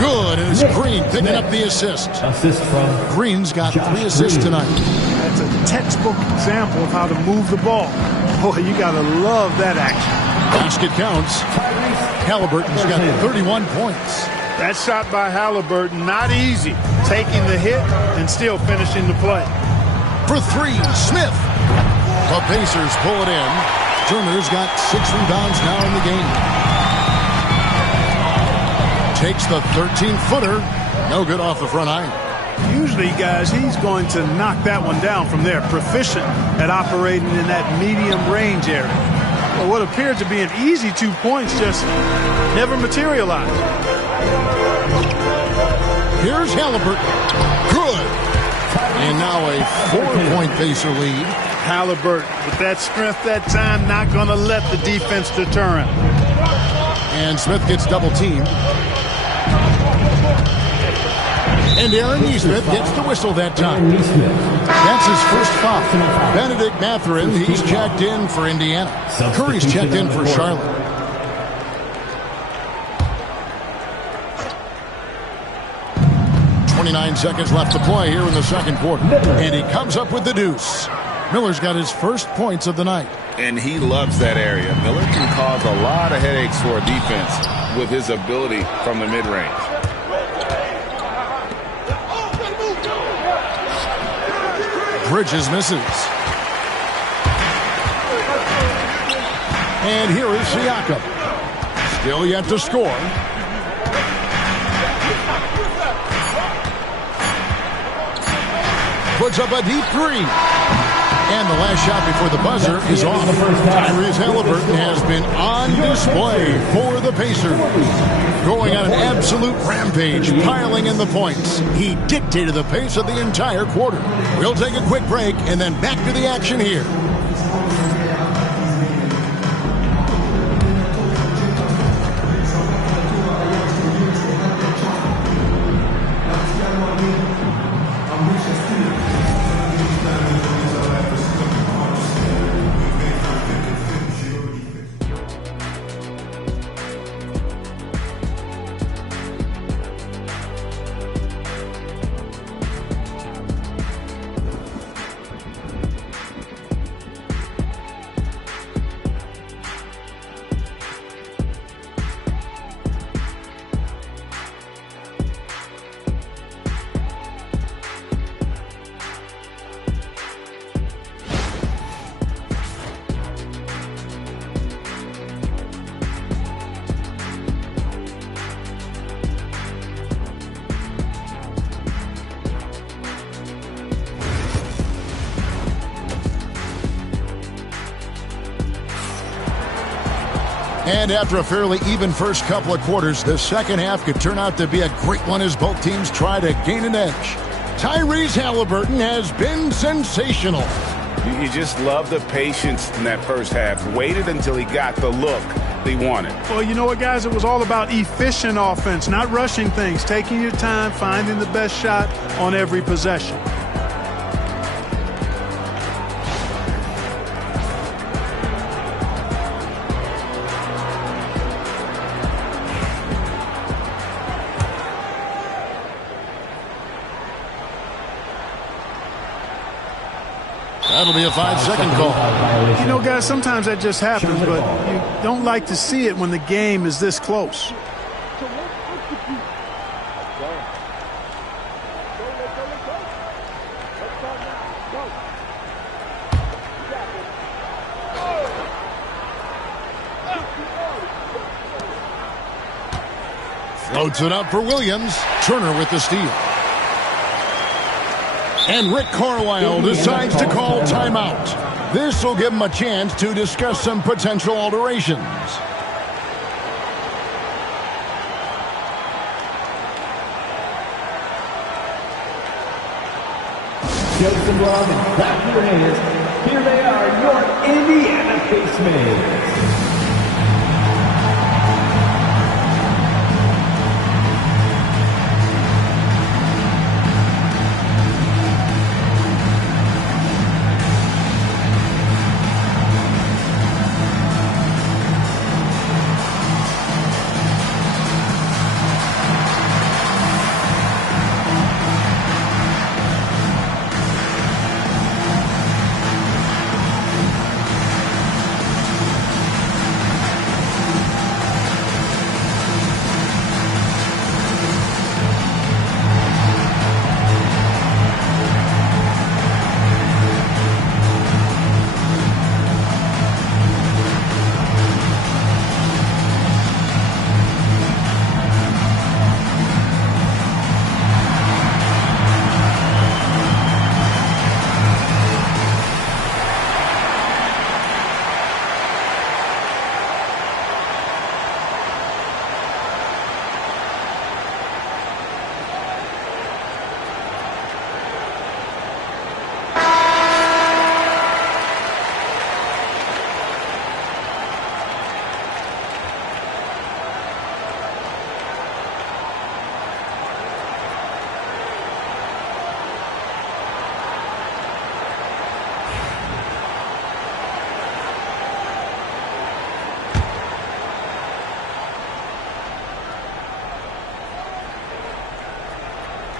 Good, and it's Green picking up the assist. Assist from Green's got 3 assists tonight. That's a textbook example of how to move the ball. Boy, you got to love that action. Basket counts. Haliburton's got 31 points. That shot by Haliburton, not easy. Taking the hit and still finishing the play. For 3, Smith. The Pacers pull it in. Turner's got 6 rebounds now in the game. Takes the 13-footer. No good off the front iron. Usually, guys, he's going to knock that one down from there. Proficient at operating in that medium range area. Well, what appeared to be an easy 2 points just never materialized. Here's Haliburton. Good. And now a 4-point Pacer lead. Haliburton, with that strength that time, not going to let the defense deter him. And Smith gets double-teamed. And Aaron Nesmith gets the whistle that time. That's his first foul. Benedict Mathurin, he's checked in for Indiana. Curry's checked in for Charlotte. .29 seconds left to play here in the second quarter. And he comes up with the deuce. Miller's got his first points of the night. And he loves that area. Miller can cause a lot of headaches for a defense with his ability from the mid-range. Bridges misses. And here is Siakam. Still yet to score. Puts up a deep 3. And the last shot before the buzzer is off. Tyrese Haliburton has been on display for the Pacers. Going on an absolute rampage, piling in the points. He dictated the pace of the entire quarter. We'll take a quick break and then back to the action here. And after a fairly even first couple of quarters, the second half could turn out to be a great one as both teams try to gain an edge. Tyrese Haliburton has been sensational. You just love the patience in that first half. Waited until he got the look he wanted. Well, you know what, guys? It was all about efficient offense, not rushing things, taking your time, finding the best shot on every possession. That'll be a 5-second call. You know, guys, sometimes that just happens, but you don't like to see it when the game is this close. Floats it up for Williams. Turner with the steal. And Rick Carlisle decides to call timeout. This will give him a chance to discuss some potential alterations. Joseph Love and Dr. Hayes. Here they are, your Indiana Pacemates.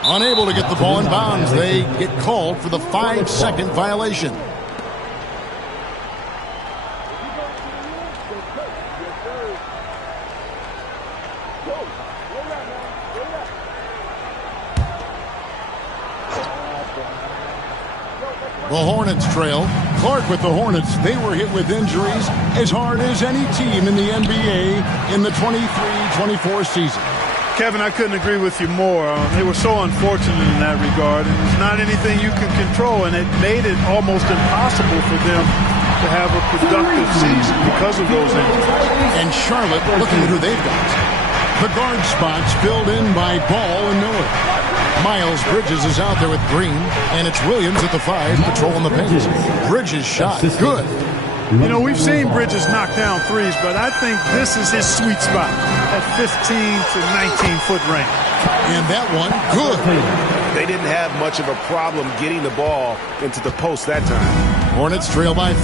Unable to get the ball in bounds. They get called for the 5-second violation. The Hornets trail. Clark with the Hornets. They were hit with injuries as hard as any team in the NBA in the 23-24 season. Kevin, I couldn't agree with you more. They were so unfortunate in that regard, and it's not anything you can control, and it made it almost impossible for them to have a productive season because of those injuries. And Charlotte, looking at who they've got. The guard spots filled in by Ball and Miller. Miles Bridges is out there with Green, and it's Williams at the 5 patrolling the paint. Bridges shot good. You know, we've seen Bridges knock down threes, but I think this is his sweet spot at 15 to 19-foot range. And that one, good. They didn't have much of a problem getting the ball into the post that time. Hornets trail by 5.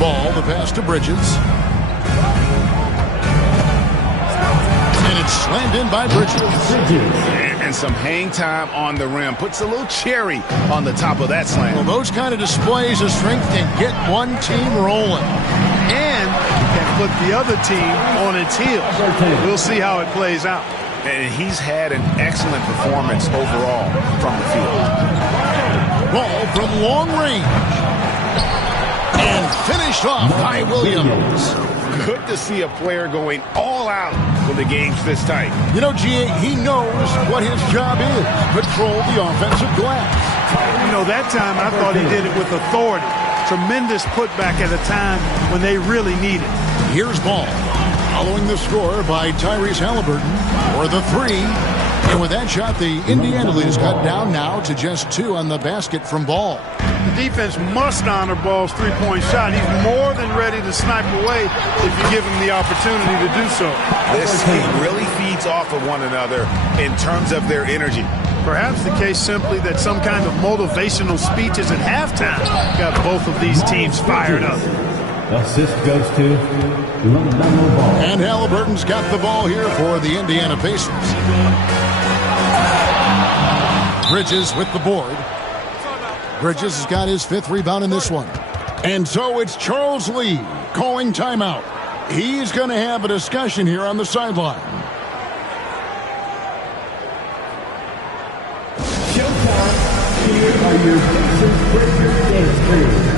Ball, the pass to Bridges. And it's slammed in by Bridges. And some hang time on the rim. Puts a little cherry on the top of that slam. Well, those kind of displays of strength can get one team rolling. And can put the other team on its heels. We'll see how it plays out. And he's had an excellent performance overall from the field. Ball from long range. And finished off by Williams. Good to see a player going all out when the game's this tight. You know, G.A., he knows what his job is. Control the offensive glass. You know, that time I thought he did it with authority. Tremendous putback at a time when they really need it. Here's Ball. Following the score by Tyrese Haliburton for the 3. And with that shot, the Indiana lead is cut down now to just 2 on the basket from Ball. The defense must honor Ball's three-point shot. He's more than ready to snipe away if you give him the opportunity to do so. This team really feeds off of one another in terms of their energy. Perhaps the case simply that some kind of motivational speeches at halftime got both of these teams fired up. Assist goes to LaMelo Ball. And Haliburton's got the ball here for the Indiana Pacers. Bridges with the board. Bridges has got his 5th rebound in this one. And so it's Charles Lee calling timeout. He's going to have a discussion here on the sideline. Showtime. Here are your Pacers Breaker dance crew.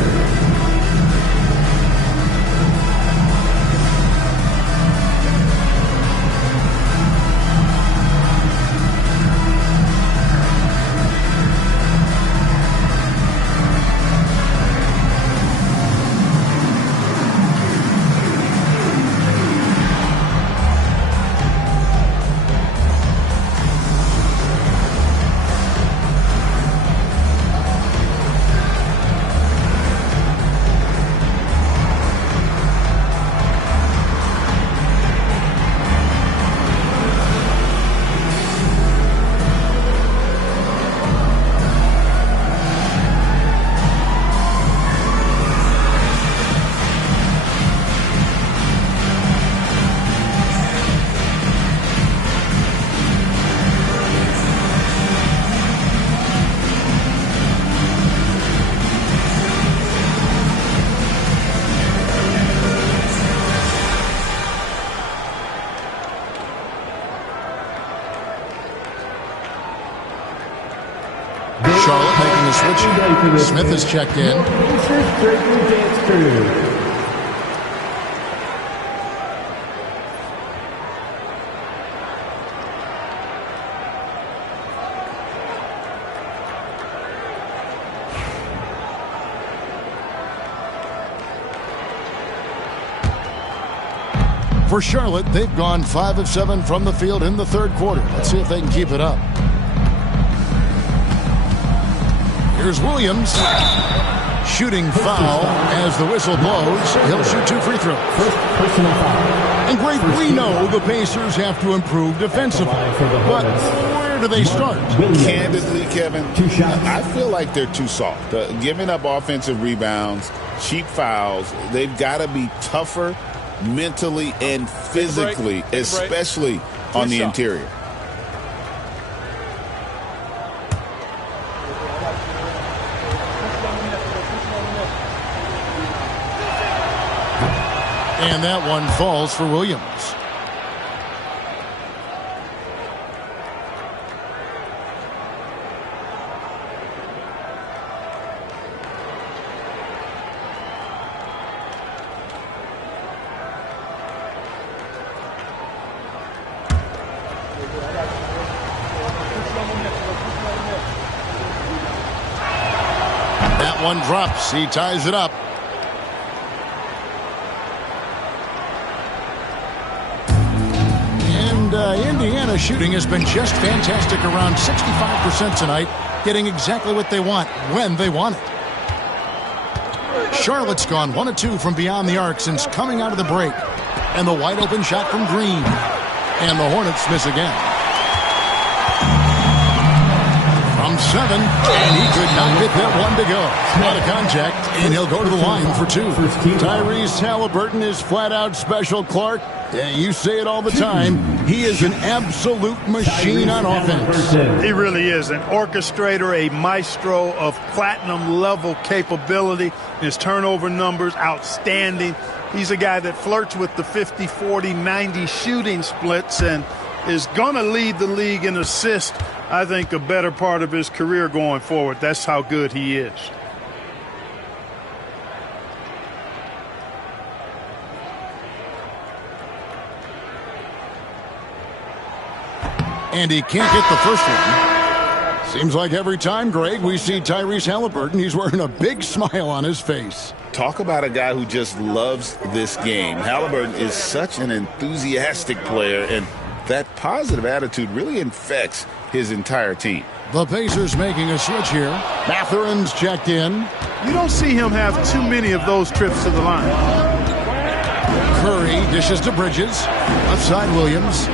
Charlotte making the switch. Smith has checked in. Pacers Breaker dance crew. For Charlotte, they've gone 5 of 7 from the field in the 3rd quarter. Let's see if they can keep it up. Here's Williams. Shooting foul as the whistle blows. He'll shoot 2 free throws. First personal foul. And great, we know the Pacers have to improve defensively. But where do they start? Candidly, Kevin, I feel like they're too soft. Giving up offensive rebounds, cheap fouls, they've got to be tougher mentally and physically, especially on the interior. And that one falls for Williams. That one drops. He ties it up. Indiana shooting has been just fantastic, around 65% tonight, getting exactly what they want when they want it. Charlotte's gone 1 of 2 from beyond the arc since coming out of the break. And the wide open shot from Green. And the Hornets miss again. From 7, and he could not get that one to go. Out of contact, and he'll go to the line for 2. Tyrese Haliburton is flat out special, Clark. You say it all the time. He is an absolute machine on offense. He really is an orchestrator, a maestro of platinum-level capability. His turnover numbers, outstanding. He's a guy that flirts with the 50, 40, 90 shooting splits and is going to lead the league in assists, I think, a better part of his career going forward. That's how good he is. And he can't get the first one. Seems like every time, Greg, we see Tyrese Haliburton, he's wearing a big smile on his face. Talk about a guy who just loves this game. Haliburton is such an enthusiastic player, and that positive attitude really infects his entire team. The Pacers making a switch here. Matherin's checked in. You don't see him have too many of those trips to the line. Curry dishes to Bridges. Left side, Williams.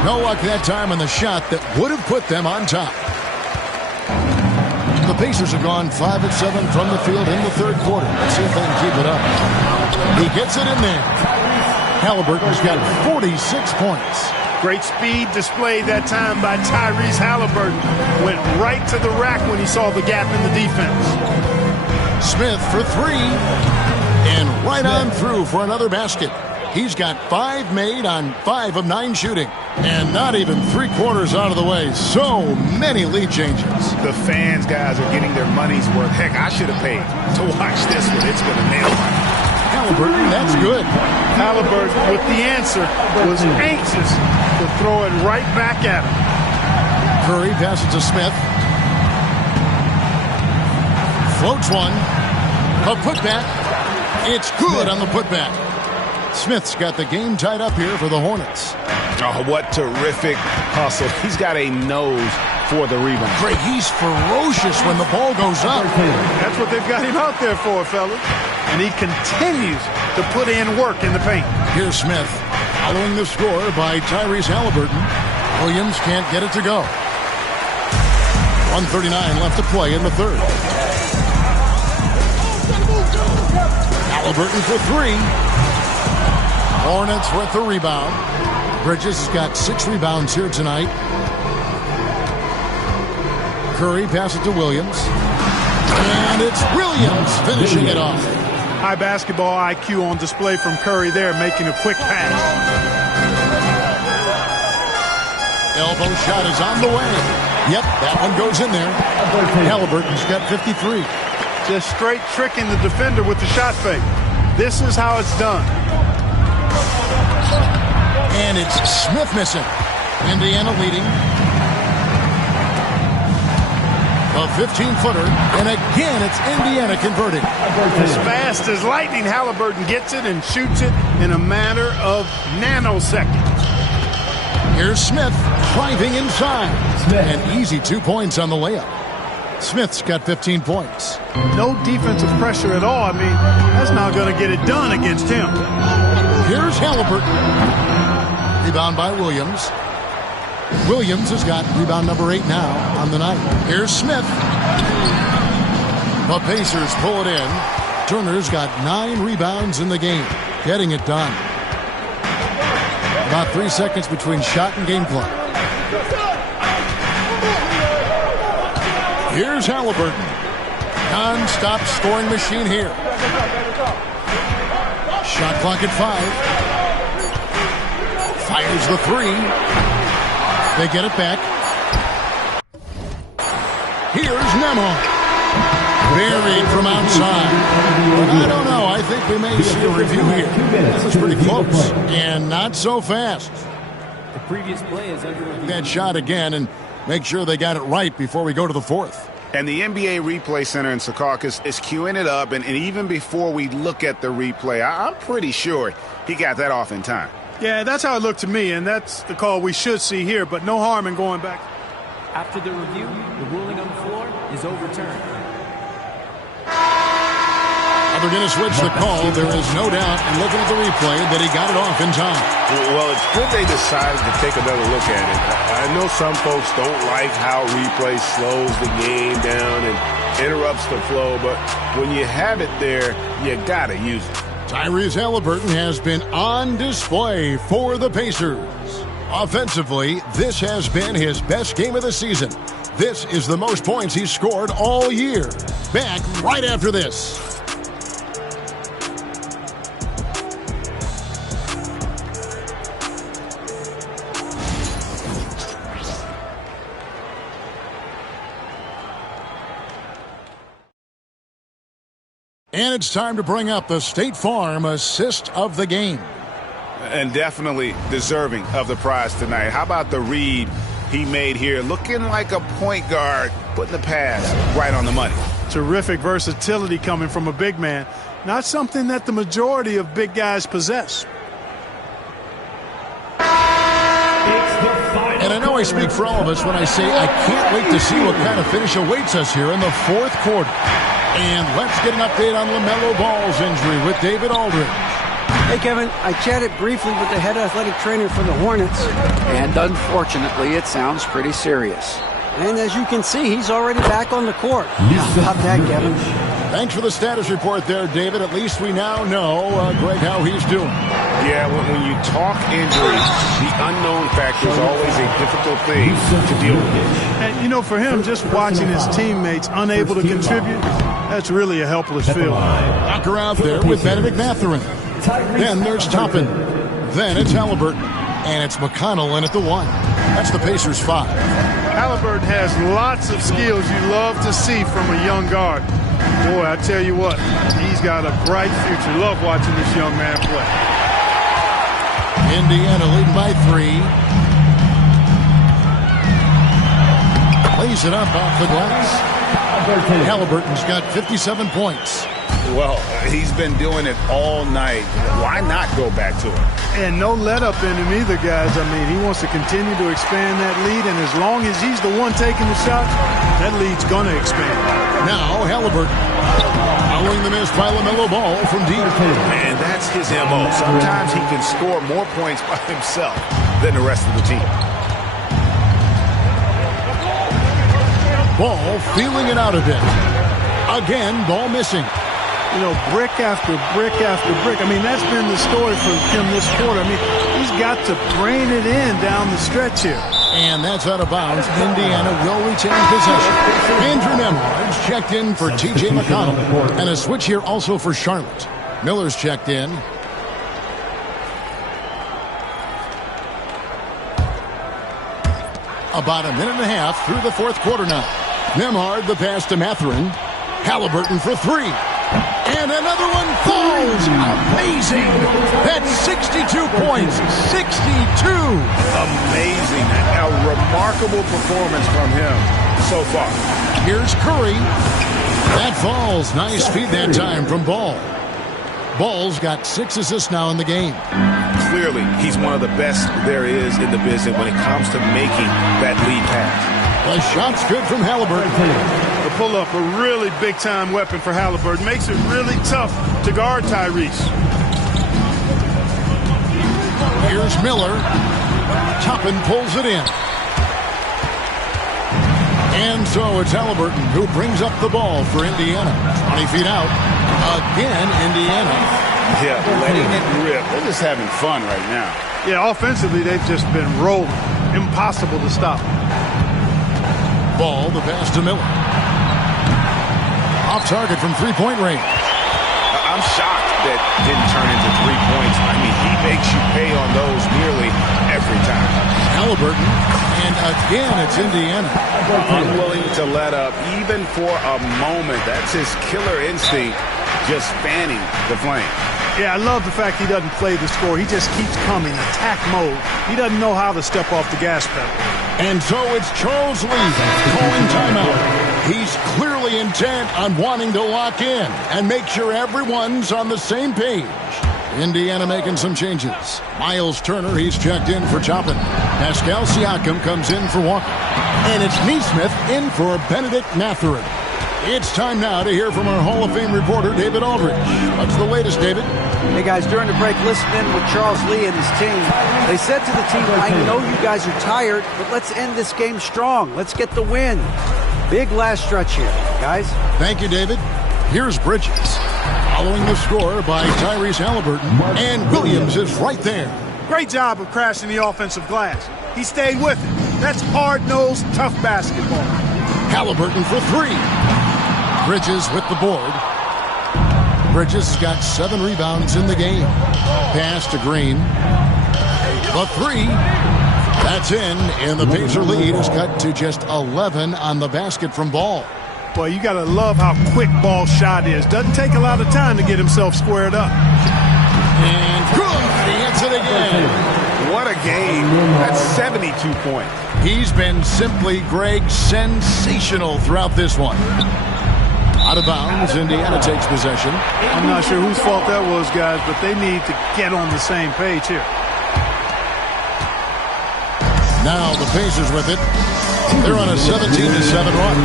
No luck that time on the shot that would have put them on top. The Pacers have gone 5 of 7 from the field in the 3rd quarter. Let's see if they can keep it up. He gets it in there. Haliburton's got 46 points. Great speed displayed that time by Tyrese Haliburton. Went right to the rack when he saw the gap in the defense. Smith for three. And right on through for another basket. He's got 5 made on 5 of 9 shooting. And not even 3/4 out of the way. So many lead changes. The fans, guys, are getting their money's worth. Heck, I should have paid to watch this one. It's been a nail biter. Haliburton, that's good. Haliburton with the answer was anxious to throw it right back at him. Curry passes to Smith. Floats one. A putback. It's good on the putback. Smith's got the game tied up here for the Hornets. Oh, what terrific hustle. He's got a nose for the rebound. Great, he's ferocious when the ball goes up. That's what they've got him out there for, fellas. And he continues to put in work in the paint. Here's Smith, following the score by Tyrese Haliburton. Williams can't get it to go. 1:39 left to play in the third. Haliburton for three. Hornets with the rebound. Bridges has got 6 rebounds here tonight. Curry passes to Williams. And it's Williams finishing it off. High basketball IQ on display from Curry there, making a quick pass. Elbow shot is on the way. Yep, that one goes in there. Haliburton's got 53. Just straight tricking the defender with the shot fake. This is how it's done. And it's Smith missing. Indiana leading. A 15-footer. And again, it's Indiana converting. As fast as lightning, Haliburton gets it and shoots it in a matter of nanoseconds. Here's Smith driving inside. And easy 2 points on the layup. Smith's got 15 points. No defensive pressure at all. I mean, that's not going to get it done against him. Here's Haliburton. Rebound by Williams. Williams has got rebound number 8 now on the night. Here's Smith. The Pacers pull it in. Turner's got 9 rebounds in the game. Getting it done. About 3 seconds between shot and game clock. Here's Haliburton. Non-stop scoring machine here. Shot clock at 5. Fires the 3. They get it back. Here's Nemo. Buried from outside. But I don't know. I think we may see a review here. That was pretty close. And not so fast. The previous play is under review. That shot again and make sure they got it right before we go to the fourth. And the NBA Replay Center in Secaucus is queuing it up. And even before we look at the replay, I'm pretty sure he got that off in time. Yeah, that's how it looked to me, and that's the call we should see here, but no harm in going back. After the review, the ruling on the floor is overturned. They're going to switch the call. There is no doubt, and looking at the replay, that he got it off in time. Well, it's good they decided to take another look at it. I know some folks don't like how replay slows the game down and interrupts the flow, but when you have it there, you got to use it. Tyrese Haliburton has been on display for the Pacers. Offensively, this has been his best game of the season. This is the most points he's scored all year. Back right after this. And it's time to bring up the State Farm assist of the game. And definitely deserving of the prize tonight. How about the read he made here? Looking like a point guard, putting the pass right on the money. Terrific versatility coming from a big man. Not something that the majority of big guys possess. And I know I speak for all of us when I say I can't wait to see what kind of finish awaits us here in the fourth quarter. And let's get an update on LaMelo Ball's injury with David Aldridge. Hey, Kevin, I chatted briefly with the head athletic trainer for the Hornets. And unfortunately, it sounds pretty serious. And as you can see, he's already back on the court. How about that, Kevin? Thanks for the status report there, David. At least we now know, Greg, how he's doing. Yeah, when you talk injuries, the unknown factor is always a difficult thing to deal with. And, you know, for him, just watching his teammates unable to contribute, that's really a helpless feeling. Knocker out there with Benedict Mathurin. Then there's Toppin. Then it's Haliburton. And it's McConnell in at the 1. That's the Pacers' 5. Haliburton has lots of skills you love to see from a young guard. Boy, I tell you what, he's got a bright future. Love watching this young man play. Indiana leading by 3. Lays it up off the glass. Haliburton's got 57 points. Well, he's been doing it all night. Why not go back to it? And no let up in him either, guys. I mean, he wants to continue to expand that lead, and as long as he's the one taking the shots, that lead's going to expand. Now, Haliburton. Following the miss by LaMelo Ball from deep. And that's his MO. Sometimes he can score more points by himself than the rest of the team. Ball feeling it out a bit. Again, Ball missing. You know, brick after brick after brick. I mean, that's been the story for him this quarter. I mean, he's got to brain it in down the stretch here. And that's out of bounds. Indiana will retain possession. Andrew Nembhard's checked in for T.J. McConnell. And a switch here also for Charlotte. Miller's checked in. About a minute and a half through the fourth quarter now. Nembhard the pass to Mathurin. Haliburton for 3. And another one falls. Amazing. That's 62 points. 62. Amazing. A remarkable performance from him so far. Here's Curry. That falls. Nice feed that time from Ball. Ball's got 6 assists now in the game. Clearly, he's one of the best there is in the business when it comes to making that lead pass. The shot's good from Haliburton. The pull-up, a really big-time weapon for Haliburton. Makes it really tough to guard Tyrese. Here's Miller. Toppin pulls it in. And so it's Haliburton who brings up the ball for Indiana. 20 feet out. Again, Indiana. Yeah, letting it rip. They're just having fun right now. Yeah, offensively, they've just been rolling. Impossible to stop. Ball, the pass to Miller. Off target from three-point range. I'm shocked that didn't turn into 3 points. I mean, he makes you pay on those nearly every time. Haliburton, and again it's Indiana. Unwilling to let up even for a moment. That's his killer instinct, just fanning the flame. Yeah, I love the fact he doesn't play the score. He just keeps coming, attack mode. He doesn't know how to step off the gas pedal. And so it's Charles Lee calling timeout. He's clearly intent on wanting to lock in and make sure everyone's on the same page. Indiana making some changes. Miles Turner, he's checked in for Toppin. Pascal Siakam comes in for Walker. And it's Neesmith in for Benedict Mathurin. It's time now to hear from our Hall of Fame reporter, David Aldridge. What's the latest, David? Hey, guys, during the break, listening with Charles Lee and his team, they said to the team, I know you guys are tired, but let's end this game strong. Let's get the win. Big last stretch here, guys. Thank you, David. Here's Bridges. Following the score by Tyrese Haliburton, and Williams is right there. Great job of crashing the offensive glass. He stayed with it. That's hard-nosed, tough basketball. Haliburton for 3. Bridges with the board. Bridges has got 7 rebounds in the game. Pass to Green. The 3. That's in, and the Pacer lead is cut to just 11 on the basket from Ball. Boy, you got to love how quick Ball's shot is. Doesn't take a lot of time to get himself squared up. And good! He hits it again. What a game. That's 72 points. He's been simply, Greg, sensational throughout this one. Out of bounds, Indiana takes possession. I'm not sure whose fault that was, guys, but they need to get on the same page here. Now the Pacers with it. They're on a 17-7 run.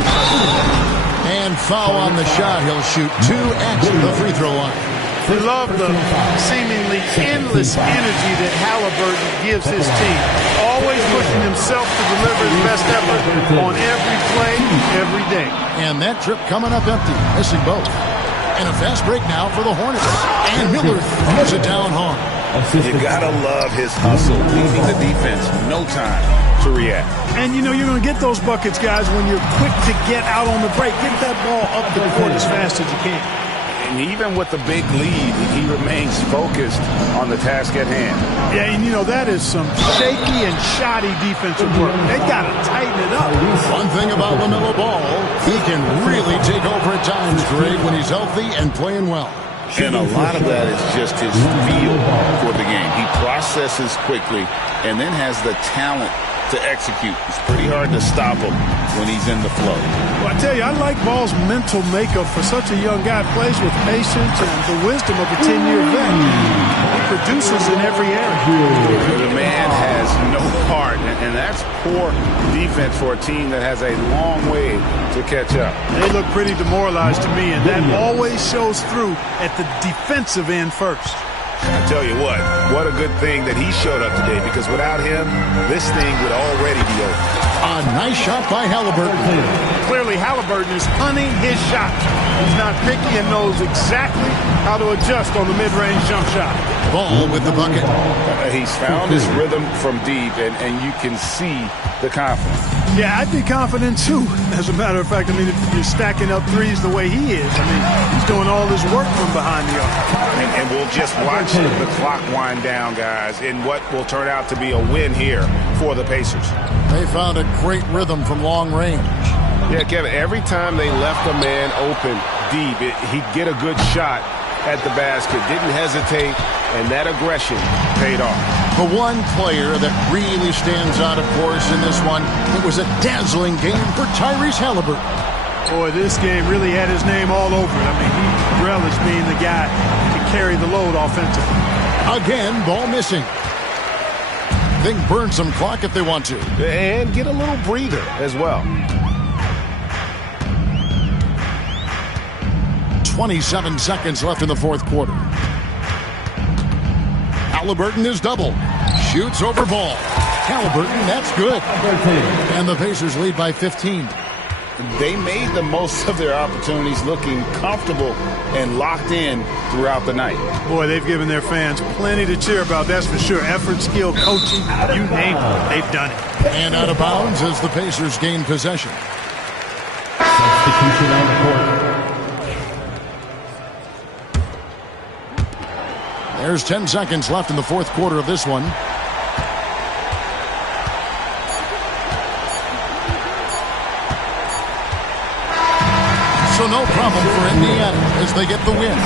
And foul on the shot. He'll shoot 2 at the free throw line. We love the seemingly endless energy that Haliburton gives his team. Always pushing himself to deliver his best effort on every play, every day. And that trip coming up empty, missing both. And a fast break now for the Hornets. And Miller throws it down hard. You gotta love his hustle, leaving the defense no time to react. And you know you're going to get those buckets, guys, when you're quick to get out on the break. Get that ball up the court as fast as you can. And even with the big lead, he remains focused on the task at hand. Yeah, and you know, that is some shaky and shoddy defensive work. They got to tighten it up. One thing about LaMelo Ball, he can really take over at times, Greg, when he's healthy and playing well. And a lot of that is just his feel for the game. He processes quickly and then has the talent to execute. It's pretty hard to stop him when he's in the flow. Well, I tell you, I like Ball's mental makeup for such a young guy. Plays with patience and the wisdom of a 10-year vet. He produces in every area. The man has no heart, and that's poor defense for a team that has a long way to catch up. They look pretty demoralized to me, and that always shows through at the defensive end first. I tell you what a good thing that he showed up today, because without him, this thing would already be over. A nice shot by Haliburton. Clearly, Haliburton is hunting his shot. He's not picky and knows exactly how to adjust on the mid-range jump shot. Ball with the bucket. He's found his rhythm from deep, and you can see the confidence. Yeah, I'd be confident, too. As a matter of fact, I mean, if you're stacking up threes the way he is, I mean, he's doing all this work from behind the arc. And we'll just watch the clock wind down, guys, in what will turn out to be a win here for the Pacers. They found a great rhythm from long range. Yeah, Kevin, every time they left a man open deep, he'd get a good shot at the basket, didn't hesitate, and that aggression paid off. The one player that really stands out, of course, in this one, it was a dazzling game for Tyrese Haliburton. Boy, this game really had his name all over it. I mean, he relished being the guy to carry the load offensively. Again, ball missing. They can burn some clock if they want to. And get a little breather as well. 27 seconds left in the fourth quarter. Haliburton is doubled. Shoots over Ball. Haliburton, that's good. And the Pacers lead by 15. They made the most of their opportunities, looking comfortable and locked in throughout the night. Boy, they've given their fans plenty to cheer about, that's for sure. Effort, skill, coaching, you name it, they've done it. And out of bounds as the Pacers gain possession. Substitution on the court. There's 10 seconds left in the fourth quarter of this one. So no problem for Indiana as they get the win.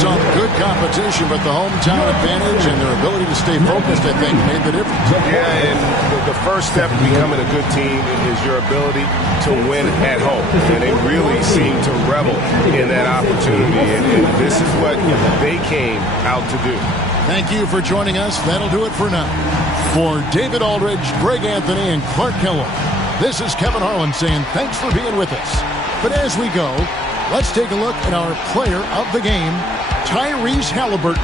Some good competition, but the hometown advantage and their ability to stay focused, I think, made the difference. Yeah, and the first step to becoming a good team is your ability to win at home. And they really seem to revel in that opportunity, and this is what they came out to do. Thank you for joining us. That'll do it for now. For David Aldridge, Greg Anthony, and Clark Kellogg, this is Kevin Harlan saying thanks for being with us. But as we go, let's take a look at our player of the game, Tyrese Haliburton.